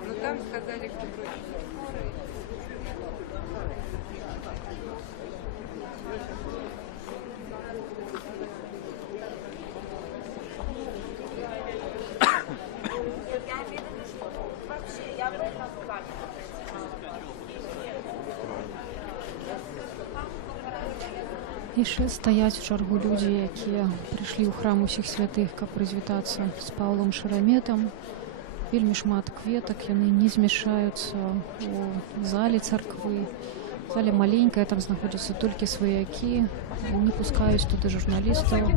Ну там сказали, что Яшчэ стаяць у чаргу людзі, якія прыйшлі ў храм усіх святых, каб развітацца з Паўлам Шараметам. Вельмі шмат кветак, яны не змяшаюцца у зале царквы. Зале маленькая, там знаходзяцца толькі сваякі, не пускаюць туды журналістаў.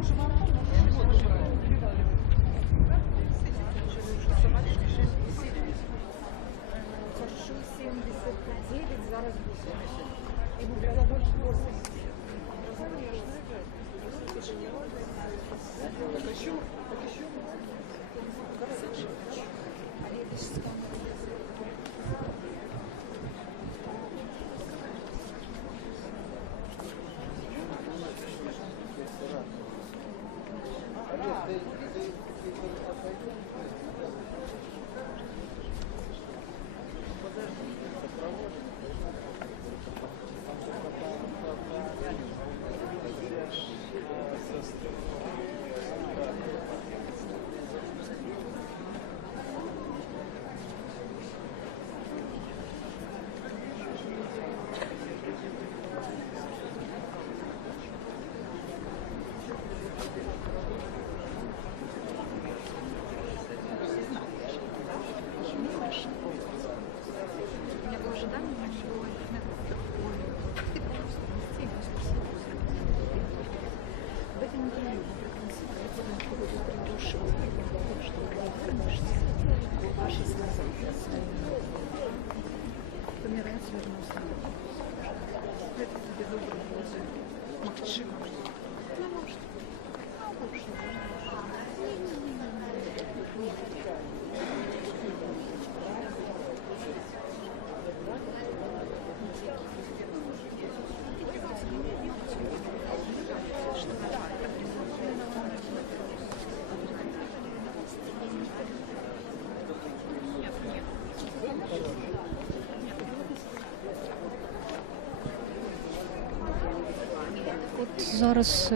Зараз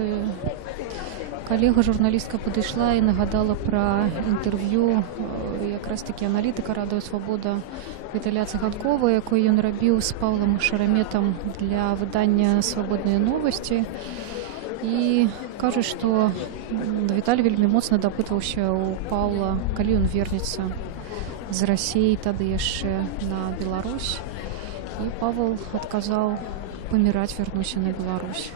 калега-журналістка падышла і нагадала пра інтэрв'ю якраз такі аналітыка радыё «Свабода» Віталія Цыганкова, якое ён рабіў з Паўлам Шараметам для выдання «Свабодныя новасці». І кажа, што Віталій вельмі моцна дапытваўся ў Паўла, калі ён вернецца з Расіі тады яшчэ на Беларусь. І Павел адказаў: паміраць вярнуся на Беларусь.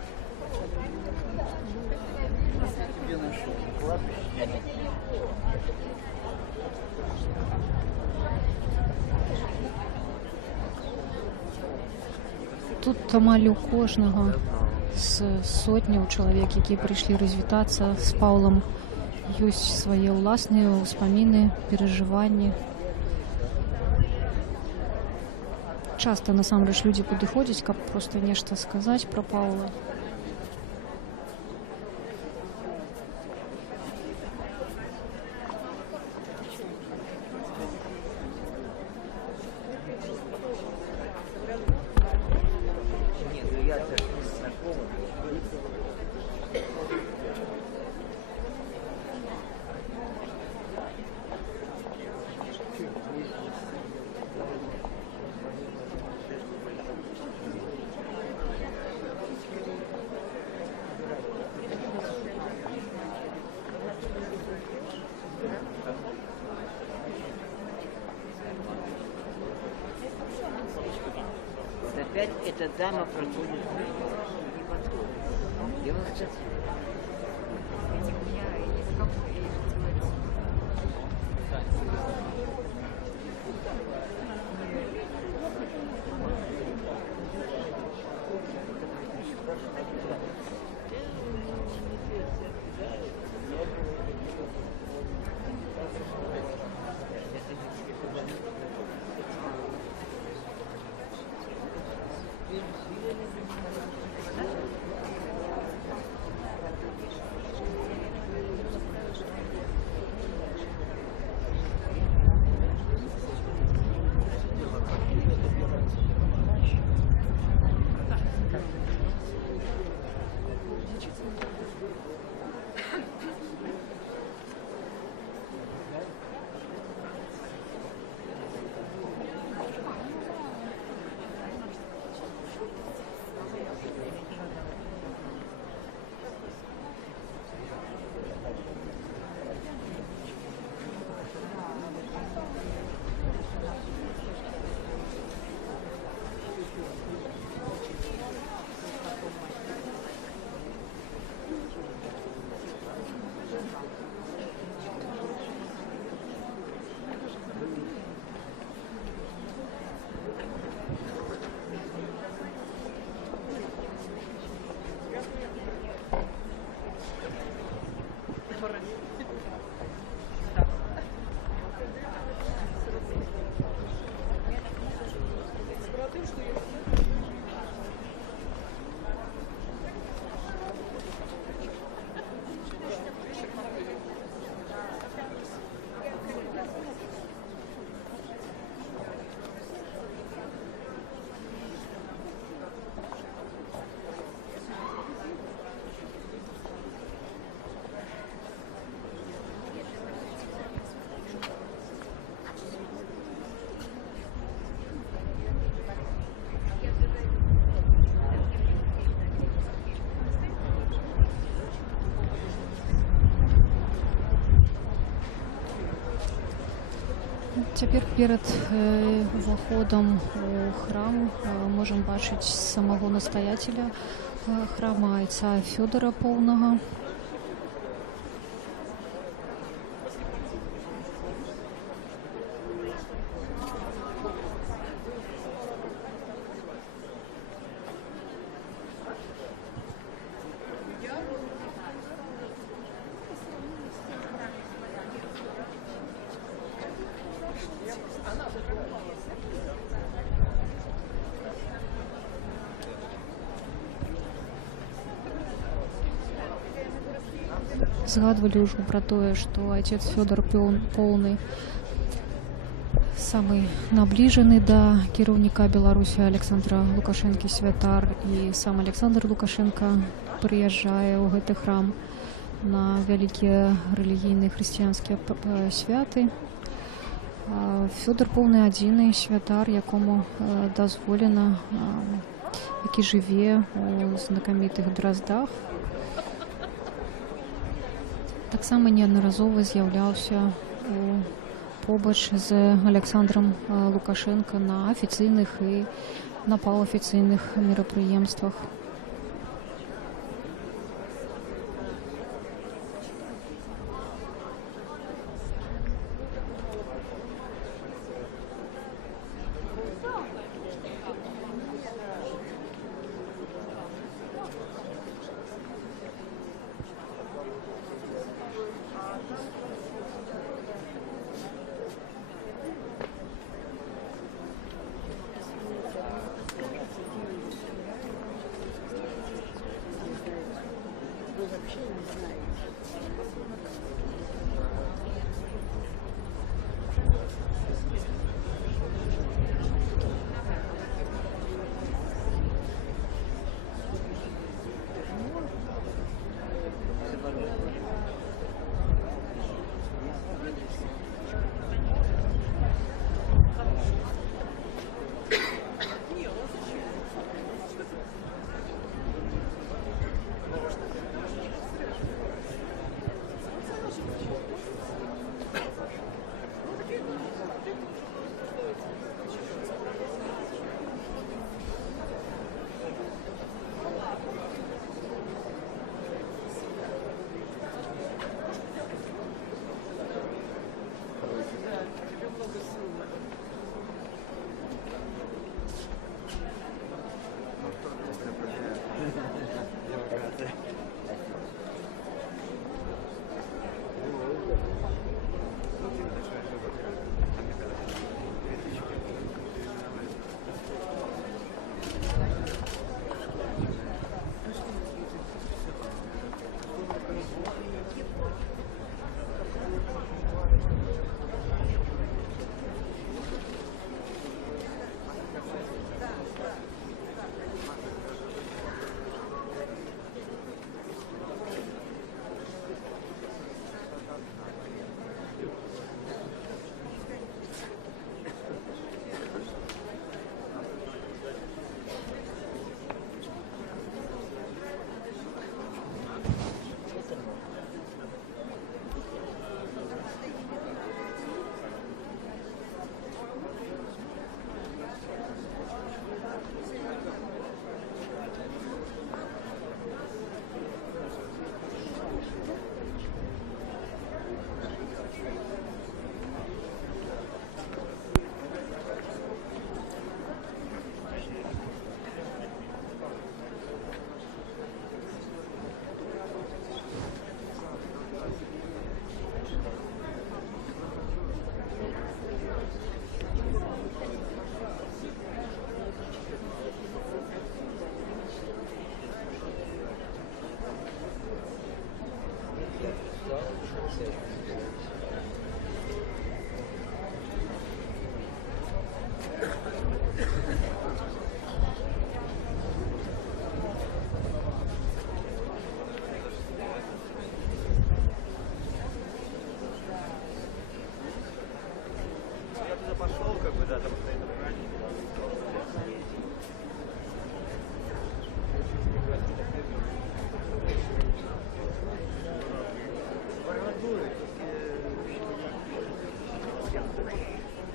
Тут амаль у кожнага з сотняў чалавек, якія прыйшлі развітацца з Паўлам, ёсць свае ўласныя ўспаміны, перажыванні. Часта насамрэч людзі падыходзяць, каб проста нешта сказаць пра Паўла. Опять эта дама проходит. Я вас сейчас... Цяпер перад уваходам у храм можам бачыць самого настаяцеля храма айца Фёдора Поўнага. Згадвалі ўжо пра тое, што отец Фёдор Поўны самы набліжаны да кіраўніка Беларусі Александра Лукашэнкі святар, і сам Александр Лукашенко прыязджае ў гэты храм на вялікія рэлігійныя хрысціянскія святы. Фёдор Поўны адзіны святар, якому дазволена, які жыве у знакамітых Драздах. Таксама неаднаразова з'яўляўся побач з Александром Лукашенко на афіцыйных і на паўафіцыйных мерапрыемствах.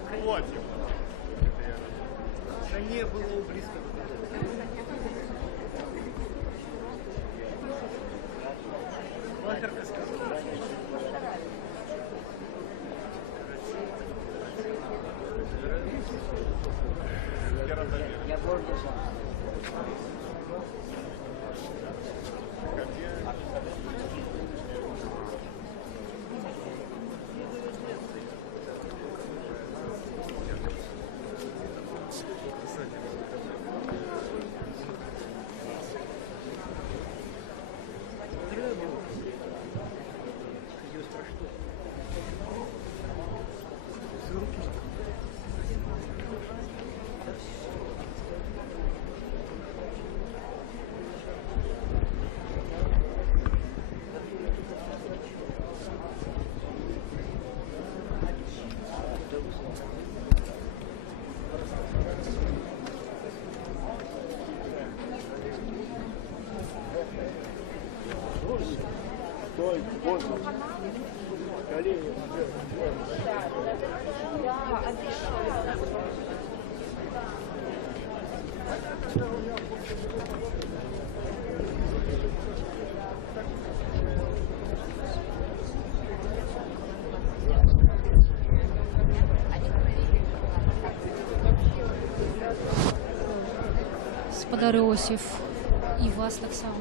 Хватит. Да не было близко. Лакарка сказала. Я гордо Стой, воздух. Колени. Спадар Іосиф, і вас так само.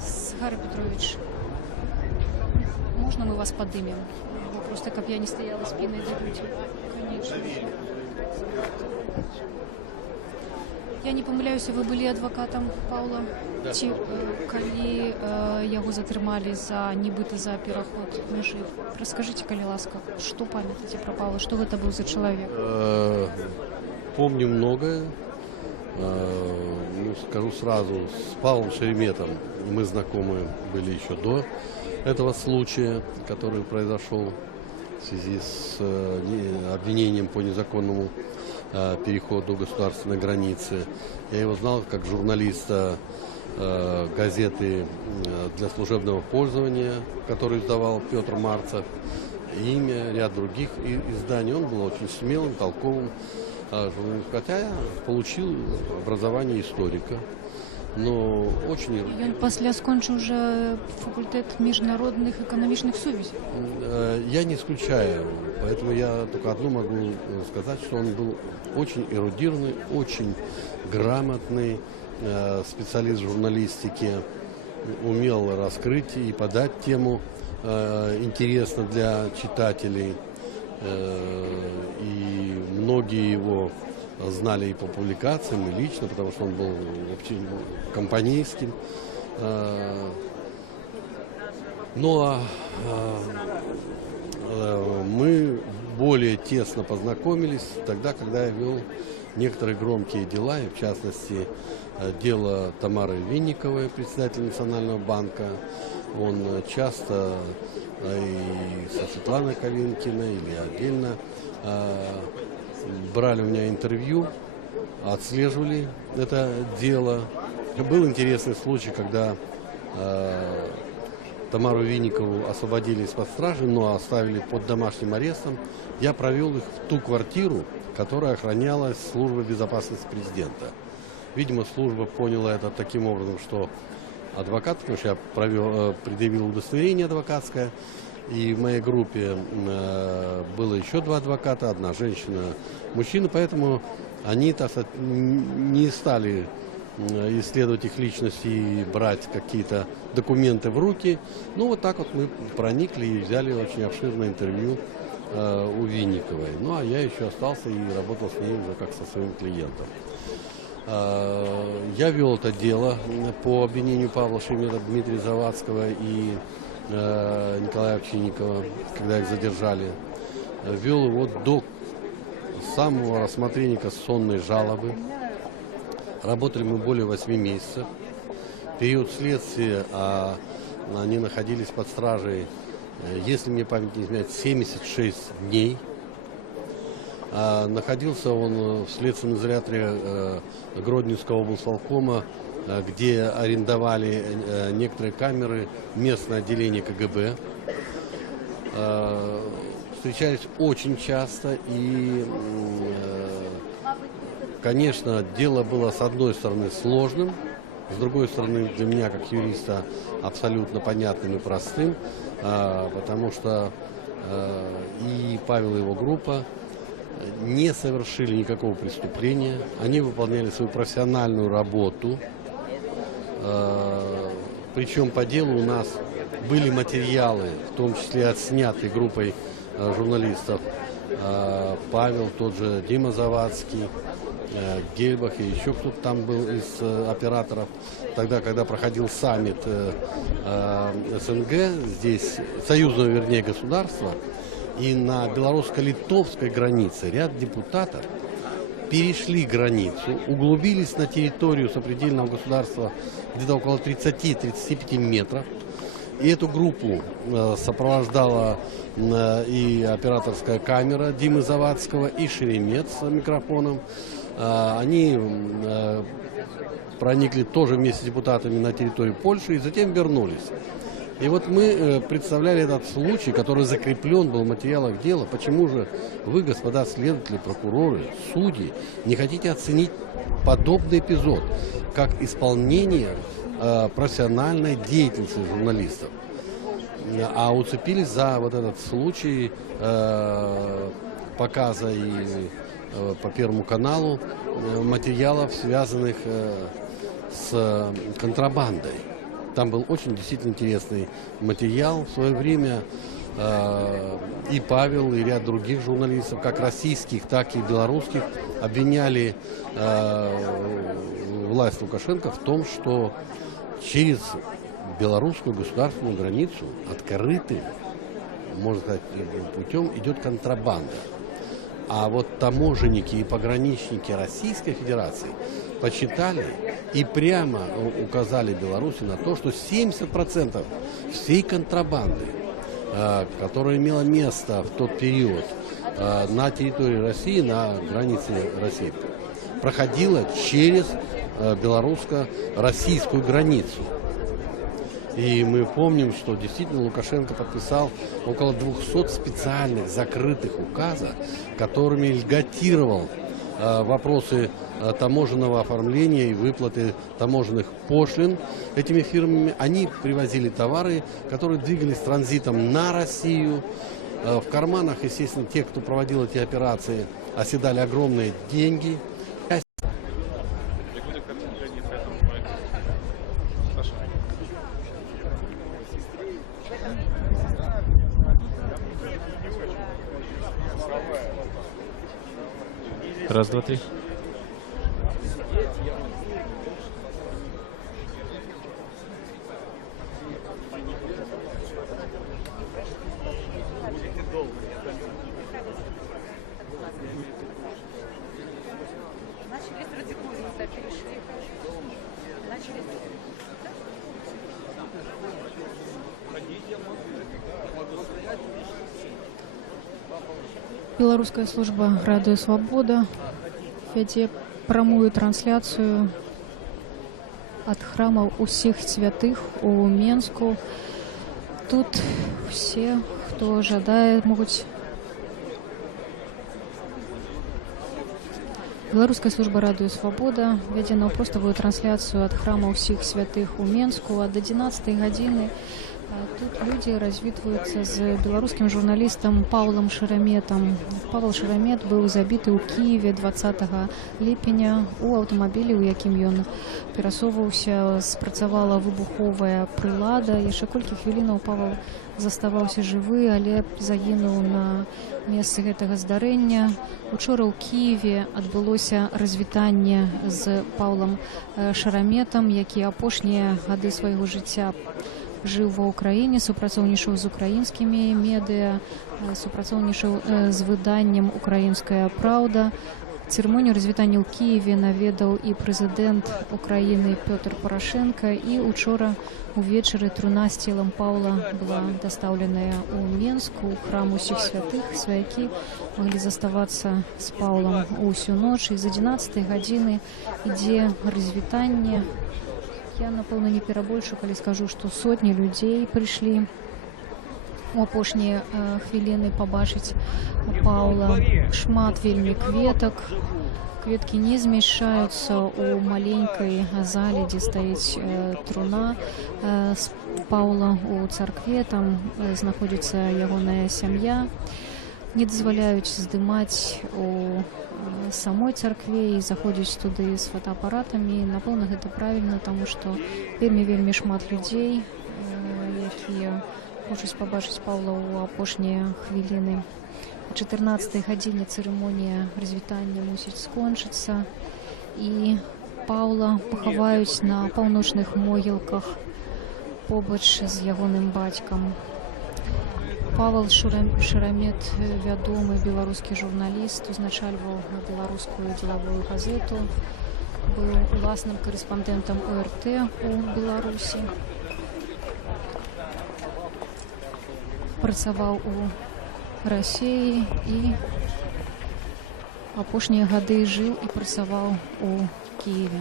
Захар Петрович, можно мы вас подымем? Вы просто, как я не стояла спиной, дадите. Конечно. Я не памыляюся, вы былі адвакатам Паўла? Да. Ці калі яго затрымалі за нібыта за пераход мяжы? Раскажыце, калі ласка, што памятаеце пра Паўла, што гэта быў за чалавек? Помню многое. Ну, скажу сразу, с Павлом Шереметом мы знакомы были еще до этого случая, который произошел в связи с обвинением по незаконному переходу государственной границы. Я его знал как журналиста газеты для служебного пользования, который издавал Петр Марцев, «Имя», ряд других изданий. Он был очень смелым, толковым журналистом, хотя я получил образование историка. Но очень... Ён пасля скончыў уже факультэт міжнародных эканамічных сувязей. Я не исключаю, поэтому я только одно могу сказать, что он был очень эрудированный, очень грамотный специалист в журналистике, умел раскрыть и подать тему интересно для читателей. И многие его знали и по публикациям, и лично, потому что он был очень компанейским. Но мы более тесно познакомились тогда, когда я вел некоторые громкие дела, и в частности дело Тамары Винниковой, председателя Национального банка. Он часто и со Светланой Ковинкиной или отдельно брали у меня интервью, отслеживали это дело. Был интересный случай, когда Тамару Винникову освободили из-под стражи, но оставили под домашним арестом. Я провел их в ту квартиру, которая охранялась службой безопасности президента. Видимо, служба поняла это таким образом, что адвокат, потому что я предъявил удостоверение адвокатское, и в моей группе было еще два адвоката, одна женщина, мужчина, поэтому они, так сказать, не стали исследовать их личность и брать какие-то документы в руки. Ну, вот так вот мы проникли и взяли очень обширное интервью у Винниковой. Ну, а я еще остался и работал с ней уже как со своим клиентом. Я вел это дело по обвинению Павла Шеремета, Дмитрия Завадского и Николая Овчинникова, когда их задержали. Вел его до самого рассмотрения кассационной жалобы. Работали мы более 8 месяцев. Период следствия они находились под стражей, если мне память не изменяет, 76 дней. Находился он в следственном изоляторе Гродненского облсполкома, где арендовали некоторые камеры местное отделение КГБ. Встречались очень часто, и, конечно, дело было с одной стороны сложным, с другой стороны для меня как юриста абсолютно понятным и простым, потому что и Павел и его группа не совершили никакого преступления, они выполняли свою профессиональную работу, причем по делу у нас были материалы, в том числе отснятые группой журналистов, Павел, тот же Дима Завадский, Гельбах и еще кто-то там был из операторов. Тогда, когда проходил саммит СНГ, здесь, союзного, вернее, государства, и на белорусско-литовской границе ряд депутатов перешли границу, углубились на территорию сопредельного государства где-то около 30-35 метров. И эту группу сопровождала и операторская камера Димы Завадского, и Шеремет с микрофоном. Они проникли тоже вместе с депутатами на территорию Польши и затем вернулись. И вот мы представляли этот случай, который закреплен был в материалах дела. Почему же вы, господа следователи, прокуроры, судьи, не хотите оценить подобный эпизод, как исполнение профессиональной деятельности журналистов, а уцепились за вот этот случай показа и по Первому каналу материалов, связанных с контрабандой. Там был очень действительно интересный материал. В свое время и Павел, и ряд других журналистов, как российских, так и белорусских, обвиняли власть Лукашенко в том, что через белорусскую государственную границу открытым, можно сказать, путем идет контрабанда. А вот таможенники и пограничники Российской Федерации почитали и прямо указали Беларуси на то, что 70% всей контрабанды, которая имела место в тот период на территории России, на границе России, проходила через белорусско-российскую границу. И мы помним, что действительно Лукашенко подписал около 200 специальных закрытых указов, которыми льготировал вопросы таможенного оформления и выплаты таможенных пошлин этими фирмами. Они привозили товары, которые двигались транзитом на Россию. В карманах, естественно, тех, кто проводил эти операции, оседали огромные деньги. Раз, два, три. Беларуская служба Радио Свобода вядзе прамую трансляцыю ад храма ўсіх святых у Менску. Тут все, хто жадае, могуць. Беларуская служба Радио Свобода вядзе наўпроставую трансляцыю ад храма ўсіх святых у Менску ад 11 гадзіны. Тут люди развітваюцца з беларускім журналістам Паўлам Шераметам. Павел Шерамет быў забіты ў Кіеве 20 ліпеня у аўтамабілі, у якім ён перасоўваўся, спрацавала выбуховая прылада. Яшчэ колькі хвілінаў Павел заставаўся жывы, але загінуў на месцы гэтага здарэння. Учора ў Кіеве адбылося развітанне з Паўлам Шераметам, які апошнія гады свайго жыцця жыў ва ўкраіне, супрацоўнічаў з украінскімі медыа, супрацоўнічаў з выданнем «Украінская праўда». Цырымонію развітання ў Кіеве наведаў і прэзідэнт Украіны Пётр Парашенко, і учора увечары труна з целам Паўла была дастаўленая ў Менску, у храм усіх святых. Сваякі маглі заставацца з Паўлам усю ноч, і з 11 гадзіны ідзе развітанне. Я, напэўна, не перабольшу, калі скажу, што сотні людзей прыйшлі у апошнія хвіліны пабачыць Паўла. Шмат вельмі кветак. Кветкі не змяшчаюцца ў маленькай зале, дзе стаіць труна з Паўла у царкве. Там знаходзіцца ягоная сям'я. Не дазваляюць здымаць у самой царкве і заходзіць туды з фотоапаратамі. Напэўна, гэта правільна, таму што вельмі шмат людзей, якія хочуць пабачыць Паўла ў апошнія хвіліны. О 14 гадзіне цырымонія развітання мусіць скончыцца, і Паўла пахаваюць на паўночных могілках побач з ягоным бацькам. Павел Шарамет, вядомы беларускі журналіст, узначальваў беларускую дзелавую газету, быў уласным карэспандэнтам ОРТ у Беларусі. Працаваў у Расіі і апошнія гады жыў і працаваў у Кіеве.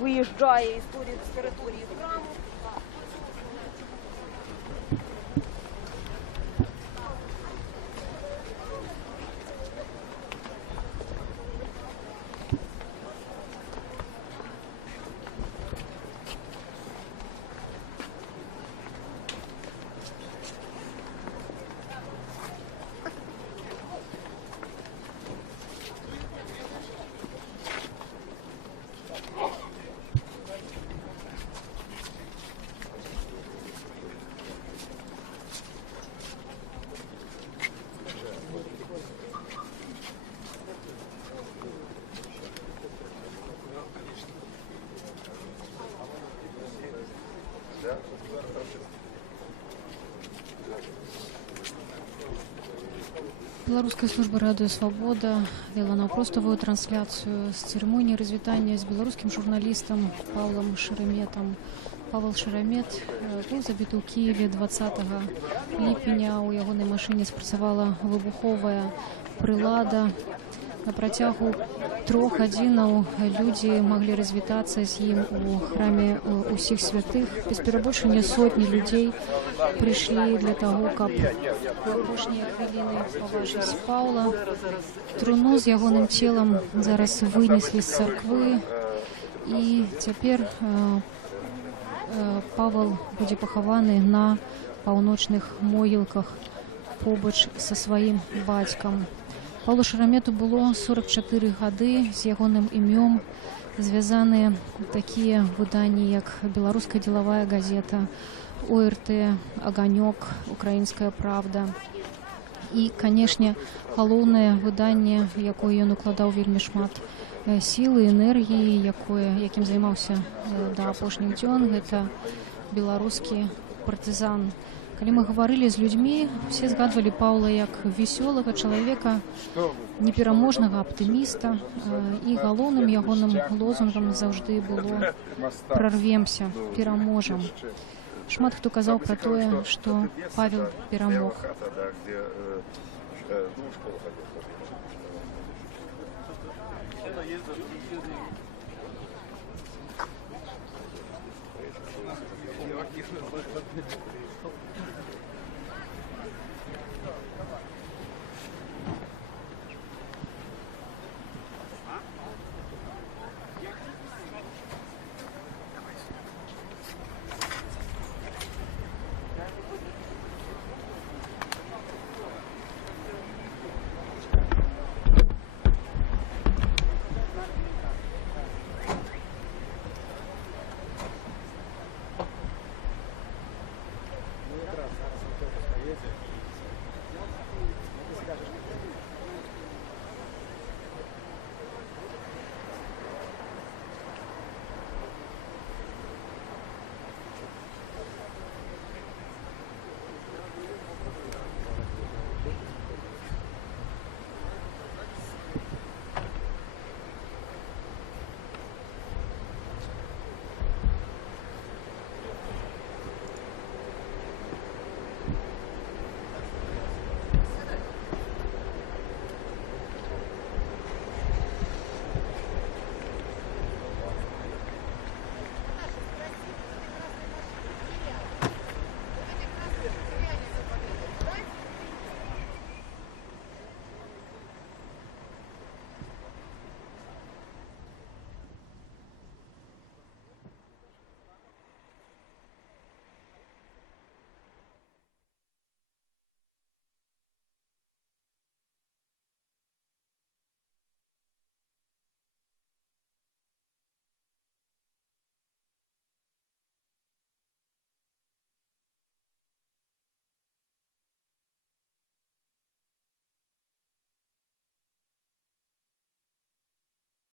виїжджає з території храму. Беларуская служба радыё «Свабода» вела наўпроставую трансляцыю з цырымоніі развітання з беларускім журналістам Паўлам Шераметам. Павел Шерамет быў забіты ў Кіеве 20 ліпеня. У ягонай машыне спрацавала выбуховая прылада. На працягу 3 гадзінаў людзі маглі развітацца з ім у храме ўсіх святых. Без перабольшання сотні людзей прыйшлі для таго, каб у апошнія хвіліны паважыць Паўла. Труну з ягоным целам зараз вынеслі з царквы, і цяпер Павел будзе пахаваны на паўночных могілках побач са сваім бацькам. Паўлу Шерамету было 44 гады. З ягоным імём звязаныя такія выданні, як «Беларуская дзелавая газета», ОРТ, «Аганёк», «Украінская правда». І, канешне, галоўнае выданне, якое ён укладаў вельмі шмат сілы, энергіі, якім займаўся да апошніх дзён, гэта «Беларускі партызан». Калі мы гаварылі з людзьмі, усе згадвалі Паўла як весёлага чалавека, непераможнага аптыміста, і галоўным ягоным лозунгам заўжды было «Прарвемся, пераможам». Шмат хто казаў пра тое, што Павел перамог.